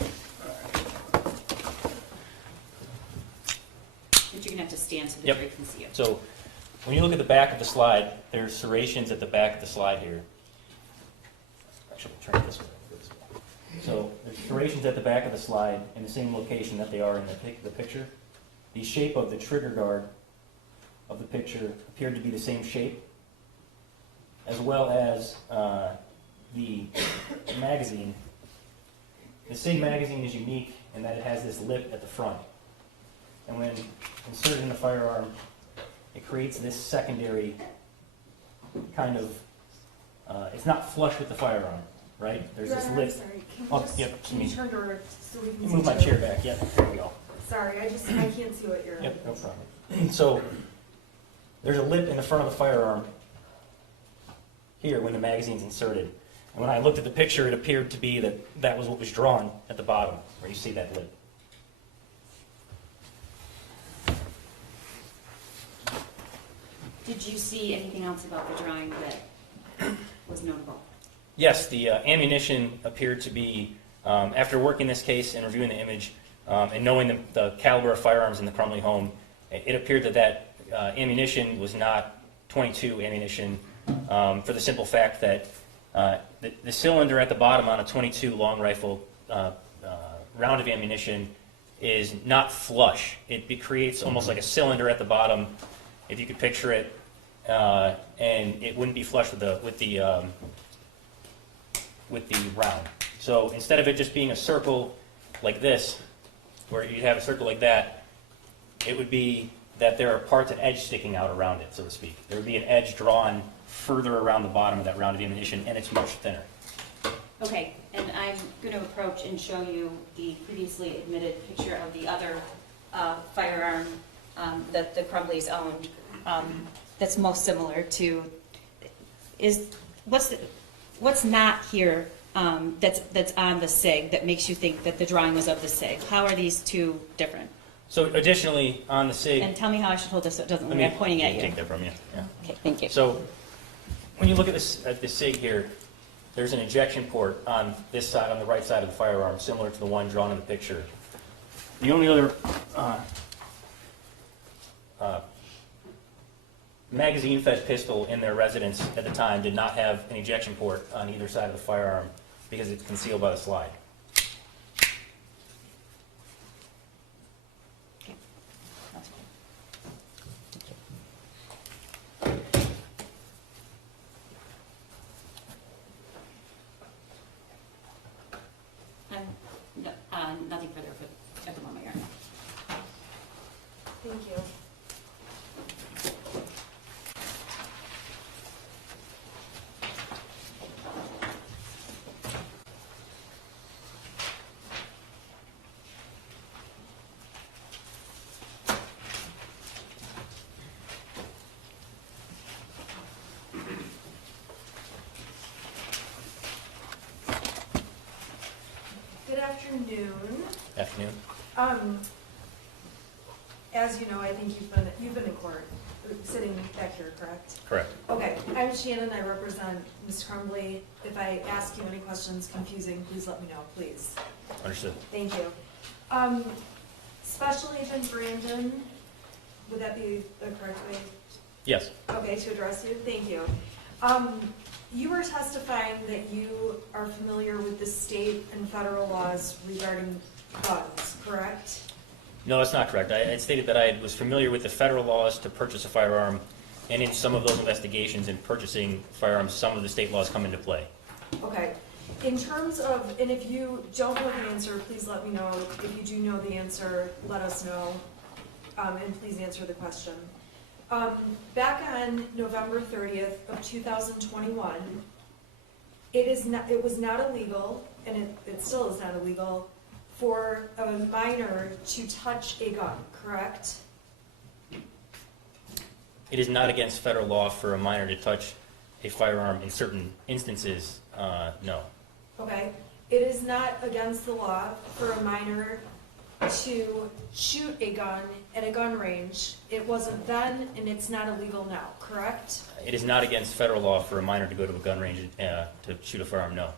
But you're gonna have to stand so the Yep. jury can see you. So when you look at the back of the slide, there's serrations at the back of the slide here. Actually, turn it this way. So there's serrations at the back of the slide in the same location that they are in the picture. The shape of the trigger guard of the picture appeared to be the same shape, as well as the magazine. The SIG magazine is unique in that it has this lip at the front. And when inserted in the firearm, it creates this secondary kind of, it's not flush with the firearm, right? There's Your this Honor, lip. I'm sorry, Oh, yep, can you turn to her so we can see? Move my each chair other? back, yep, there we go. Sorry, I can't see what you're. Yep, no problem. So there's a lip in the front of the firearm here when the magazine's inserted. And when I looked at the picture, it appeared to be that was what was drawn at the bottom, where you see that lip. Did you see anything else about the drawing that was notable? Yes, the ammunition appeared to be, after working this case and reviewing the image, and knowing the caliber of firearms in the Crumbley home, it appeared that ammunition was not .22 ammunition, for the simple fact that the cylinder at the bottom on a .22 long rifle round of ammunition is not flush. It creates almost like a cylinder at the bottom, if you could picture it, and it wouldn't be flush with with the round. So instead of it just being a circle like this, where you'd have a circle like that, it would be that there are parts and edge sticking out around it, so to speak. There would be an edge drawn further around the bottom of that round of ammunition, and it's much thinner. Okay, and I'm going to approach and show you the previously admitted picture of the other firearm that the Crumbleys owned that's most similar to, what's not here that's on the SIG that makes you think that the drawing was of the SIG? How are these two different? So additionally, on the SIG, And tell me how I should hold this so it doesn't look let like me I'm pointing at you. take that from you. Yeah. Okay, thank you. So when you look at this at the SIG here, there's an ejection port on this side, on the right side of the firearm, similar to the one drawn in the picture. The only other magazine-fed pistol in their residence at the time did not have an ejection port on either side of the firearm because it's concealed by the slide. Okay, that's fine. Nothing further at the moment, Your Honor. Thank you. Good afternoon. Afternoon. As you know, I think you've been in court, sitting back here, correct? Correct. Okay, I'm Shannon, I represent Ms. Crumbley. If I ask you any questions confusing, please let me know, please. Understood. Thank you. Special Agent Brandon, would that be the correct way? Yes. Okay, to address you, thank you. You were testifying that you are familiar with the state and federal laws regarding guns, correct? No, that's not correct. I had stated that I was familiar with the federal laws to purchase a firearm, and in some of those investigations in purchasing firearms, some of the state laws come into play. Okay. In terms of, and if you don't know the answer, please let me know. If you do know the answer, let us know, and please answer the question. Back on November 30th of 2021, it was not illegal, and it still is not illegal, for a minor to touch a gun, correct? It is not against federal law for a minor to touch a firearm in certain instances, no. Okay. It is not against the law for a minor to shoot a gun at a gun range. It wasn't then, and it's not illegal now, correct? It is not against federal law for a minor to go to a gun range to shoot a firearm, no.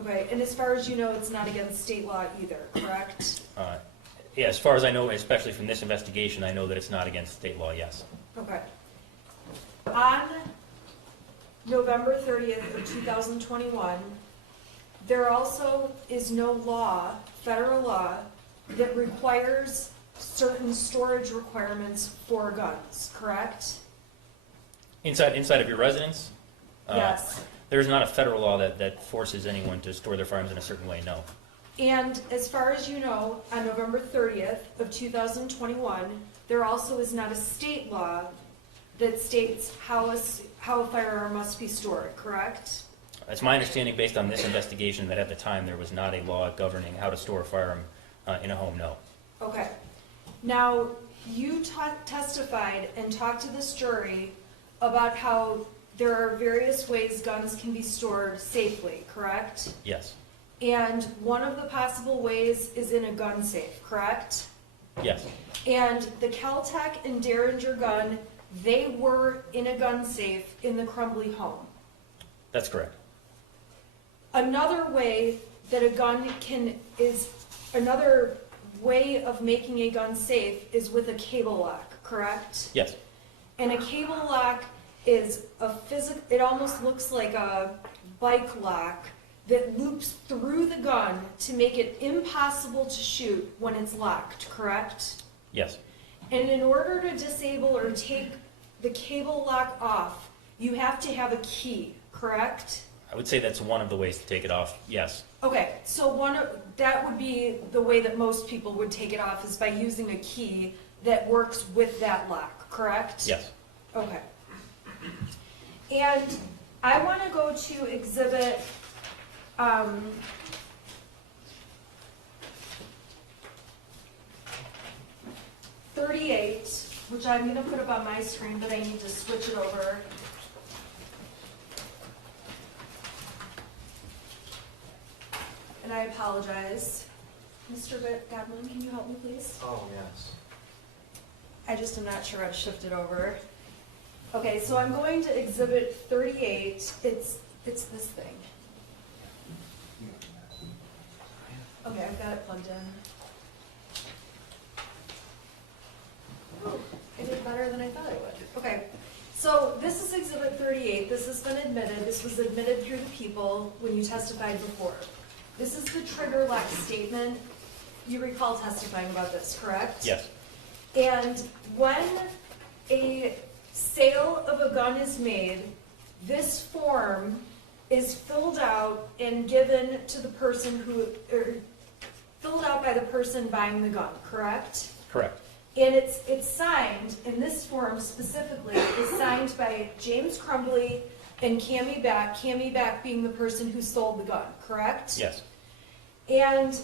Okay, and as far as you know, it's not against state law either, correct? Yeah, as far as I know, especially from this investigation, I know that it's not against state law, yes. Okay. On November 30th of 2021, there also is no law, federal law, that requires certain storage requirements for guns, correct? Inside of your residence? Yes. There is not a federal law that forces anyone to store their firearms in a certain way, no. And as far as you know, on November 30th of 2021, there also is not a state law that states how a firearm must be stored, correct? It's my understanding, based on this investigation, that at the time there was not a law governing how to store a firearm in a home, no. Okay. Now, you testified and talked to this jury about how there are various ways guns can be stored safely, correct? Yes. And one of the possible ways is in a gun safe, correct? Yes. And the Kel-Tec and Derringer gun, they were in a gun safe in the Crumbley home. That's correct. Another way that a gun another way of making a gun safe is with a cable lock, correct? Yes. And a cable lock is it almost looks like a bike lock that loops through the gun to make it impossible to shoot when it's locked, correct? Yes. And in order to disable or take the cable lock off, you have to have a key, correct? I would say that's one of the ways to take it off, yes. Okay, so that would be the way that most people would take it off, is by using a key that works with that lock, correct? Yes. Okay. And I want to go to exhibit, 38, which I'm going to put up on my screen, but I need to switch it over. And I apologize. Mr. Godwin, can you help me, please? Oh, yes. I just am not sure how to shift it over. Okay, so I'm going to exhibit 38. It's this thing. Okay, I've got it plugged in. Oh, I did better than I thought I would. Okay, so this is exhibit 38. This has been admitted. This was admitted through the people when you testified before. This is the trigger lock statement. You recall testifying about this, correct? Yes. And when a sale of a gun is made, this form is filled out and given to the person or filled out by the person buying the gun, correct? Correct. And it's signed, in this form specifically, is signed by James Crumbley and Cammie Back being the person who sold the gun, correct? Yes. And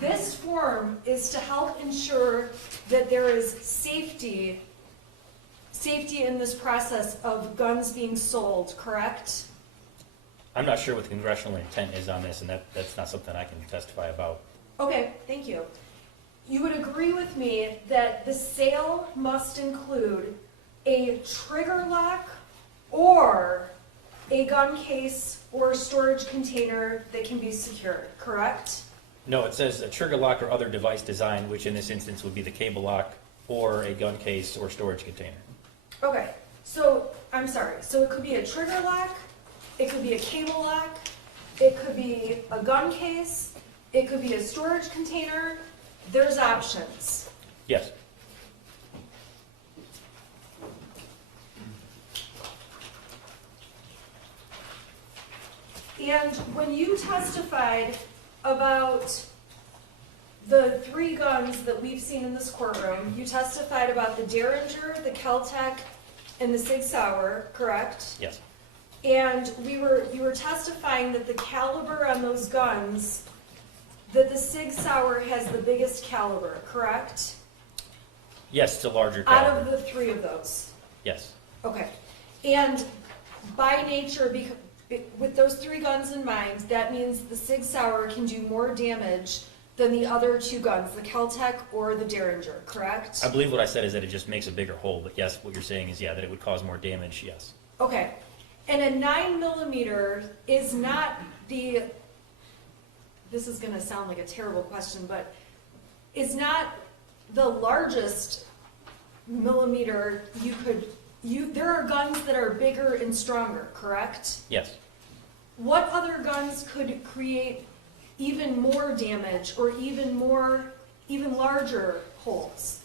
this form is to help ensure that there is safety in this process of guns being sold, correct? I'm not sure what the congressional intent is on this, and that's not something I can testify about. Okay, thank you. You would agree with me that the sale must include a trigger lock or a gun case or storage container that can be secured, correct? No, it says a trigger lock or other device design, which in this instance would be the cable lock or a gun case or storage container. Okay, so, I'm sorry, so it could be a trigger lock, it could be a cable lock, it could be a gun case, it could be a storage container, there's options. Yes. And when you testified about the 3 guns that we've seen in this courtroom, you testified about the Derringer, the Kel-Tec, and the Sig Sauer, correct? Yes. And you were testifying that the caliber on those guns, that the Sig Sauer has the biggest caliber, correct? Yes, it's a larger Out caliber. of the 3 of those. Yes. Okay. And by nature, with those 3 guns in mind, that means the Sig Sauer can do more damage than the other 2 guns, the Kel-Tec or the Derringer, correct? I believe what I said is that it just makes a bigger hole, but yes, what you're saying is, yeah, that it would cause more damage, yes. Okay. And a 9mm is not the, this is going to sound like a terrible question, but is not the largest millimeter you could, there are guns that are bigger and stronger, correct? Yes. What other guns could create even more damage or even larger holes?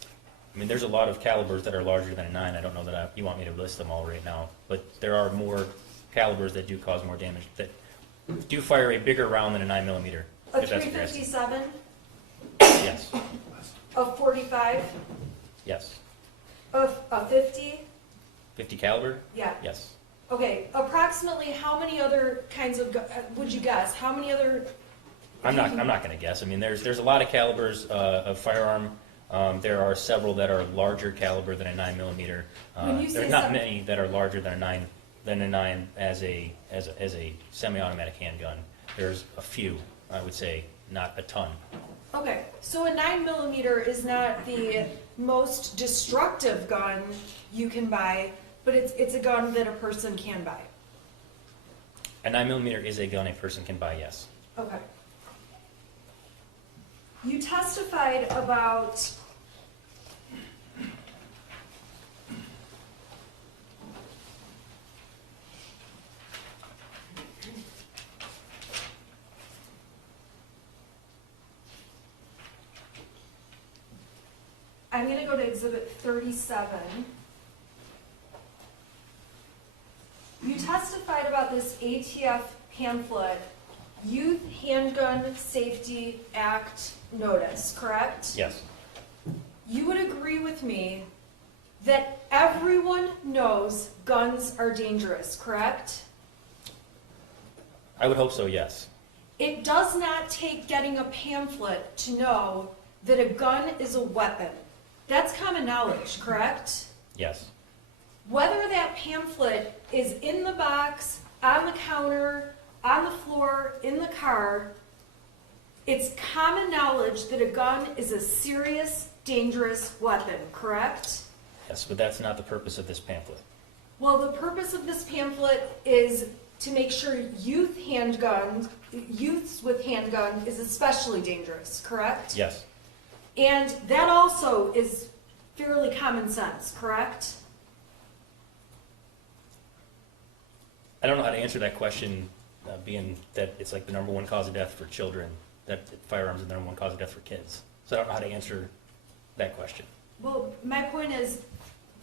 I mean, there's a lot of calibers that are larger than a 9. I don't know that you want me to list them all right now, but there are more calibers that do cause more damage, that do fire a bigger round than a 9mm. A if that's what you're asking. 357, Yes. a 45, Yes. a 50? 50 caliber? Yeah. Yes. Okay, approximately how many other kinds of, would you guess, how many other? I'm not going to guess. I mean, there's a lot of calibers of firearm. There are several that are larger caliber than a 9mm. When you say There's not some- many that are larger than a 9 as a semi-automatic handgun. There's a few, I would say, not a ton. Okay, so a 9mm is not the most destructive gun you can buy, but it's a gun that a person can buy. A 9mm is a gun a person can buy, yes. Okay. You testified about I'm going to go to exhibit 37. You You testified about this ATF pamphlet, Youth Handgun Safety Act notice, correct? Yes. You would agree with me that everyone knows guns are dangerous, correct? I would hope so, yes. It does not take getting a pamphlet to know that a gun is a weapon. That's common knowledge, correct? Yes. Whether that pamphlet is in the box, on the counter, on the floor, in the car, it's common knowledge that a gun is a serious, dangerous weapon, correct? Yes, but that's not the purpose of this pamphlet. Well, the purpose of this pamphlet is to make sure youths with handgun is especially dangerous, correct? Yes. And that also is fairly common sense, correct? I don't know how to answer that question, being that it's like the number one cause of death for children, that firearms are the number one cause of death for kids. So I don't know how to answer that question. Well, my point is,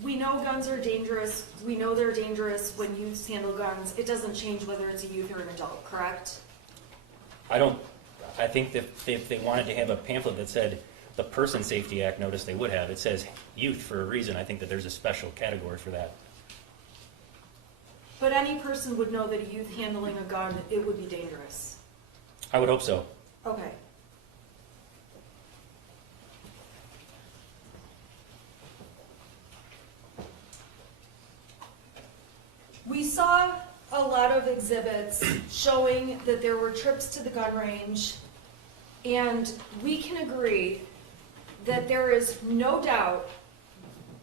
we know guns are dangerous. We know they're dangerous when youths handle guns. It doesn't change whether it's a youth or an adult, correct? I think that if they wanted to have a pamphlet that said the Person Safety Act notice, they would have. It says youth for a reason. I think that there's a special category for that. But any person would know that a youth handling a gun, it would be dangerous. I would hope so. Okay. We saw a lot of exhibits showing that there were trips to the gun range, and we can agree that there is no doubt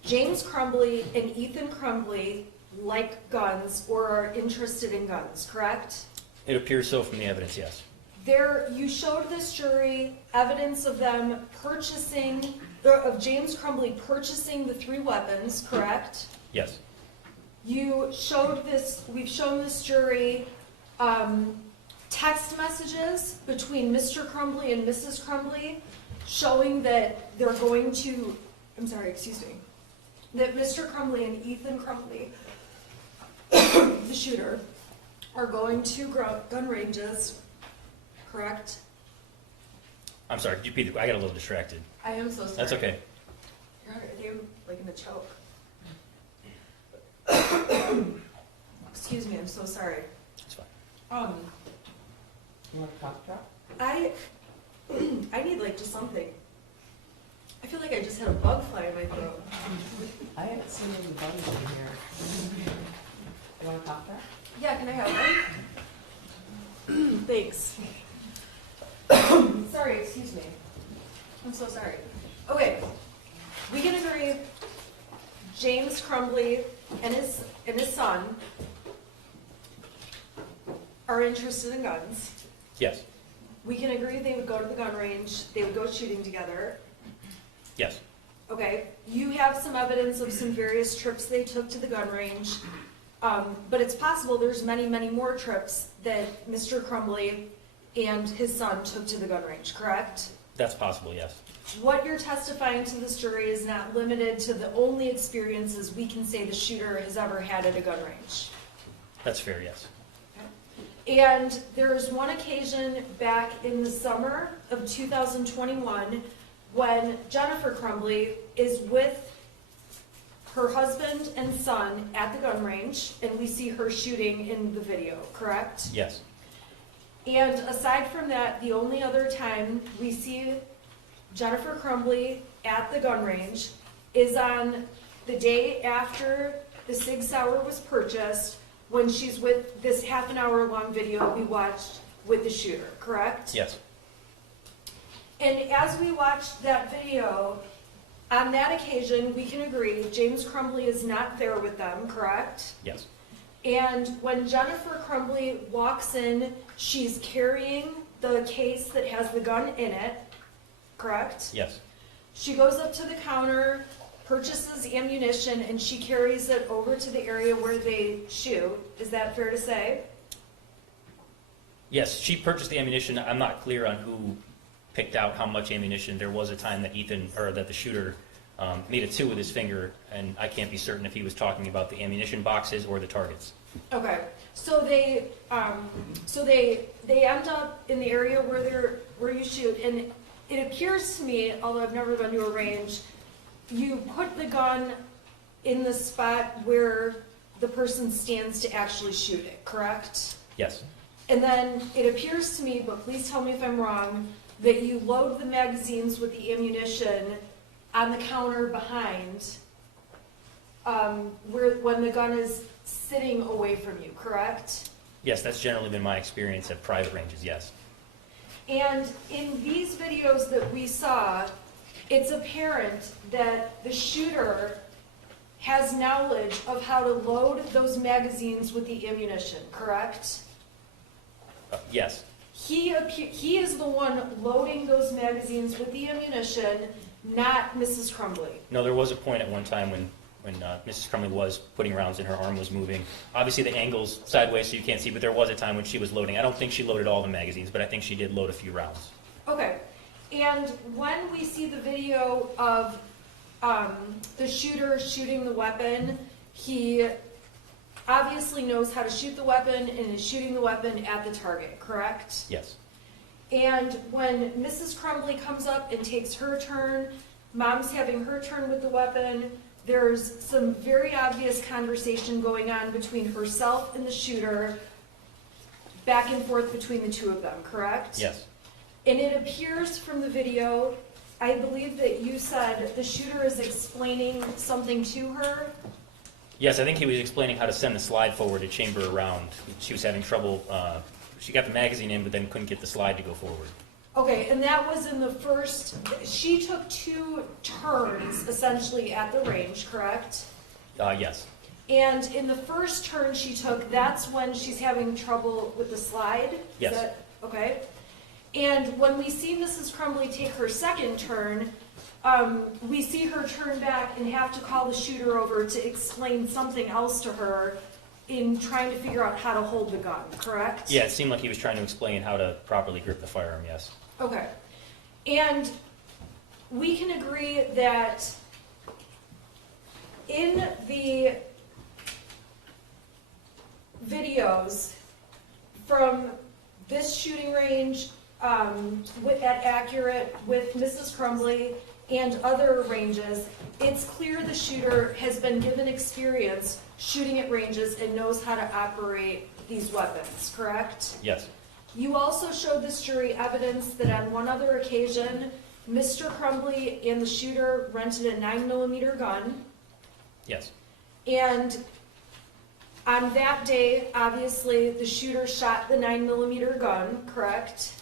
James Crumbley and Ethan Crumbley like guns or are interested in guns, correct? It appears so from the evidence, yes. You showed this jury evidence of them purchasing, of James Crumbley purchasing the 3 weapons, correct? Yes. We've shown this jury text messages between Mr. Crumbley and Mrs. Crumbley showing that they're going to, that Mr. Crumbley and Ethan Crumbley, the shooter, are going to gun ranges, correct? I'm sorry, could you repeat? I got a little distracted. I am so sorry. That's okay. You're like in a choke. Excuse me, I'm so sorry. That's fine. You want a cough drop? I need like just something. I feel like I just had a bug fly in my throat. I haven't seen any bugs in here. You want a cough drop? Yeah, can I have one? Thanks. Sorry, excuse me. I'm so sorry. Okay, we can agree James Crumbley and his son are interested in guns. Yes. We can agree they would go to the gun range, they would go shooting together. Yes. Okay, you have some evidence of some various trips they took to the gun range, but it's possible there's many, many more trips that Mr. Crumbley and his son took to the gun range, correct? That's possible, yes. What you're testifying to this jury is not limited to the only experiences we can say the shooter has ever had at a gun range. That's fair, yes. And there's one occasion back in the summer of 2021 when Jennifer Crumbley is with her husband and son at the gun range, and we see her shooting in the video, correct? Yes. And aside from that, the only other time we see Jennifer Crumbley at the gun range is on the day after the Sig Sauer was purchased, when she's with this half-an-hour-long video we watched with the shooter, correct? Yes. And as we watched that video, on that occasion, we can agree James Crumbley is not there with them, correct? Yes. And when Jennifer Crumbley walks in, she's carrying the case that has the gun in it, correct? Yes. She goes up to the counter, purchases ammunition, and she carries it over to the area where they shoot. Is that fair to say? Yes, she purchased the ammunition. I'm not clear on who picked out how much ammunition. There was a time that that the shooter made a 2 with his finger, and I can't be certain if he was talking about the ammunition boxes or the targets. Okay, so they end up in the area where you shoot, and it appears to me, although I've never been to a range, you put the gun in the spot where the person stands to actually shoot it, correct? Yes. And then it appears to me, but please tell me if I'm wrong, that you load the magazines with the ammunition on the counter behind, when the gun is sitting away from you, correct? Yes, that's generally been my experience at private ranges, yes. And in these videos that we saw, it's apparent that the shooter has knowledge of how to load those magazines with the ammunition, correct? Yes. He is the one loading those magazines with the ammunition, not Mrs. Crumbley. No, there was a point at one time when Mrs. Crumbley was putting rounds and her arm was moving. Obviously the angle's sideways so you can't see, but there was a time when she was loading. I don't think she loaded all the magazines, but I think she did load a few rounds. Okay, and when we see the video of the shooter shooting the weapon, he obviously knows how to shoot the weapon and is shooting the weapon at the target, correct? Yes. And when Mrs. Crumbley comes up and takes her turn, Mom's having her turn with the weapon, there's some very obvious conversation going on between herself and the shooter, back and forth between the two of them, correct? Yes. And it appears from the video, I believe that you said the shooter is explaining something to her. Yes, I think he was explaining how to send the slide forward to chamber around. She was having trouble, she got the magazine in, but then couldn't get the slide to go forward. Okay, and that was in the first, she took 2 turns essentially at the range, correct? Yes. And in the first turn she took, that's when she's having trouble with the slide? Is Yes. that- okay. And when we see Mrs. Crumbley take her second turn, we see her turn back and have to call the shooter over to explain something else to her in trying to figure out how to hold the gun, correct? Yeah, it seemed like he was trying to explain how to properly grip the firearm, yes. Okay. And we can agree that in the videos from this shooting range at Accurate with Mrs. Crumbley and other ranges, it's clear the shooter has been given experience shooting at ranges and knows how to operate these weapons, correct? Yes. You also showed this jury evidence that on one other occasion, Mr. Crumbley and the shooter rented a 9mm gun. Yes. And on that day, obviously, the shooter shot the 9mm gun, correct?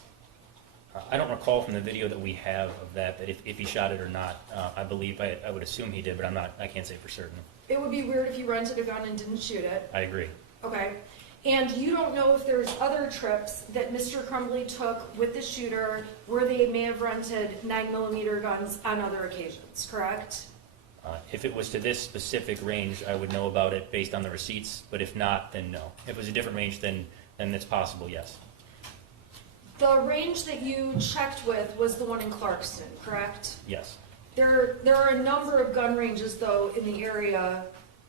I don't recall from the video that we have of that if he shot it or not. I believe, I would assume he did, but I can't say for certain. It would be weird if you rented a gun and didn't shoot it. I agree. Okay. And you don't know if there's other trips that Mr. Crumbley took with the shooter where they may have rented 9mm guns on other occasions, correct? If it was to this specific range, I would know about it based on the receipts, but if not, then no. If it was a different range, then it's possible, yes. The range that you checked with was the one in Clarkston, correct? Yes. There are a number of gun ranges, though, in the area,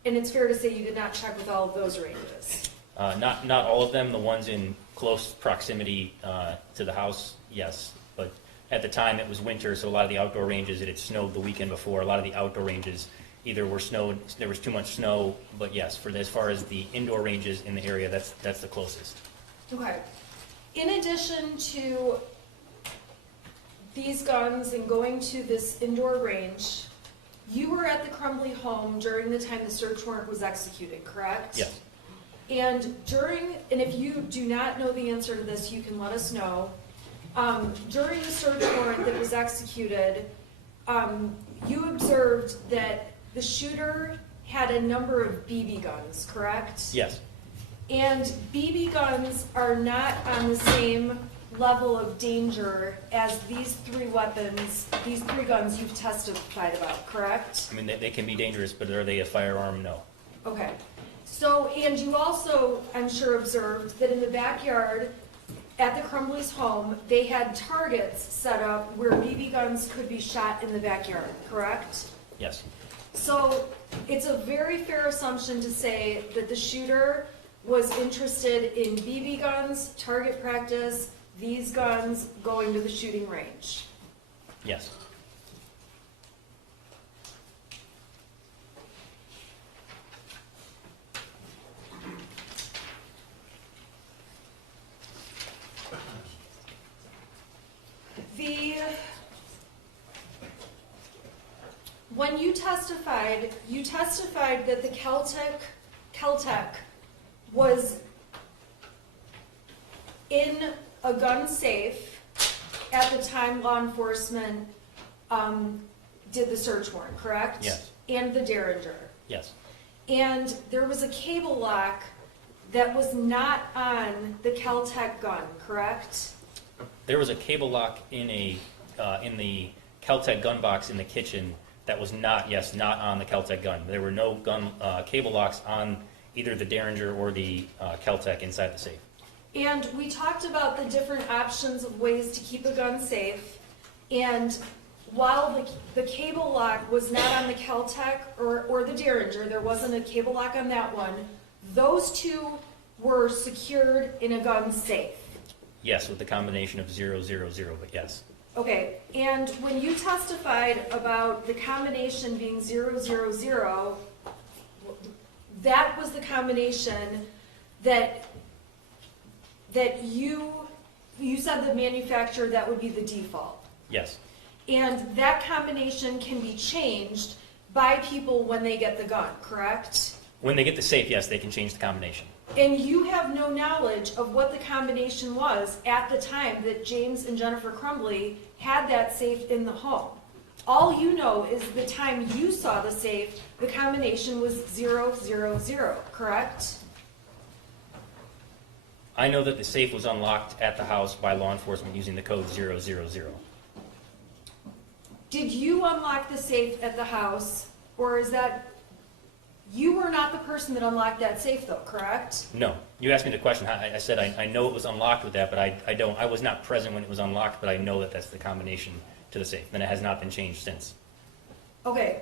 and it's fair to say you did not check with all of those ranges. Not all of them. The ones in close proximity to the house, yes. But at the time, it was winter, so a lot of the outdoor ranges, it had snowed the weekend before. A lot of the outdoor ranges either were snowed, there was too much snow, but yes, as far as the indoor ranges in the area, that's the closest. Okay. In addition to these guns and going to this indoor range, you were at the Crumbley home during the time the search warrant was executed, correct? Yes. And if you do not know the answer to this, you can let us know. During the search warrant that was executed, you observed that the shooter had a number of BB guns, correct? Yes. And BB guns are not on the same level of danger as these 3 weapons, these 3 guns you've testified about, correct? I mean, they can be dangerous, but are they a firearm? No. Okay. So, and you also, I'm sure, observed that in the backyard at the Crumbley's home, they had targets set up where BB guns could be shot in the backyard, correct? Yes. So, it's a very fair assumption to say that the shooter was interested in BB guns, target practice, these guns, going to the shooting range. Yes. When you testified that the Caltech was in a gun safe at the time law enforcement did the search warrant, correct? Yes. And the Derringer. Yes. And there was a cable lock that was not on the Caltech gun, correct? There was a cable lock in the Caltech gun box in the kitchen that was not on the Caltech gun. There were no cable locks on either the Derringer or the Caltech inside the safe. And we talked about the different options of ways to keep a gun safe. And while the cable lock was not on the Caltech or the Derringer, there wasn't a cable lock on that one, those two were secured in a gun safe. Yes, with the combination of 000, but yes. Okay, and when you testified about the combination being 000, that was the combination that you said the manufacturer, that would be the default. Yes. And that combination can be changed by people when they get the gun, correct? When they get the safe, yes, they can change the combination. And you have no knowledge of what the combination was at the time that James and Jennifer Crumbley had that safe in the home. All you know is the time you saw the safe, the combination was 000, correct? I know that the safe was unlocked at the house by law enforcement using the code 000. Did you unlock the safe at the house, or is that... You were not the person that unlocked that safe though, correct? No. You asked me the question. I said I know it was unlocked with that, but I don't. I was not present when it was unlocked, but I know that that's the combination to the safe, and it has not been changed since. Okay.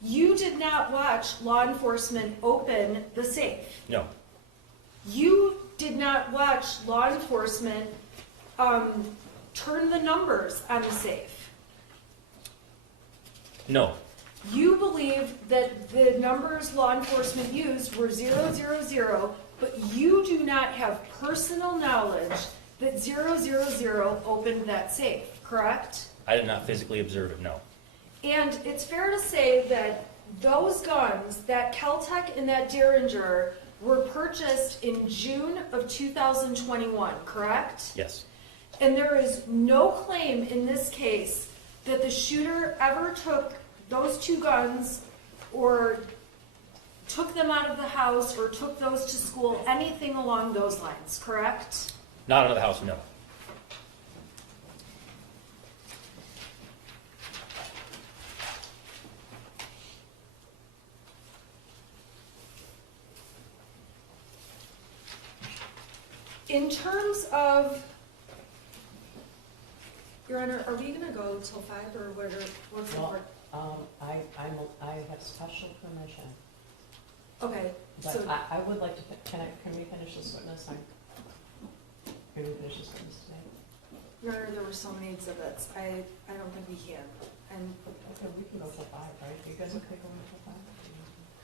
You did not watch law enforcement open the safe. No. You did not watch law enforcement turn the numbers on the safe. No. You believe that the numbers law enforcement used were 000, but you do not have personal knowledge that 000 opened that safe, correct? I did not physically observe it, no. And it's fair to say that those guns, that Caltech and that Derringer, were purchased in June of 2021, correct? Yes. And there is no claim in this case that the shooter ever took those two guns or took them out of the house or took those to school, anything along those lines, correct? Not out of the house, no. In terms of, Your Honor, are we gonna go till 5 or what's the Well, court? I have special permission, Okay, but so, I would like to, can we finish this witness? Can we finish this witness today? Your Honor, there were so many exhibits, I don't think we can. And, Okay, we can go till 5, right? You guys okay going till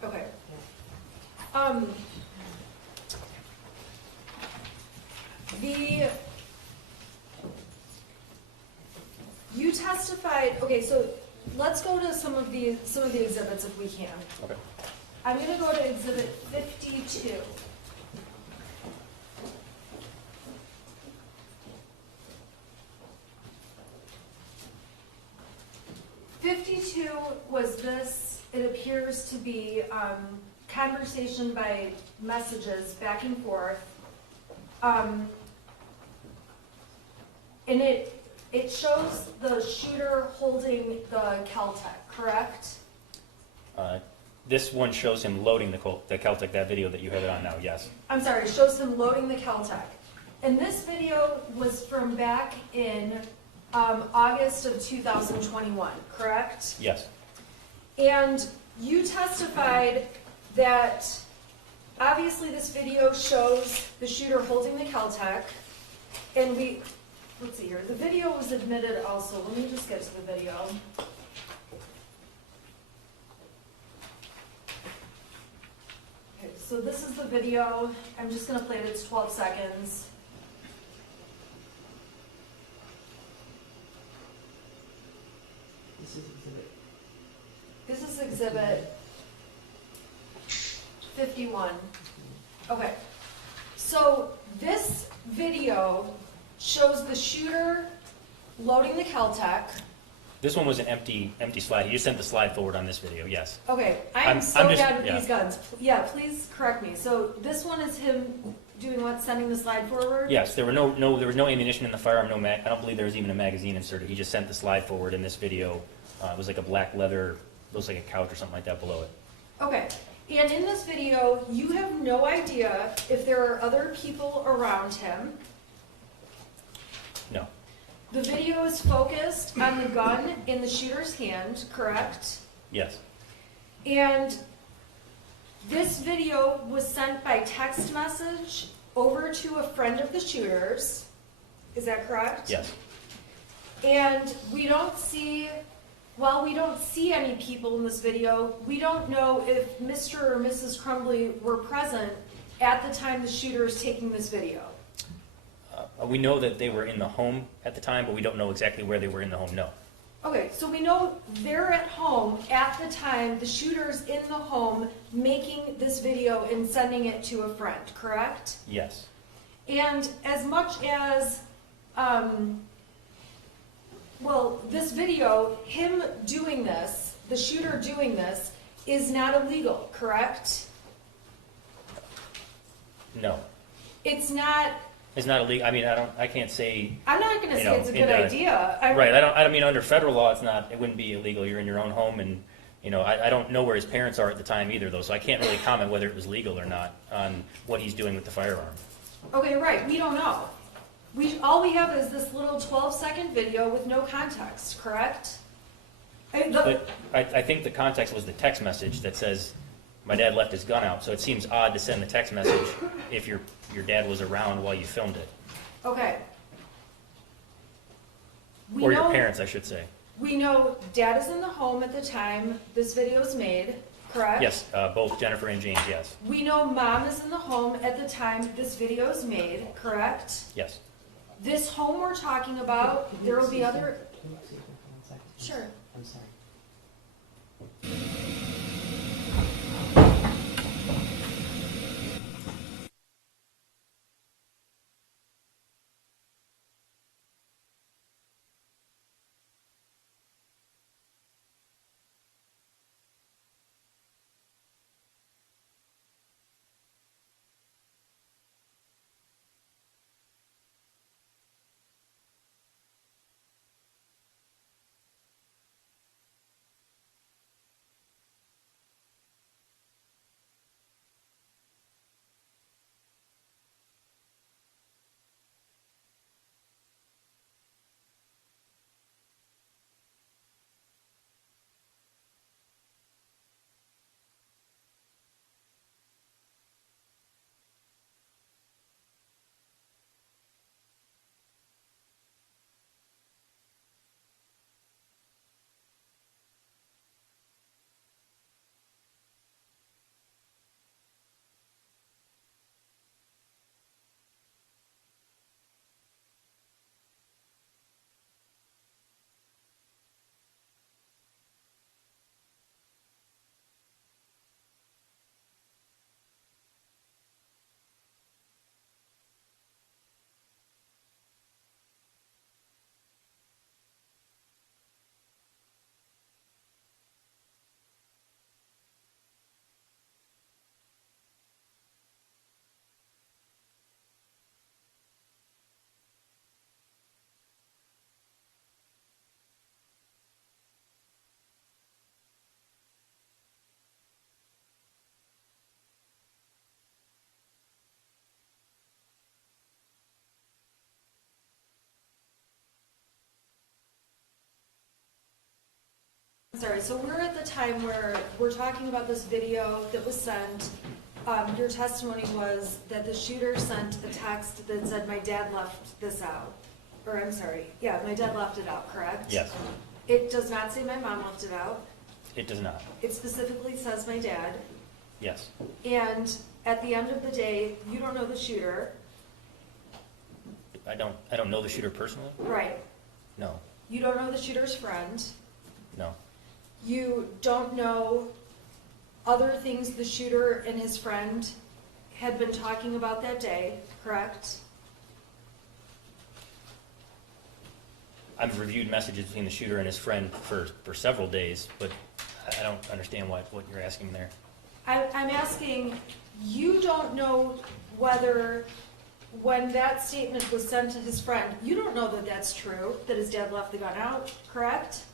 5? okay. Yeah. You testified, okay, so let's go to some of the exhibits if we can. Okay. I'm gonna go to exhibit 52. Was this, it appears to be conversation by messages back and forth. And it shows the shooter holding the Caltech, correct? This one shows him loading the Caltech, that video that you have it on now, yes. I'm sorry, it shows him loading the Caltech. And this video was from back in August of 2021, correct? Yes. And you testified that obviously this video shows the shooter holding the Kel-Tec, and let's see here, the video was admitted also, let me just get to the video. Okay, so this is the video, I'm just gonna play it, it's 12 seconds. This is exhibit. This is exhibit 51. Okay, so this video shows the shooter loading the Kel-Tec. This one was an empty slide. You just sent the slide forward on this video, yes. Okay, I'm I'm so just- bad with yeah. these guns. Yeah, please correct me. So this one is him doing what, sending the slide forward? Yes, there was no ammunition in the firearm, I don't believe there was even a magazine inserted. He just sent the slide forward in this video. It was like a black leather, looks like a couch or something like that below it. Okay, and in this video, you have no idea if there are other people around him. No, The video is focused on the gun in the shooter's hand, correct? yes, And this video was sent by text message over to a friend of the shooter's. Is that correct? yes. And while we don't see any people in this video, we don't know if Mr. or Mrs. Crumbley were present at the time the shooter is taking this video. We know that they were in the home at the time, but we don't know exactly where they were in the home, no. Okay, so we know they're at home at the time the shooter's in the home making this video and sending it to a friend, correct? Yes, And as much as, this video, him doing this, the shooter doing this, is not illegal, correct? no. It's not, It's not illegal, I can't say, I'm not gonna You say know, it's a it good does. idea. right, I mean, under federal law, it wouldn't be illegal. You're in your own home, and, I don't know where his parents are at the time either, though, so I can't really comment whether it was legal or not on what he's doing with the firearm. Okay, right, we don't know. All we have is this little 12-second video with no context, correct? But I think the context was the text message that says, my dad left his gun out, so it seems odd to send the text message if your dad was around while you filmed it. Okay. Or your parents, I should say. We know dad is in the home at the time this video's made, correct? Yes, both Jennifer and James, yes. We know mom is in the home at the time this video's made, correct? Yes. This home we're talking about, there will be other, Can you excuse me for 1 second? sure. I'm sorry. Sorry, so we're at the time where we're talking about this video that was sent Your testimony was that the shooter sent a text that said, my dad left this out. Or, I'm sorry, yeah, my dad left it out, correct? Yes, It does not say my mom left it out. it does not. It specifically says my dad. Yes. And at the end of the day, you don't know the shooter. I don't know the shooter personally? Right. No, You don't know the shooter's friend. no. You don't know other things the shooter and his friend had been talking about that day, correct? I've reviewed messages between the shooter and his friend for several days, but I don't understand what you're asking there. I'm asking, you don't know whether, when that statement was sent to his friend, you don't know that that's true, that his dad left the gun out, correct?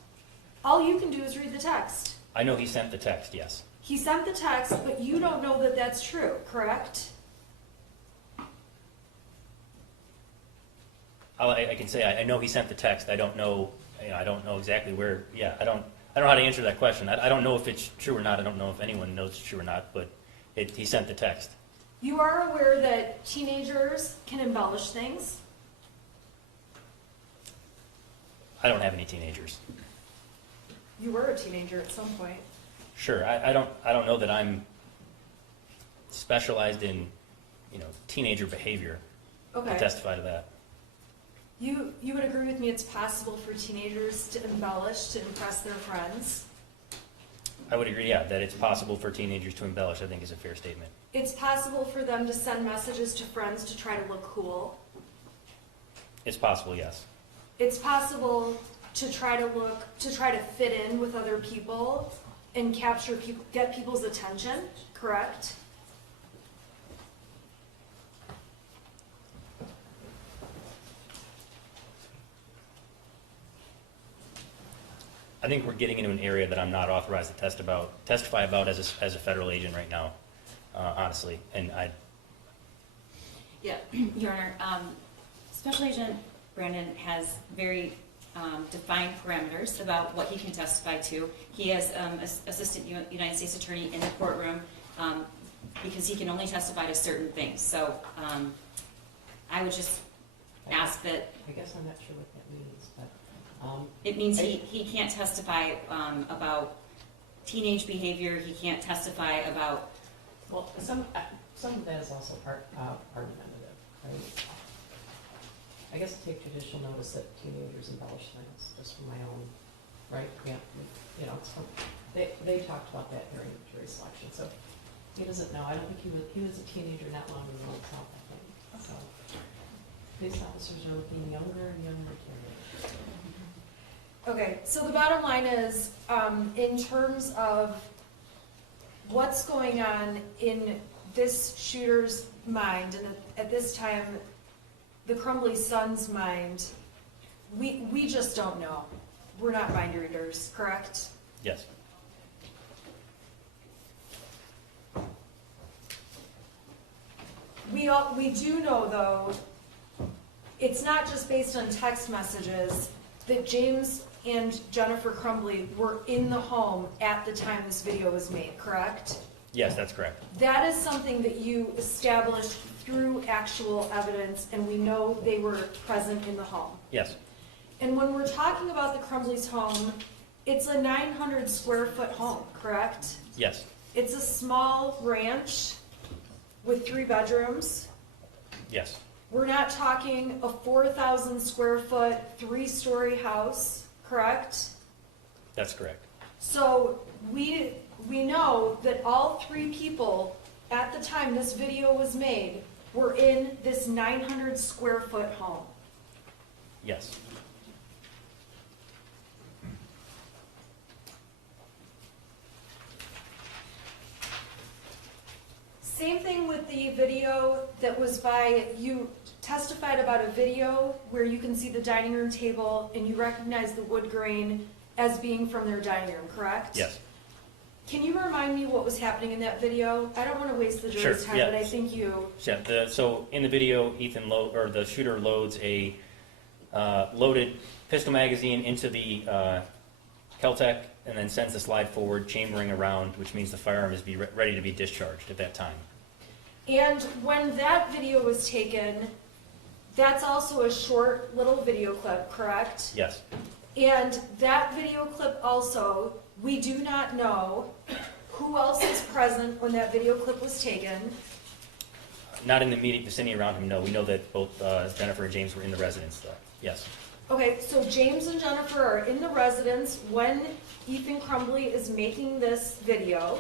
All you can do is read the text. I know he sent the text, yes. He sent the text, but you don't know that that's true, correct? I can say I know he sent the text. I don't know. I don't know exactly where. Yeah, I don't know how to answer that question. I don't know if it's true or not. I don't know if anyone knows it's true or not. But he sent the text. You are aware that teenagers can embellish things? I don't have any teenagers. You were a teenager at some point. Sure. I don't know that I'm specialized in teenager behavior to Okay. testify to that. You would agree with me it's possible for teenagers to embellish to impress their friends? I would agree. Yeah, that it's possible for teenagers to embellish. I think is a fair statement. It's possible for them to send messages to friends to try to look cool. It's possible. Yes. It's possible to try to fit in with other people and get people's attention, correct? I think we're getting into an area that I'm not authorized to testify about as a federal agent right now, honestly. And Yeah, Your Honor, Special Agent Brandon has very defined parameters about what he can testify to. He has Assistant United States Attorney in the courtroom because he can only testify to certain things. So I would just ask that. I guess I'm not sure what that means, but. It means he can't testify about teenage behavior. He can't testify about. Well, some of that is also argumentative, right? I guess I take judicial notice that teenagers embellish things, just from my own, right? Yeah, it's from, they talked about that during jury selection, so he doesn't know. I don't think he was a teenager not long ago himself, I think. So police officers are looking younger and younger teenagers. Okay, so the bottom line is, in terms of what's going on in this shooter's mind, and at this time, the Crumbley son's mind, we just don't know. We're not mind readers, correct? yes. We do know, though, it's not just based on text messages, that James and Jennifer Crumbley were in the home at the time this video was made, correct? Yes, that's correct. That is something that you established through actual evidence, and we know they were present in the home. Yes. And when we're talking about the Crumbley's home, it's a 900 square foot home, correct? Yes. It's a small ranch with 3 bedrooms. Yes. We're not talking a 4,000 square foot, 3-story house, correct? That's correct. So we know that all 3 people at the time this video was made were in this 900 square foot home. Yes. Same thing with the video that was you testified about a video where you can see the dining room table and you recognize the wood grain as being from their dining room, correct? Yes. Can you remind me what was happening in that video? I don't want to waste the jury's Sure, time, yeah. but I think you... Yeah, so in the video, the shooter loads a loaded pistol magazine into the Keltec and then sends the slide forward, chambering around, which means the firearm is ready to be discharged at that time. And when that video was taken, that's also a short little video clip, correct? Yes. And that video clip also, we do not know who else is present when that video clip was taken. Not in the immediate vicinity around him, no. We know that both Jennifer and James were in the residence, though. Yes. Okay, so James and Jennifer are in the residence when Ethan Crumbley is making this video,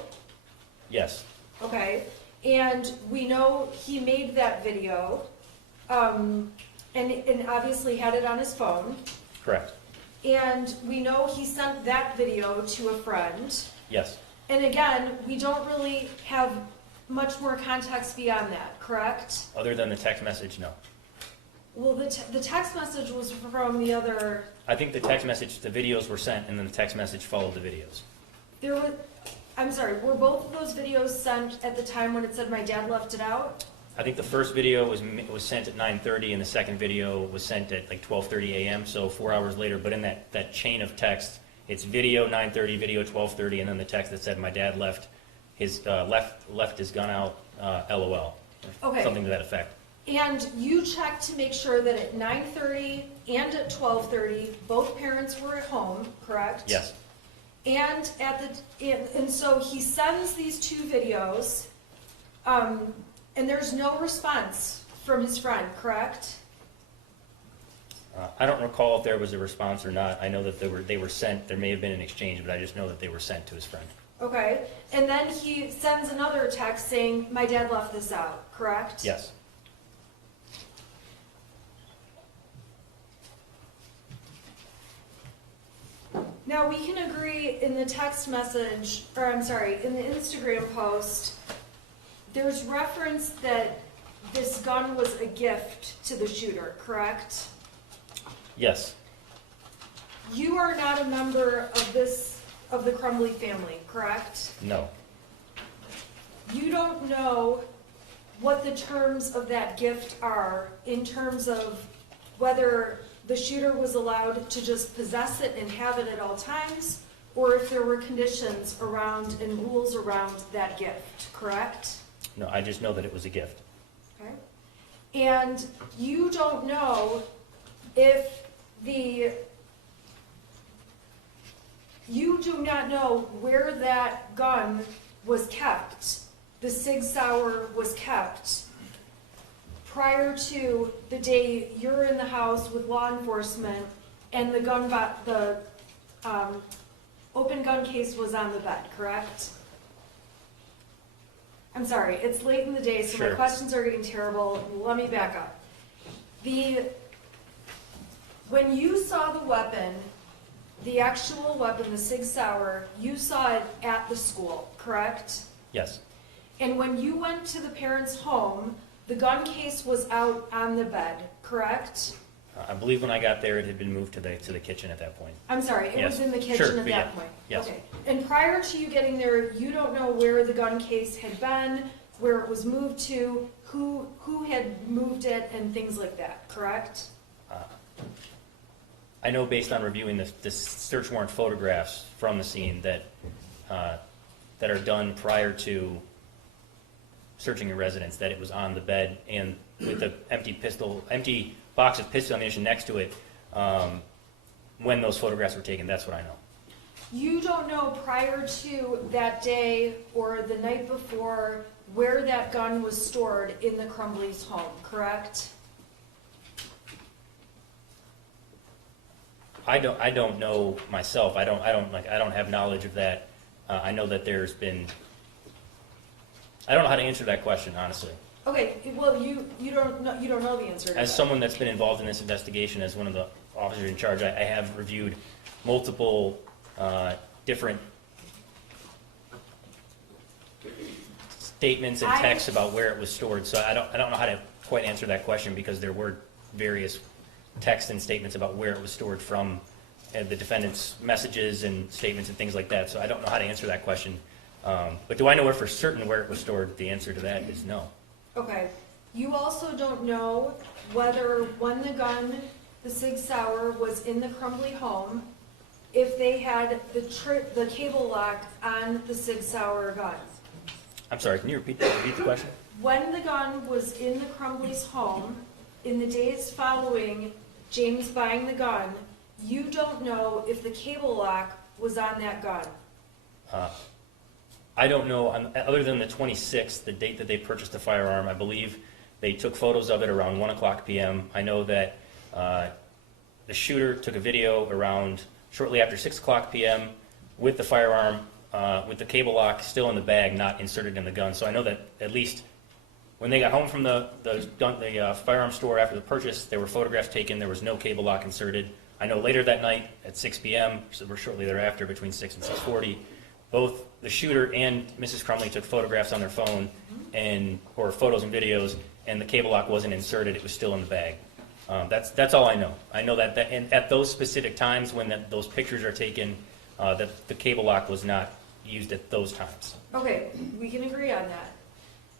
Yes. okay? And we know he made that video, and obviously had it on his phone. Correct. And we know he sent that video to a friend. Yes. And again, we don't really have much more context beyond that, correct? Other than the text message, no. Well, the text message was from the other, I think the text message, the videos were sent, and then the text message followed the videos. there was, I'm sorry, were both of those videos sent at the time when it said my dad left it out? I think the first video was sent at 9:30, and the second video was sent at like 12:30 a.m., so 4 hours later. But in that chain of text, it's video 9:30, video 12:30, and then the text that said my dad left his gun out, LOL, Okay. something to that effect. And you checked to make sure that at 9:30 and at 12:30, both parents were at home, correct? Yes. And and so he sends these two videos, and there's no response from his friend, correct? I don't recall if there was a response or not. I know that they were sent. There may have been an exchange, but I just know that they were sent to his friend. Okay, and then he sends another text saying, my dad left this out, correct? Yes. Now, we can agree in the text message, or I'm sorry, in the Instagram post, there's reference that this gun was a gift to the shooter, correct? Yes. You are not a member of the Crumbley family, correct? No. You don't know what the terms of that gift are in terms of whether the shooter was allowed to just possess it and have it at all times, or if there were conditions around and rules around that gift, correct? No, I just know that it was a gift. Okay. And you don't know if you do not know where that gun was kept, the Sig Sauer was kept, prior to the day you're in the house with law enforcement and the open gun case was on the bed, correct? I'm sorry, it's late in the day, so my Sure. questions are getting terrible. Let me back up. When you saw the weapon, the actual weapon, the Sig Sauer, you saw it at the school, correct? Yes. And when you went to the parents' home, the gun case was out on the bed, correct? I believe when I got there, it had been moved to the kitchen at that point. I'm sorry, it was Yes. in the kitchen Sure, at but that yeah, point? yes. Okay. And prior to you getting there, you don't know where the gun case had been, where it was moved to, who had moved it, and things like that, correct? I know based on reviewing the search warrant photographs from the scene that are done prior to searching a residence, that it was on the bed and with the empty box of pistol ammunition next to it when those photographs were taken. That's what I know. You don't know prior to that day or the night before where that gun was stored in the Crumbley's home, correct? I don't know myself. I don't have knowledge of that. I know that there's been. I don't know how to answer that question, honestly. Okay, well, you don't know the answer to that. As someone that's been involved in this investigation, as one of the officers in charge, I have reviewed multiple different statements and texts about where it was stored. So I don't know how to quite answer that question because there were various texts and statements about where it was stored from the defendant's messages and statements and things like that. So I don't know how to answer that question. But do I know for certain where it was stored? The answer to that is no. Okay. You also don't know whether when the gun, the Sig Sauer, was in the Crumbley home, if they had the cable lock on the Sig Sauer gun. I'm sorry, can you repeat the question? When the gun was in the Crumbley's home, in the days following James buying the gun, you don't know if the cable lock was on that gun. I don't know, other than the 26th, the date that they purchased the firearm, I believe they took photos of it around 1 o'clock p.m. I know that the shooter took a video around shortly after 6 o'clock p.m. with the firearm, with the cable lock still in the bag, not inserted in the gun. So I know that at least when they got home from the firearm store after the purchase, there were photographs taken, there was no cable lock inserted. I know later that night at 6 p.m., so we're shortly thereafter, between 6 and 6:40, both the shooter and Mrs. Crumbley took photographs on their phone or photos and videos, and the cable lock wasn't inserted, it was still in the bag. That's all I know. I know that and at those specific times when those pictures are taken, that the cable lock was not used at those times. Okay, we can agree on that.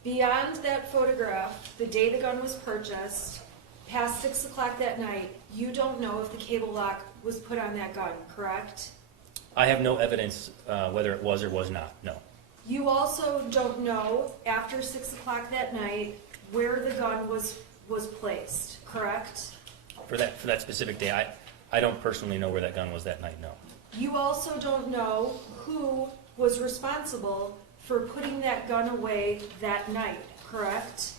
Beyond that photograph, the day the gun was purchased, past 6 o'clock that night, you don't know if the cable lock was put on that gun, correct? I have no evidence whether it was or was not, no. You also don't know, after 6 o'clock that night, where the gun was placed, correct? For that specific day, I don't personally know where that gun was that night, no. You also don't know who was responsible for putting that gun away that night, correct?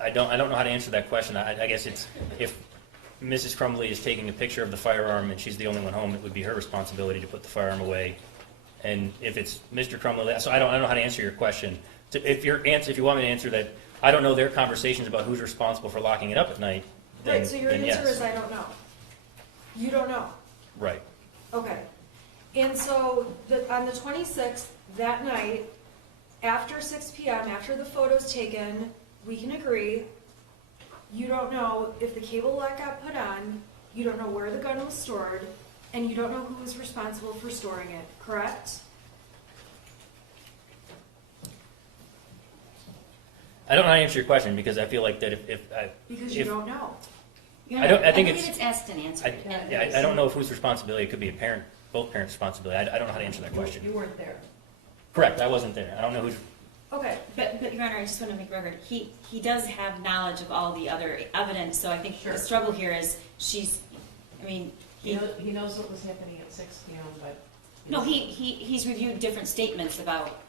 I don't know how to answer that question. I guess it's, if Mrs. Crumbley is taking a picture of the firearm and she's the only one home, it would be her responsibility to put the firearm away. And if it's Mr. Crumbley, so I don't know how to answer your question. If you want me to answer that, I don't know their conversations about who's responsible for locking it up at night, then, Right, so your then answer yes. is I don't know. You don't know. Right. Okay. And so on the 26th, that night, after 6 p.m., after the photo's taken, we can agree, you don't know if the cable lock got put on, you don't know where the gun was stored, and you don't know who was responsible for storing it, correct? I don't know how to answer your question because I feel like that Because you if- don't know. I don't- I think believe it's- it's asked and answered. I don't know if whose responsibility. It could be both parents' responsibility. I don't know how to answer that question. You weren't there. Correct, I wasn't there. I don't know who's. Okay. But Your Honor, I just want to make record, he does have knowledge of all the other evidence, so I think Sure. the struggle here is he He knows what was happening at 6 p.m., but. no, he's reviewed different statements about,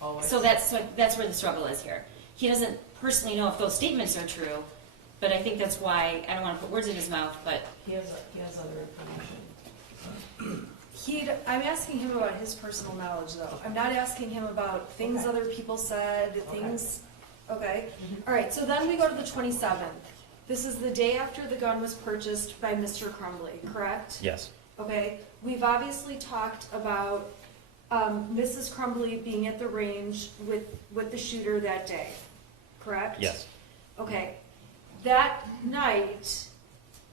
Oh, I so see. that's where the struggle is here. He doesn't personally know if those statements are true, but I think that's why, I don't want to put words in his mouth, but He has other information. I'm asking him about his personal knowledge, though. I'm not asking him about things Okay. other people said, things, okay? Mhm. All right, so then we go to the 27th. This is the day after the gun was purchased by Mr. Crumbley, correct? Yes. Okay, we've obviously talked about Mrs. Crumbley being at the range with the shooter that day, correct? Yes. Okay, that night,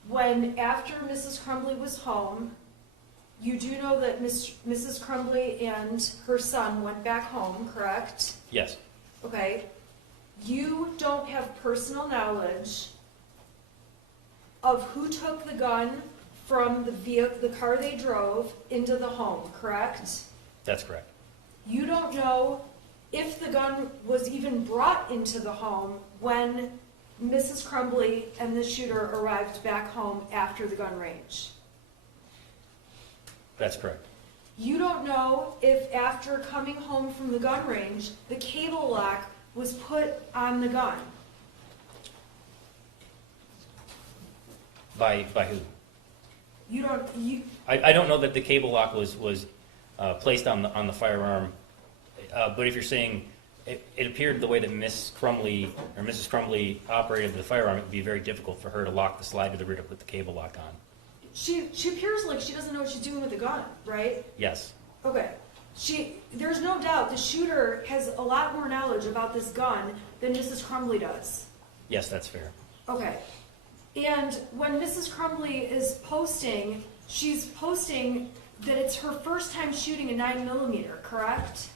when after Mrs. Crumbley was home, you do know that Mrs. Crumbley and her son went back home, correct? Yes. Okay, you don't have personal knowledge of who took the gun from the car they drove into the home, correct? That's correct. You don't know if the gun was even brought into the home when Mrs. Crumbley and the shooter arrived back home after the gun range. That's correct. You don't know if after coming home from the gun range, the cable lock was put on the gun. By who? I don't know that the cable lock was placed on the firearm, but if you're saying it appeared the way that Mrs. Crumbley operated the firearm, it would be very difficult for her to lock the slide to the rear to put the cable lock on. She appears like she doesn't know what she's doing with the gun, right? Yes. Okay. There's no doubt the shooter has a lot more knowledge about this gun than Mrs. Crumbley does. Yes, that's fair. Okay. And when Mrs. Crumbley is posting, she's posting that it's her first time shooting a 9mm, correct?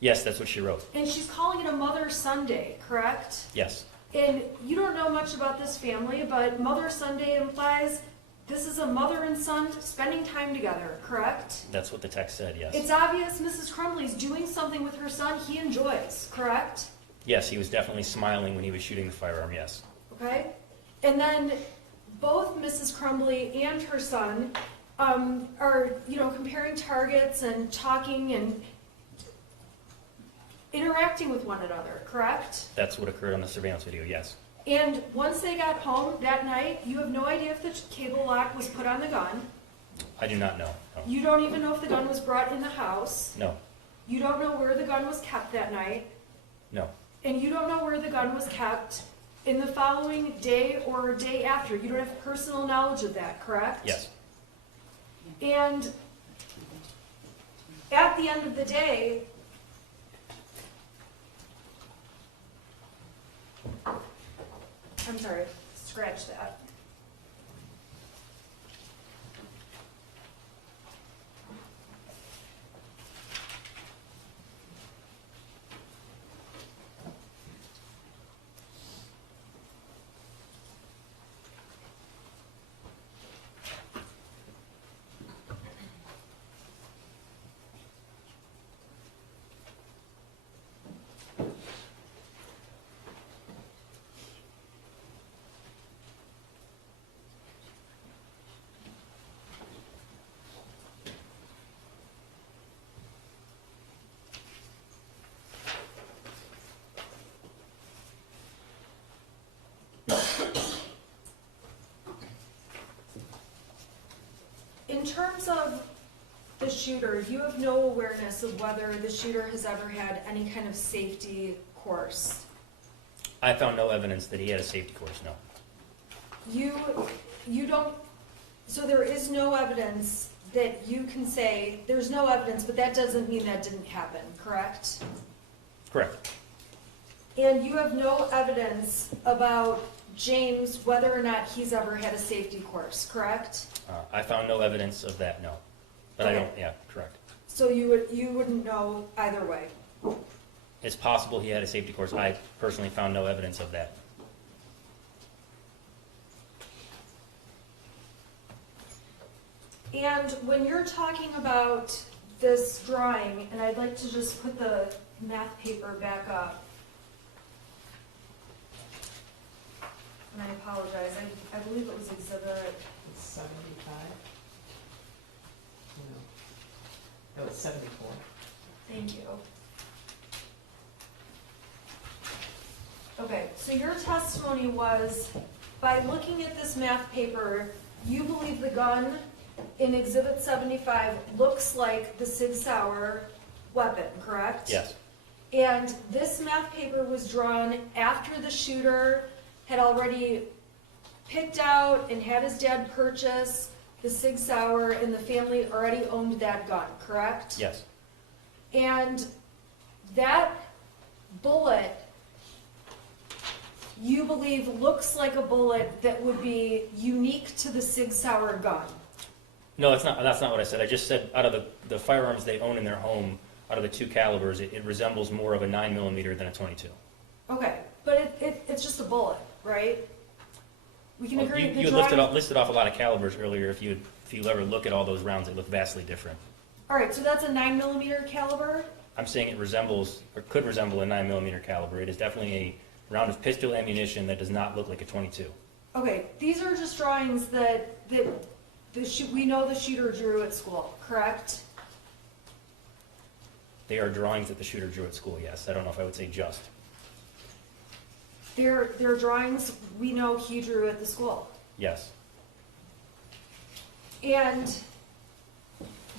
Yes, that's what she wrote. And she's calling it a Mother-Son Day, correct? Yes. And you don't know much about this family, but Mother-Son Day implies this is a mother and son spending time together, correct? That's what the text said, yes. It's obvious Mrs. Crumbley's doing something with her son he enjoys, correct? Yes, he was definitely smiling when he was shooting the firearm, yes. Okay? And then both Mrs. Crumbley and her son are, comparing targets and talking and interacting with one another, correct? That's what occurred on the surveillance video, yes. And once they got home that night, you have no idea if the cable lock was put on the gun. I do not know, no. You don't even know if the gun was brought in the house. No, You don't know where the gun was kept that night. no. And you don't know where the gun was kept in the following day or day after. You don't have personal knowledge of that, correct? Yes. And at the end of the day, I'm sorry, scratch that. In terms of the shooter, you have no awareness of whether the shooter has ever had any kind of safety course. I found no evidence that he had a safety course, no. You don't, so there is no evidence that you can say, there's no evidence, but that doesn't mean that didn't happen, correct? Correct. And you have no evidence about James, whether or not he's ever had a safety course, correct? I found no evidence of that, no. But I Okay. don't, yeah, correct. So you wouldn't know either way. It's possible he had a safety course. I personally found no evidence of that. And when you're talking about this drawing, and I'd like to just put the math paper back up. And I apologize, I believe it was exhibit, It's 75? No. It was 74. thank you. Okay, so your testimony was, by looking at this math paper, you believe the gun in exhibit 75 looks like the Sig Sauer weapon, correct? Yes, And this math paper was drawn after the shooter had already picked out and had his dad purchase the Sig Sauer, and the family already owned that gun, correct? yes. And that bullet, you believe, looks like a bullet that would be unique to the Sig Sauer gun. No, that's not what I said. I just said out of the firearms they own in their home, out of the two calibers, it resembles more of a 9mm than a 22. Okay, but it's just a bullet, right? We can Well, agree. you listed off a lot of calibers earlier. If you ever look at all those rounds, they look vastly different. All right, so that's a 9mm caliber. I'm saying it resembles, or could resemble, a 9mm caliber. It is definitely a round of pistol ammunition that does not look like a 22. Okay, these are just drawings that we know the shooter drew at school, correct? They are drawings that the shooter drew at school, yes. I don't know if I would say just. They're drawings we know he drew at the school. Yes, And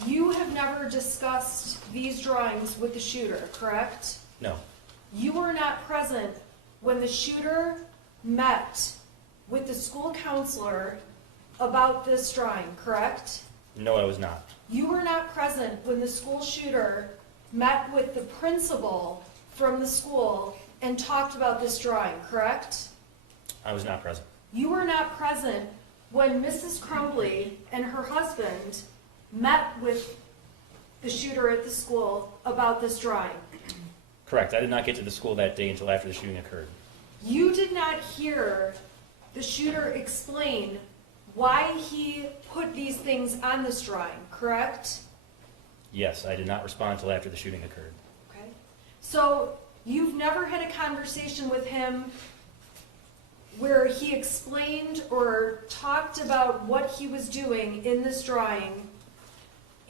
you have never discussed these drawings with the shooter, correct? no, You were not present when the shooter met with the school counselor about this drawing, correct? no, I was not. You were not present when the school shooter met with the principal from the school and talked about this drawing, correct? I was not present. You were not present when Mrs. Crumbley and her husband met with the shooter at the school about this drawing. Correct. I did not get to the school that day until after the shooting occurred. You did not hear the shooter explain why he put these things on this drawing, correct? Yes, I did not respond until after the shooting occurred. Okay. So you've never had a conversation with him where he explained or talked about what he was doing in this drawing,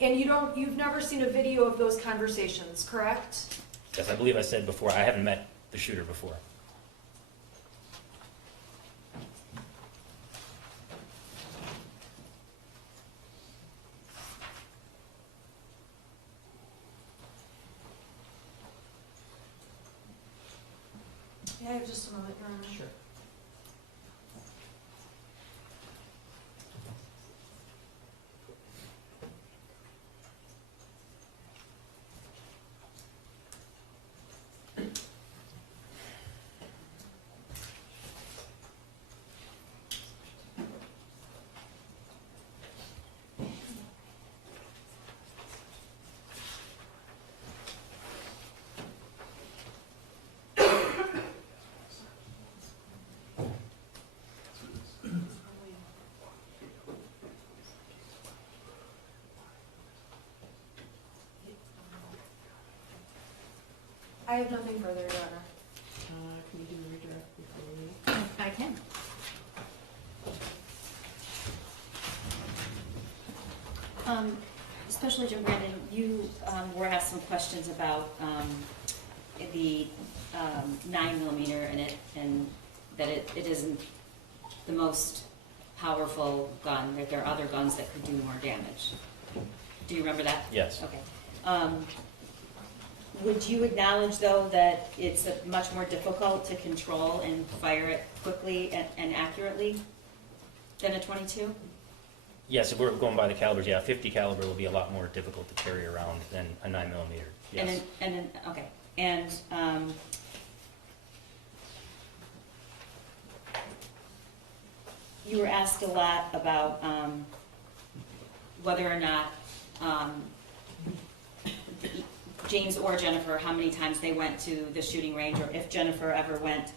and you've never seen a video of those conversations, correct? Yes, I believe I said before, I haven't met the shooter before. Yeah, I have just a moment, Your Honor. Sure. I have nothing further, Your Honor. Can you do a redirect before we leave? I can. Special Agent Brandon, you were asked some questions about the 9mm and that it isn't the most powerful gun, that there are other guns that could do more damage. Do you remember that? Yes. Okay. Would you acknowledge, though, that it's much more difficult to control and fire it quickly and accurately than a .22? Yes, if we're going by the calibers, yeah, 50 caliber will be a lot more difficult to carry around than a 9mm. Yes. Okay. And you were asked a lot about whether or not James or Jennifer, how many times they went to the shooting range, or if Jennifer ever went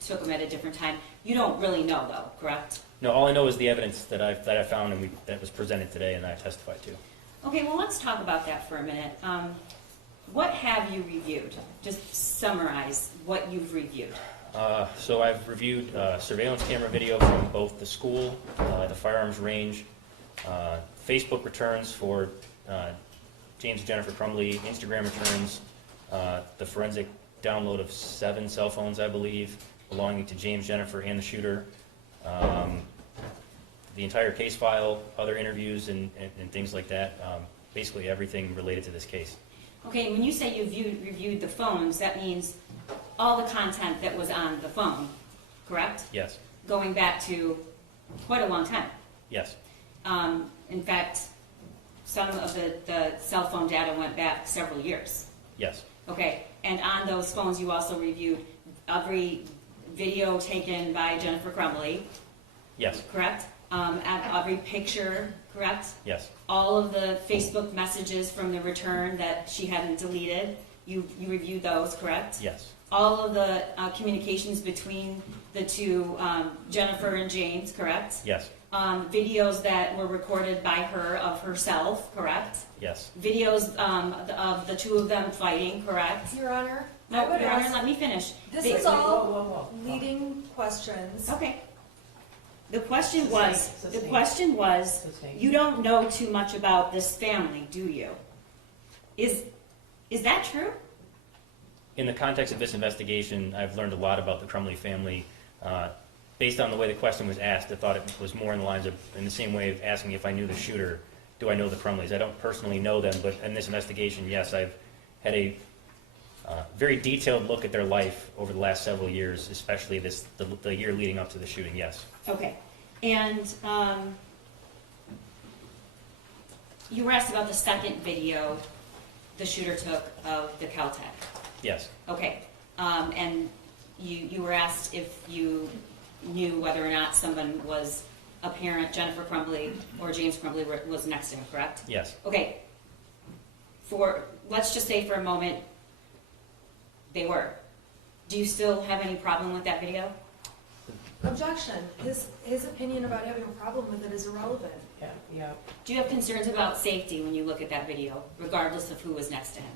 took them at a different time. You don't really know, though, correct? No, all I know is the evidence that I found and that was presented today and that I testified to. Okay, well, let's talk about that for a minute. What have you reviewed? Just summarize what you've reviewed. So I've reviewed surveillance camera video from both the school, the firearms range, Facebook returns for James and Jennifer Crumbley, Instagram returns, the forensic download of 7 cell phones, I believe, belonging to James, Jennifer, and the shooter, the entire case file, other interviews, and things like that. Basically everything related to this case. Okay, when you say you reviewed the phones, that means all the content that was on the phone, correct? Yes. Going back to quite a long time. Yes. In fact, some of the cell phone data went back several years. Yes. Okay, and on those phones you also reviewed every video taken by Jennifer Crumbley, Yes. correct? Every picture, correct? Yes. All of the Facebook messages from the return that she hadn't deleted, you reviewed those, correct? Yes. All of the communications between the two, Jennifer and James, correct? Yes. Videos that were recorded by her of herself, correct? Yes. Videos of the two of them fighting, correct? Your Honor, No, I would Your Honor, ask, let me finish. this They- is all Whoa. leading questions. Okay. The question Sustain. was, Sustain. you don't know too much about this family, do you? Is that true? In the context of this investigation, I've learned a lot about the Crumbley family. Based on the way the question was asked, I thought it was more in the lines of, in the same way of asking if I knew the shooter, do I know the Crumbleys? I don't personally know them, but in this investigation, yes, I've had a very detailed look at their life over the last several years, especially the year leading up to the shooting, yes. Okay. And you were asked about the second video the shooter took of the Caltech. Yes. Okay. And you were asked if you knew whether or not someone was a parent, Jennifer Crumbley or James Crumbley was next to him, correct? Yes. Okay. Let's just say for a moment they were. Do you still have any problem with that video? Objection. His opinion about having a problem with it is irrelevant. Yeah. Do you have concerns about safety when you look at that video, regardless of who was next to him?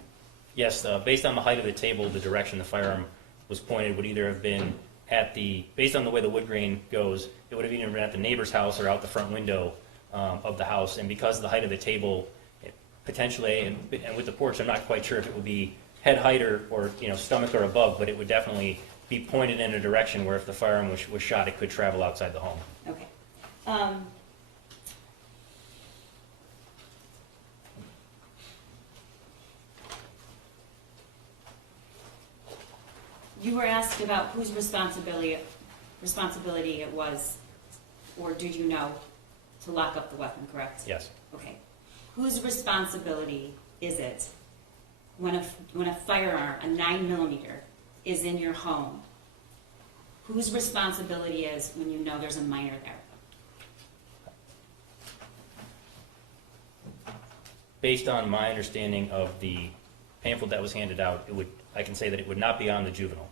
Yes, based on the height of the table, the direction the firearm was pointed would either have been based on the way the wood grain goes, it would have either been at the neighbor's house or out the front window of the house. And because of the height of the table, potentially, and with the porch, I'm not quite sure if it would be head height or stomach or above, but it would definitely be pointed in a direction where if the firearm was shot, it could travel outside the home. Okay. You were asked about whose responsibility it was, or did you know, to lock up the weapon, correct? Yes. Okay. Whose responsibility is it when a firearm, a 9mm, is in your home? Whose responsibility is when you know there's a minor there? Based on my understanding of the pamphlet that was handed out, I can say that it would not be on the juvenile.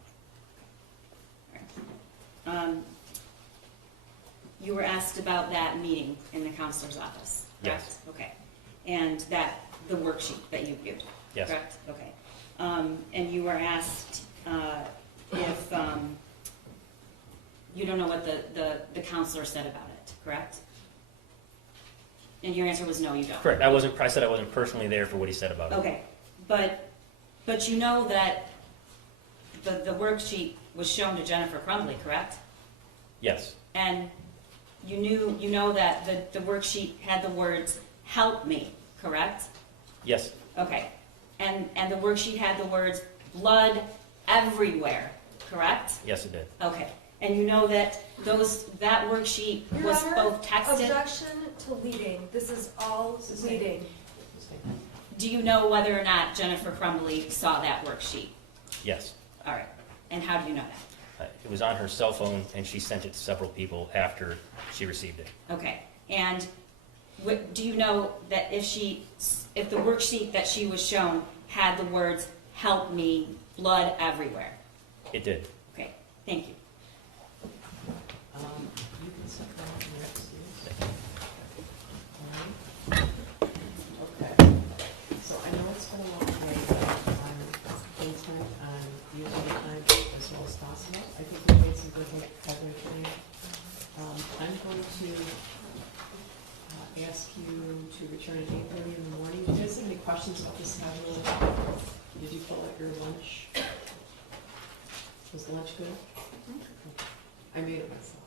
You were asked about that meeting in the counselor's office, correct? Yes. Okay. And the worksheet that you viewed, Yes. correct? Okay. And you were asked if you don't know what the counselor said about it, correct? And your answer was no, you don't. Correct. I said I wasn't personally there for what he said about it. Okay, but you know that the worksheet was shown to Jennifer Crumbley, correct? Yes. And you know that the worksheet had the words "help me," correct? Yes. Okay, and the worksheet had the words "blood everywhere," correct? Yes, it did. Okay, and you know that that worksheet Your was Honor, both texted. Objection to leading. This is all leading. Do you know whether or not Jennifer Crumbley saw that worksheet? Yes. All right, and how do you know that? It was on her cell phone, and she sent it to several people after she received it. Okay, and do you know that if the worksheet that she was shown had the words "help me," "blood everywhere"? It did. Okay, thank you. You can sit down and rest, please. All right. Okay. So I know it's been a long day, but I'm intent on using the time as well as possible. I think we made some good headway today. I'm going to ask you to return at 8:30 in the morning. Do you guys have any questions about the schedule? Did you pull out your lunch? Was the lunch good? I made it myself.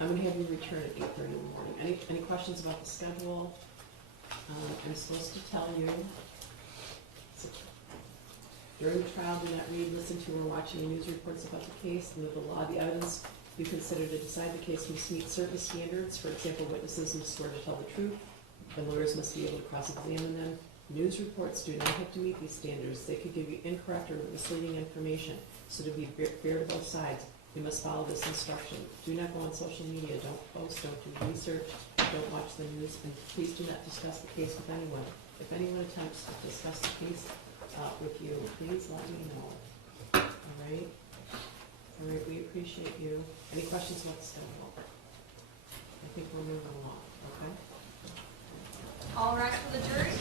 I'm going to have you return at 8:30 in the morning. Any questions about the schedule? I'm supposed to tell you, during the trial, do not read, listen to, or watch any news reports about the case. Under the law, the evidence you consider to decide the case must meet certain standards. For example, witnesses must swear to tell the truth, and lawyers must be able to cross-examine them. News reports do not have to meet these standards. They could give you incorrect or misleading information. So to be fair to both sides, you must follow this instruction. Do not go on social media. Don't post. Don't do research. Don't watch the news. And please do not discuss the case with anyone. If anyone attempts to discuss the case with you, please let me know. All right? All right, we appreciate you. Any questions about the schedule? I think we're moving along, okay? All rise for the jury.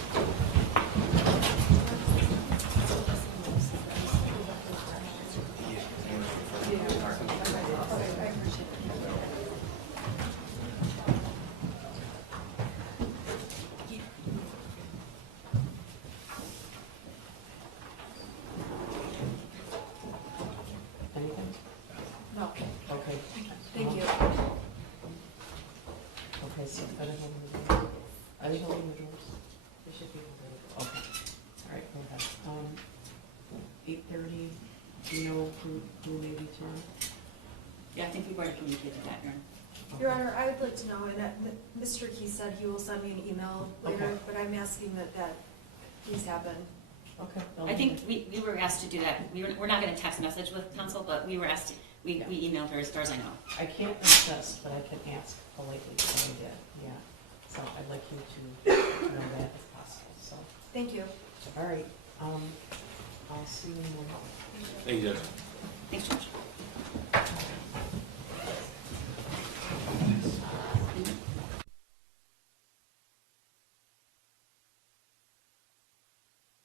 Anything? No, Okay. thank you. Okay, so are they holding the doors? Are they holding the doors? They should be holding the doors. Okay. All right, go ahead. 8:30, do you know who may return? Yeah, I think we've already communicated that, Your Honor. Your Honor, I would like to know, and Mr. Key said he will send me an email later, Okay. but I'm asking that please happen. Okay. I think we were asked to do that. We're not going to text message with counsel, but we were asked, we emailed her as far as I know. I can't insist, but I can ask politely, so I did, yeah. So I'd like you to know that if possible, so. Thank you. All right, I'll see you in a moment. Thank you, Judge. Thanks, George.